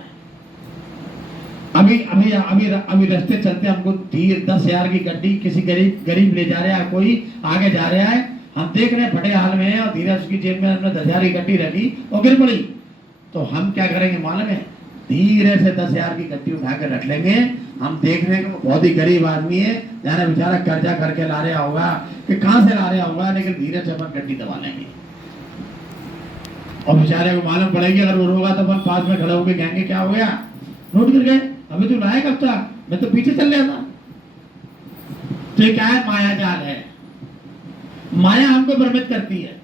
अभी रास्ते चलते हमको 10,000 की गड्डी किसी गरीब ले जा रहा है, कोई आगे जा रहा है, हम देख रहे हैं फटे हाल में है, और धीरे उसकी जेब में हमने 10,000 की गड्डी रखी और गिर पड़ी, तो हम क्या करेंगे मालूम है? धीरे से 10,000 की गड्डी उठा कर रख लेंगे। हम देख रहे हैं कि बहुत ही गरीब आदमी है, जाने बेचारा कर्जा करके ला रहा होगा कि कहां से ला रहा होगा, लेकिन धीरे से अपन गड्डी दबा लेंगे। और बेचारे को मालूम पड़ेगी अगर वो रोगा तो अपन पास में खड़े होकर कहेंगे क्या हो गया, नोट गिर गए, अभी तो लाया कब था, मैं तो पीछे चल रहा था। तो ये क्या है? माया जाल है। माया हमको भ्रमित करती है।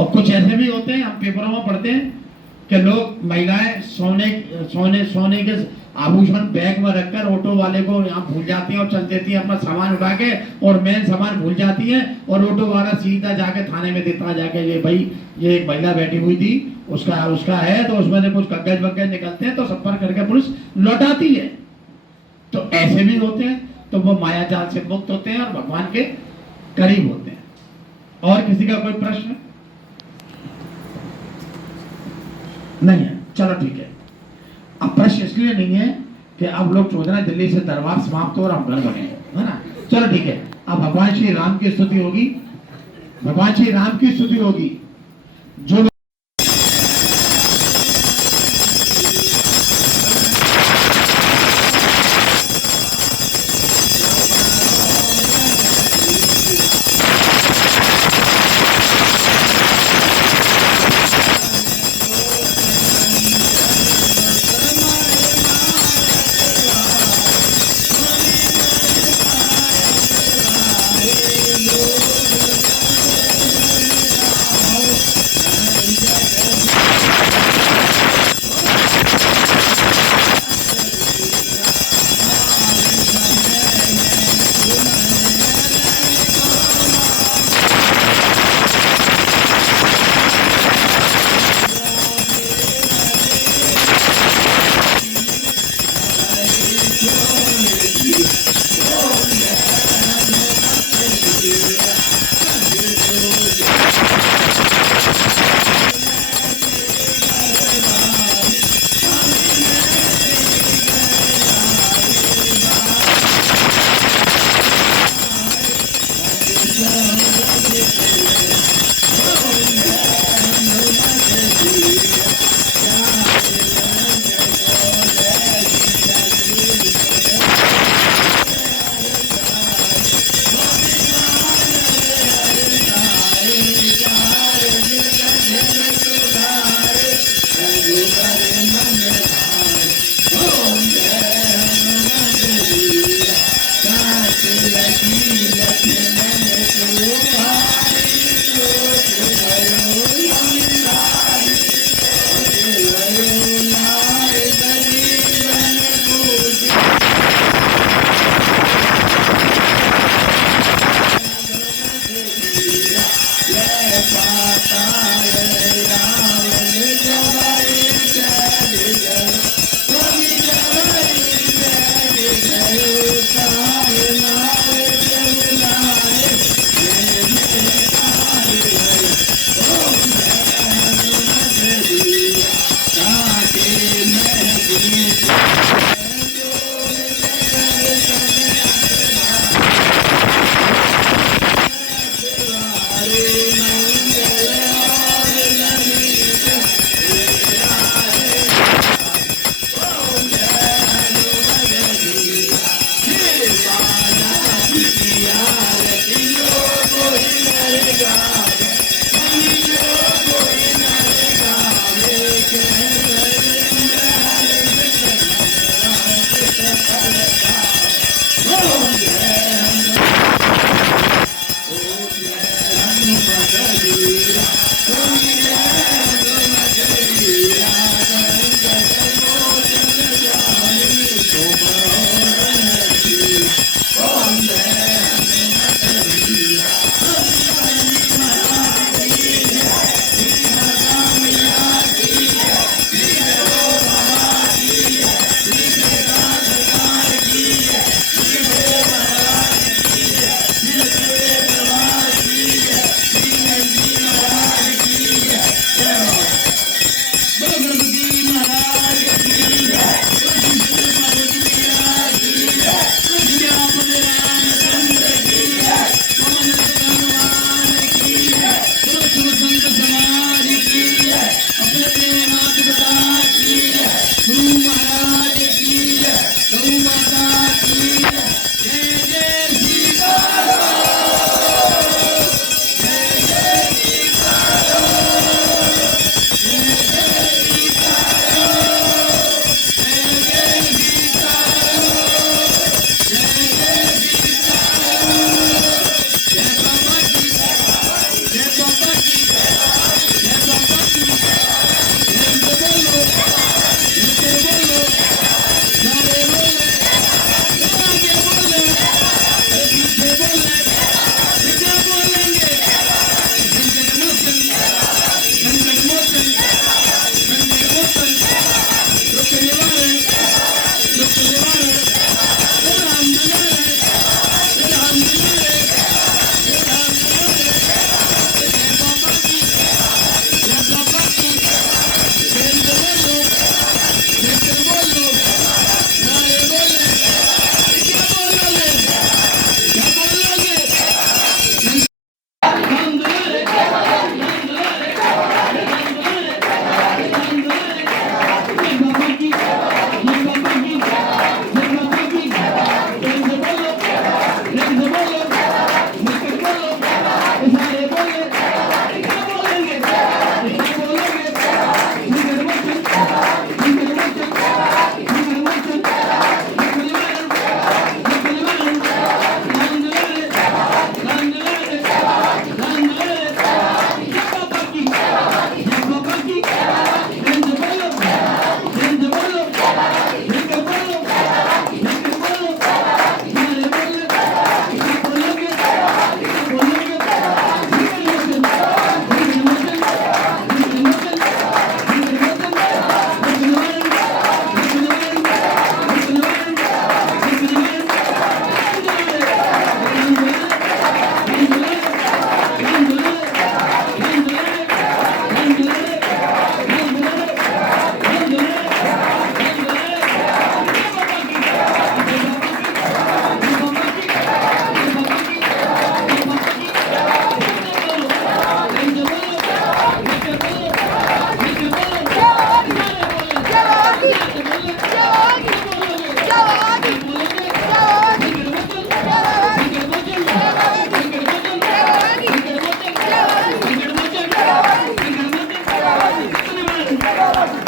और कुछ ऐसे भी होते हैं, हम पेपरों में पढ़ते हैं कि लोग, महिलाएं सोने के आभूषण बैग में रखकर ऑटो वाले को यहाँ भूल जाती हैं और चल देती हैं अपना सामान उठा के, और मेन सामान भूल जाती है, और ऑटो वाला सीधा जाके थाने में देता जाके, ये भाई ये एक महिला बैठी हुई थी, उसका है, तो उसमें से कुछ कागज वगैरह निकलते हैं तो संपर्क करके पुलिस लौटाती है। तो ऐसे भी होते हैं, तो वो माया जाल से मुक्त होते हैं और भगवान के करीब होते हैं। और किसी का कोई प्रश्न नहीं है? चलो ठीक है। अब प्रश्न इसलिए नहीं है कि अब लोग सोच रहे हैं दिल्ली से दरबार समाप्त हो और हम घर बने, है ना। चलो ठीक है। अब भगवान श्री राम की स्तुति होगी, भगवान श्री राम की स्तुति होगी। जो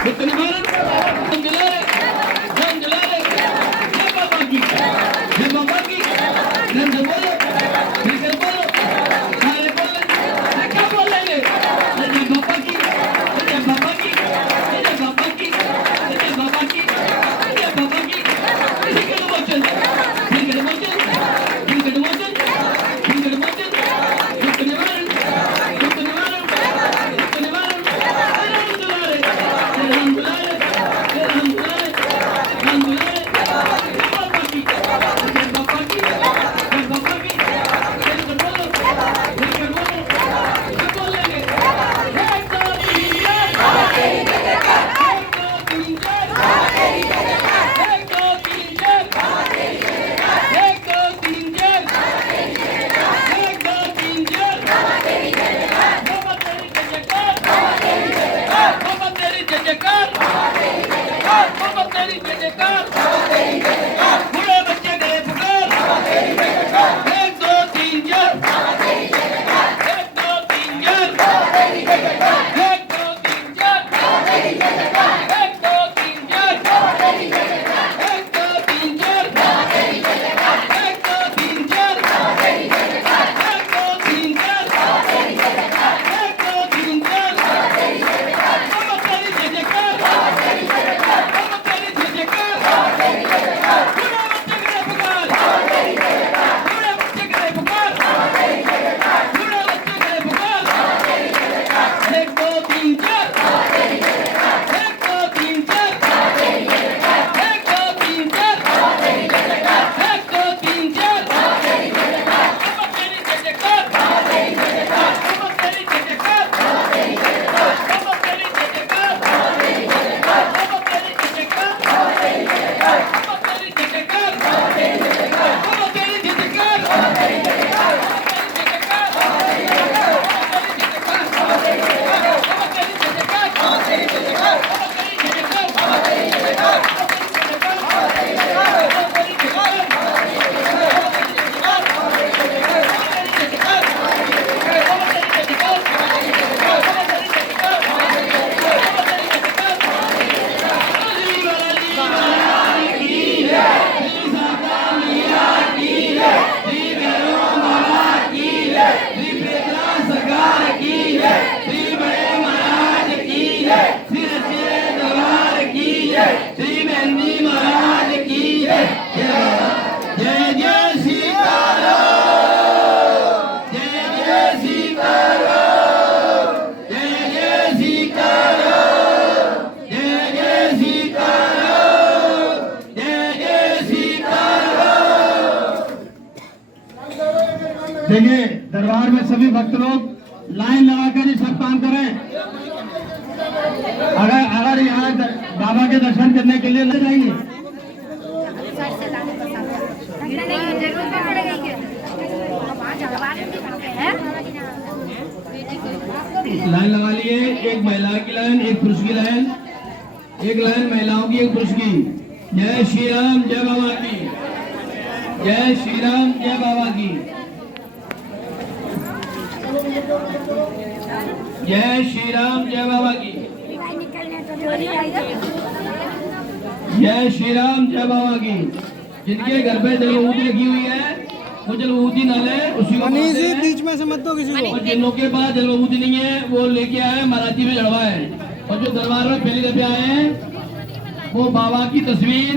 नित्य निवारण जय जलाले जय बाबा की जय बाबा की जय बोलो फिर से बोलो सारे बोले क्या बोलेंगे जय बाबा की जय बाबा की जय बाबा की जय बाबा की जय बाबा की ठीक है वचन ठीक है वचन ठीक है वचन ठीक है वचन नित्य निवारण नित्य निवारण नित्य निवारण राम दुलारे राम दुलारे राम दुलारे राम दुलारे जय बाबा की जय बाबा की जय बाबा की जय बोलो ठीक है बोलो क्या बोलेंगे एक दो तीन चार एक दो तीन चार एक दो तीन चार एक दो तीन चार एक दो तीन चार बाबा तेरी जयकार बाबा तेरी जयकार बाबा तेरी जयकार बूढ़े बच्चे गए पुकार एक दो तीन चार एक दो तीन चार एक दो तीन चार एक दो तीन चार एक दो तीन चार एक दो तीन चार एक दो तीन चार एक दो तीन चार बाबा तेरी जयकार बाबा तेरी जयकार बूढ़े बच्चे गए पुकार बूढ़े बच्चे गए पुकार बूढ़े बच्चे गए पुकार एक दो तीन चार एक दो तीन चार एक दो तीन चार एक दो तीन चार बाबा तेरी जयकार बाबा तेरी जयकार बाबा तेरी जयकार बाबा तेरी जयकार बाबा तेरी जयकार बाबा तेरी जयकार बाबा तेरी जयकार बाबा तेरी जयकार बाबा तेरी जयकार बाबा तेरी जयकार बाबा तेरी देखिए दरबार में सभी भक्त लोग लाइन लगाकर ही सब काम करें। अगर यहाँ बाबा के दर्शन करने के लिए ले जाएंगे लाइन लगा लिए। एक महिला की लाइन, एक पुरुष की लाइन, एक लाइन महिलाओं की, एक पुरुष की। जय श्री राम जय बाबा की, जय श्री राम जय बाबा की, जय श्री राम जय बाबा की, जय श्री राम जय बाबा की। जिनके घर पे जलविभूति लगी हुई है वो जलविभूति न ले, उसी को बीच में से मत दो किसी को। और जिन लोगों के पास जलविभूति नहीं है वो लेके आए, महाराज जी में चढ़वा है। और जो दरबार में पहली दफे आए हैं वो बाबा की तस्वीर,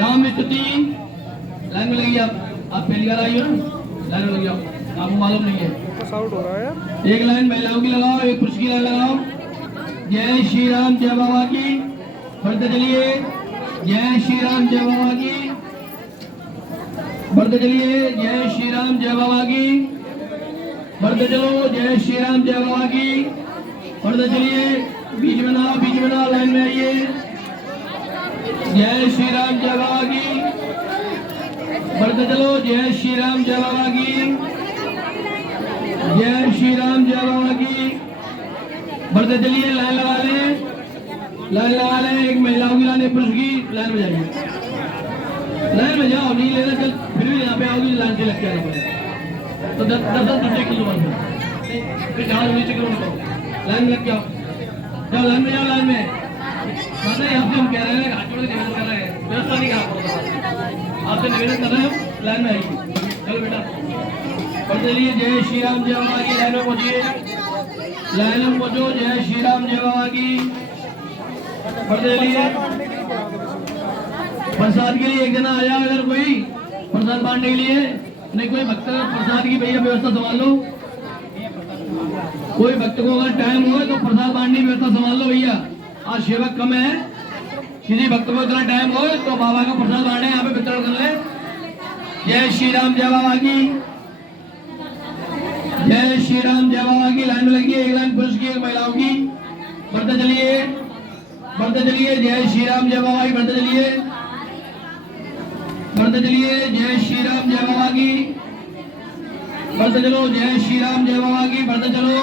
राम स्तुति लाइन में लगी। आप पहली बार आई हो ना, लाइन में लगी आपको मालूम नहीं है। साउंड हो रहा है। एक लाइन महिलाओं की लगाओ, एक पुरुष की लाइन लगाओ। जय श्री राम जय बाबा की, बढ़ते चलिए। जय श्री राम जय बाबा की, बढ़ते चलिए। जय श्री राम जय बाबा की, बढ़ते चलो। जय श्री राम जय बाबा की, बढ़ते चलिए। बीच में ना, बीच में ना, लाइन में आइए। जय श्री राम जय बाबा की, बढ़ते चलो। जय श्री राम जय बाबा की, जय श्री राम जय बाबा की, बढ़ते चलिए। लाइन लगा लें, लाइन लगा लें। एक महिलाओं की लाइन, एक पुरुष की लाइन में जाइए। लाइन में जाओ, नहीं लेना चल, फिर भी यहाँ पे आओगी लाइन से लग के आना तो 10-10 दूसरे किलो फिर जहाँ नीचे किलो लाइन में लग के आओ। जाओ लाइन में, जाओ लाइन में। नहीं आपसे हम कह रहे हैं, हाथ जोड़ के निवेदन कर रहे हैं, व्यवस्था नहीं करा आपसे निवेदन कर रहे हैं, हम लाइन में आइए। चलो बेटा बढ़ चलिए। जय श्री राम जय बाबा की लाइन में पहुंचिए, लाइन में पहुंचो। जय श्री राम जय बाबा की। बढ़ चलिए। प्रसाद के लिए एक जना आया, अगर कोई प्रसाद बांटने के लिए, नहीं कोई भक्त प्रसाद की भैया व्यवस्था संभाल लो। कोई भक्त को अगर टाइम हो तो प्रसाद बांटने की व्यवस्था संभाल लो भैया, आज सेवक कम है। किसी भक्त को इतना टाइम हो तो बाबा का प्रसाद बांटे, यहाँ पे वितरण कर ले। जय श्री राम जय बाबा की। जय श्री राम जय बाबा की। लाइन में लगिए, एक लाइन पुरुष की, एक महिलाओं की। बढ़ते चलिए, बढ़ते चलिए। जय श्री राम जय बाबा की। बढ़ते चलिए, बढ़ते चलिए। जय श्री राम जय बाबा की। बढ़ते चलो। जय श्री राम जय बाबा की। बढ़ते चलो।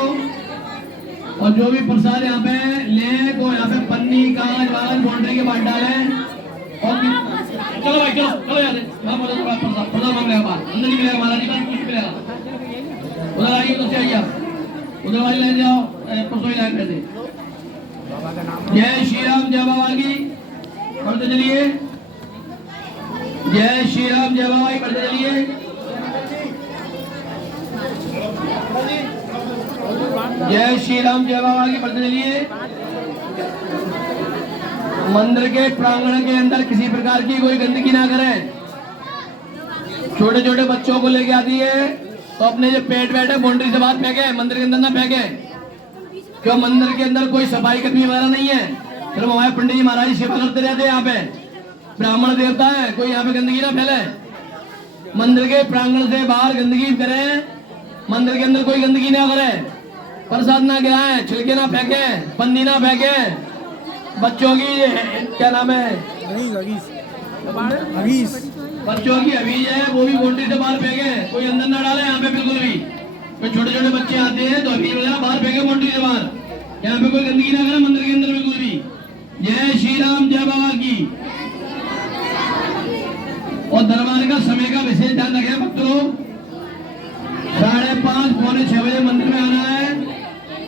और जो भी प्रसाद यहाँ पे ले को यहाँ पे पन्नी कांच वागज बाउंड्री के बाद डालें। और चलो भाई चलो चलो यार, प्रसाद मांग रहे हैं, अंदर नहीं मिलेगा महाराज जी का, कुछ मिलेगा। उधर आइए, उधर से आइए, उधर वाली लाइन जाओ, परसों लाइन पे से। जय श्री राम जय बाबा की। बढ़ते चलिए। जय श्री राम जय बाबा की। बढ़ते चलिए। जय श्री राम जय बाबा की। बढ़ते चलिए। मंदिर के प्रांगण के अंदर किसी प्रकार की कोई गंदगी ना करें। छोटे छोटे बच्चों को लेके आती है तो अपने जो पेट बैठे बाउंड्री से बाहर फेंके, मंदिर के अंदर ना फेंके, क्यों मंदिर के अंदर कोई सफाई कर्मी हमारा नहीं है। फिर हमारे पंडित जी महाराज जी सेवा करते रहते हैं, यहाँ पे ब्राह्मण देवता है, कोई यहाँ पे गंदगी ना फैले। मंदिर के प्रांगण से बाहर गंदगी करें, मंदिर के अंदर कोई गंदगी ना करे, प्रसाद ना गिराएं, छिलके ना फेंके, पन्नी ना फेंके। बच्चों की क्या नाम है, बच्चों की हवीज है, वो भी बाउंड्री से बाहर फेंके, कोई अंदर ना डाले यहाँ पे बिल्कुल भी। कोई छोटे छोटे बच्चे आते हैं तो हवीज वगैरह बाहर फेंके बाउंड्री से बाहर, यहाँ पे कोई गंदगी ना करे मंदिर के अंदर बिल्कुल भी। जय श्री राम जय बाबा की। और दरबार का समय का विशेष ध्यान रखें भक्त लोग, 5:30 पौने 6 बजे मंदिर में आना है।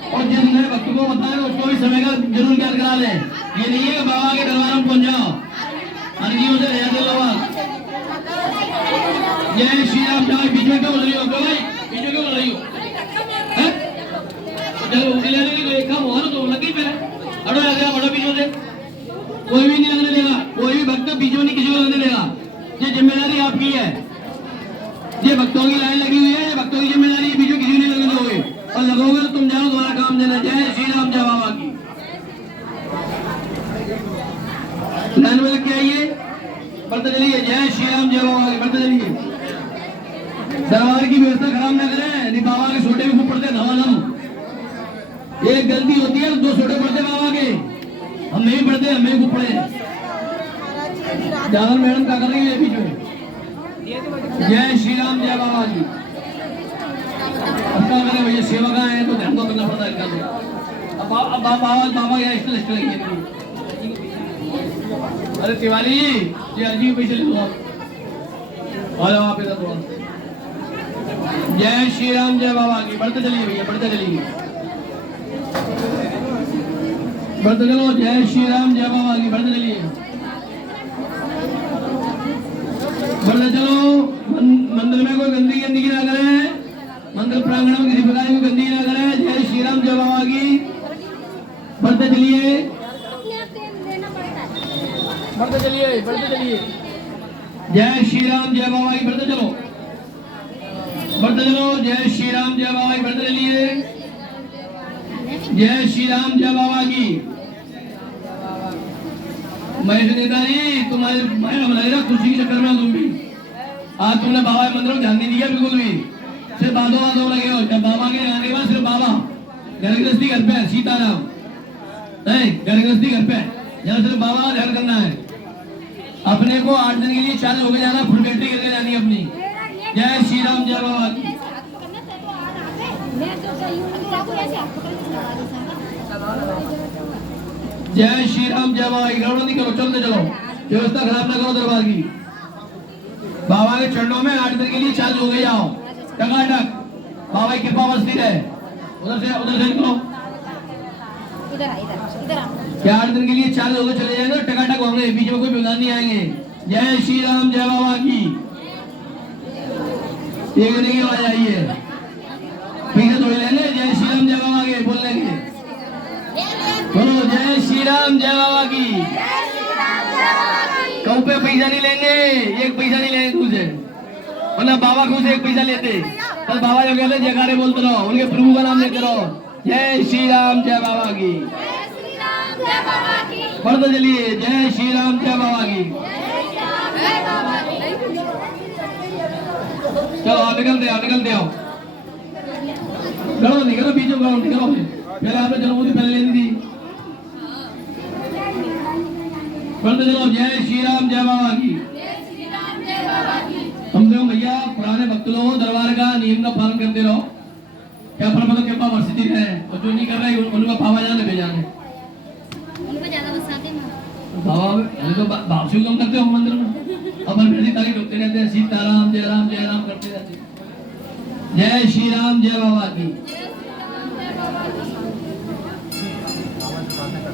और जिस नए भक्त को बताए उसको भी समय का जरूर ज्ञान करा लें। ये नहीं है कि बाबा के दरबार में पहुंच जाओ, अर्जियों से रहते लोग। जय श्री राम जय। बीच में क्यों बोल रही हो भाई, बीच में क्यों बोल रही हो? चलो एक काम हो तो लगी पहले हटो, आ गया बड़ो बीचों से। कोई भी नहीं लगने देगा, कोई भी भक्त बीचों नहीं किसी को लगने देगा। ये जिम्मेदारी आपकी है, ये भक्तों की लाइन लगी हुई है, ये भक्तों की जिम्मेदारी है, बीचों किसी नहीं लगने दोगे। और लगोगे तो तुम जाओ तुम्हारा काम देना। जय श्री राम जय बाबा की। लाइन में लग के आइए, बढ़ते चलिए। जय श्री राम जय बाबा की। बढ़ते चलिए। दरबार की व्यवस्था खराब ना करें, नहीं बाबा के छोटे भी खूब पड़ते धमाधम। एक गलती होती है 2 छोटे पड़ते बाबा के, हम नहीं पढ़ते, हमें खूब पड़े। जागर मैडम क्या कर रही है बीच में? जय श्री राम जय बाबा की। अब क्या करें भैया, सेवक आए तो ध्यान तो करना पड़ता है इनका तो। अब बाबा क्या इष्ट लिस्ट लगी है। अरे तिवारी ये अजीब पैसे ले लो आप, आ जाओ आप इधर थोड़ा। जय श्री राम जय बाबा की। बढ़ते चलिए भैया, बढ़ते चलिए, बढ़ते चलो। जय श्री राम जय बाबा की। बढ़ते चलिए, बढ़ते चलो। मंदिर में कोई गंदगी ना करें, मंदिर प्रांगण में किसी प्रकार की गंदगी ना करें। जय श्री राम जय बाबा की। बढ़ते चलिए, बढ़ते चलिए, बढ़ते चलिए। जय श्री राम जय बाबा की। बढ़ते चलो, बढ़ते चलो। जय श्री राम जय बाबा की। बढ़ते चलिए। जय श्री राम जय बाबा की। महेश नेताजी तुम्हारे बनाएगा खुशी के चक्कर में तुम भी आज तुमने बाबा के मंदिर में ध्यान नहीं दिया बिल्कुल भी, सिर्फ बातों लगे हो। जब बाबा के आने के बाद सिर्फ बाबा, घर गृहस्थी घर पे, सीताराम नहीं, घर गृहस्थी घर पे, यहाँ सिर्फ बाबा ध्यान करना है। अपने को 8 दिन के लिए चार्ज होकर जाना, फुल बैटरी करके जानी अपनी। जय श्री राम जय बाबा की। जय श्री राम जय बाबा की। गड़बड़ नहीं करो, चलते चलो, व्यवस्था खराब ना करो दरबार की। बाबा के चरणों में 8 दिन के लिए चार्ज हो गए जाओ टकाटक, बाबा की कृपा बसती रहे। उधर से निकलो, 4 दिन के लिए 4 लोग चले जाएंगे, टकाटक होंगे, बीच में कोई व्यवधान नहीं आएंगे। जय श्री राम, जय बाबा की। ये कहने की आवाज आई है, पैसे थोड़े लेंगे। जय श्री राम, जय बाबा के बोल लेंगे। बोलो जय श्री राम, जय बाबा की। कहूँ पे पैसा नहीं लेंगे, 1 पैसा नहीं लेंगे तुझे, वरना बाबा खुद 1 पैसा लेते। पर बाबा जो कहते जयकारे बोलते रहो, उनके प्रभु का नाम लेते रहो। जय श्री राम, जय बाबा की। पढ़ते चलिए, जय श्री राम, जय बाबा की। चलो आप निकलते आओ, निकलते आओ। चलो निकलो, बीचों का निकलो। पहले आपने जन्मोत्सव पहले लेनी थी। पढ़ते चलो, जय श्री राम, जय बाबा की। हम देखो भैया, पुराने भक्त लोग दरबार का नियम का पालन करते रहो। क्या पर मतलब कृपा वर्षित है, और जो नहीं कर रहे उनका पावा जाने भेजाने। बाबा पहले तो भाव से कम करते हो मंदिर में, अपन फिर तारीख ढोकते रहते हैं, सीताराम जय राम जय राम करते रहते हैं। जय श्री राम, जय बाबा की।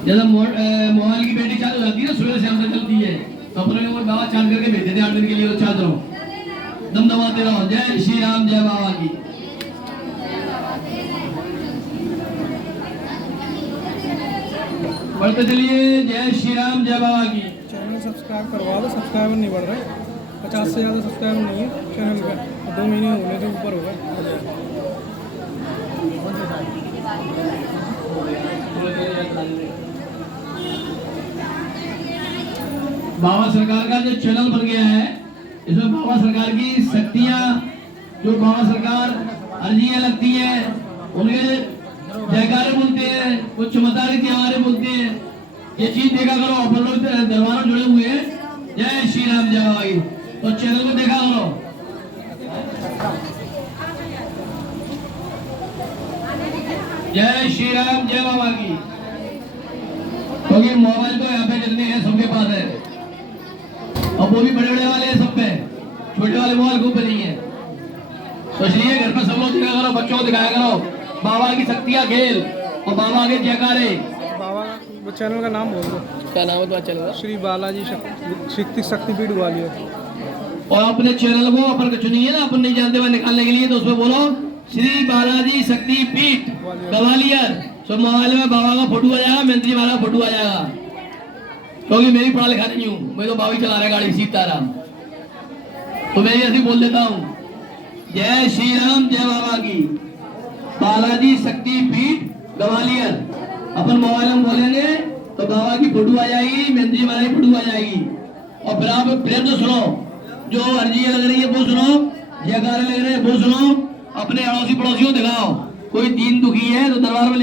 जब मोबाइल की बैटरी चार्ज हो जाती है ना, सुबह शाम तक चलती है, तो अपने वो बाबा चार्ज करके भेज देते हैं 8 दिन के लिए, चार्ज रहो, दमदमाते रहो। जय श्री राम, जय बाबा की। बढ़ते चलिए, जय श्री राम, जय बाबा की। चैनल सब्सक्राइब करवा दो, सब्सक्राइबर नहीं बढ़ रहे, 50 से ज़्यादा सब्सक्राइबर नहीं है चैनल का, 2 महीने होने के ऊपर होगा। बाबा सरकार का जो चैनल बन गया है, इसमें बाबा सरकार की शक्तियाँ, जो बाबा सरकार अर्जियाँ लगती हैं, उनके जयकारे बोलते हैं, कुछ चमत्कारी त्योहारे बोलते हैं। ये चीज देखा करो, अपन लोग दरबारों जुड़े हुए हैं। जय श्री राम, जय बाबा की। तो चैनल को देखा करो। जय श्री राम, जय बाबा की। क्योंकि मोबाइल तो यहाँ पे जितने हैं सबके पास है, और वो भी बड़े बड़े वाले हैं सब पे, छोटे वाले मोबाइल को नहीं है। तो इसलिए घर में सब लोग दिखा करो, बच्चों को दिखाया करो बाबा की शक्तियाँ खेल और बाबा के जयकारे। बाबा वो चैनल का नाम बोल दो, क्या नाम है तुम्हारा चैनल का? श्री बालाजी शक्तिपीठ ग्वालियर। और अपने चैनल को अपन को चुनिए ना, अपन नहीं जानते हुए निकालने के लिए, तो उसमें बोलो श्री बालाजी शक्तिपीठ ग्वालियर। तो मोबाइल में बाबा का फोटो आ जाएगा, मंत्री महाराज का फोटो आ जाएगा। क्योंकि मेरी पढ़ा लिखा नहीं हूँ, मैं तो बाबा चला रहा है गाड़ी, सीताराम, तो मैं ऐसे बोल देता हूँ। जय श्री राम, जय बाबा की। बालाजी शक्तिपीठ ग्वालियर, अपन मोबाइल में बोलेंगे तो बाबा की फोटो आ जाएगी, मंत्री महाराज की फोटो आ जाएगी। और फिर आप प्रेम से सुनो, जो अर्जियां लग रही है वो सुनो, जयकारे लग रहे हैं वो सुनो, अपने अड़ोसी पड़ोसियों दिखाओ। कोई दीन दुखी है तो दरबार में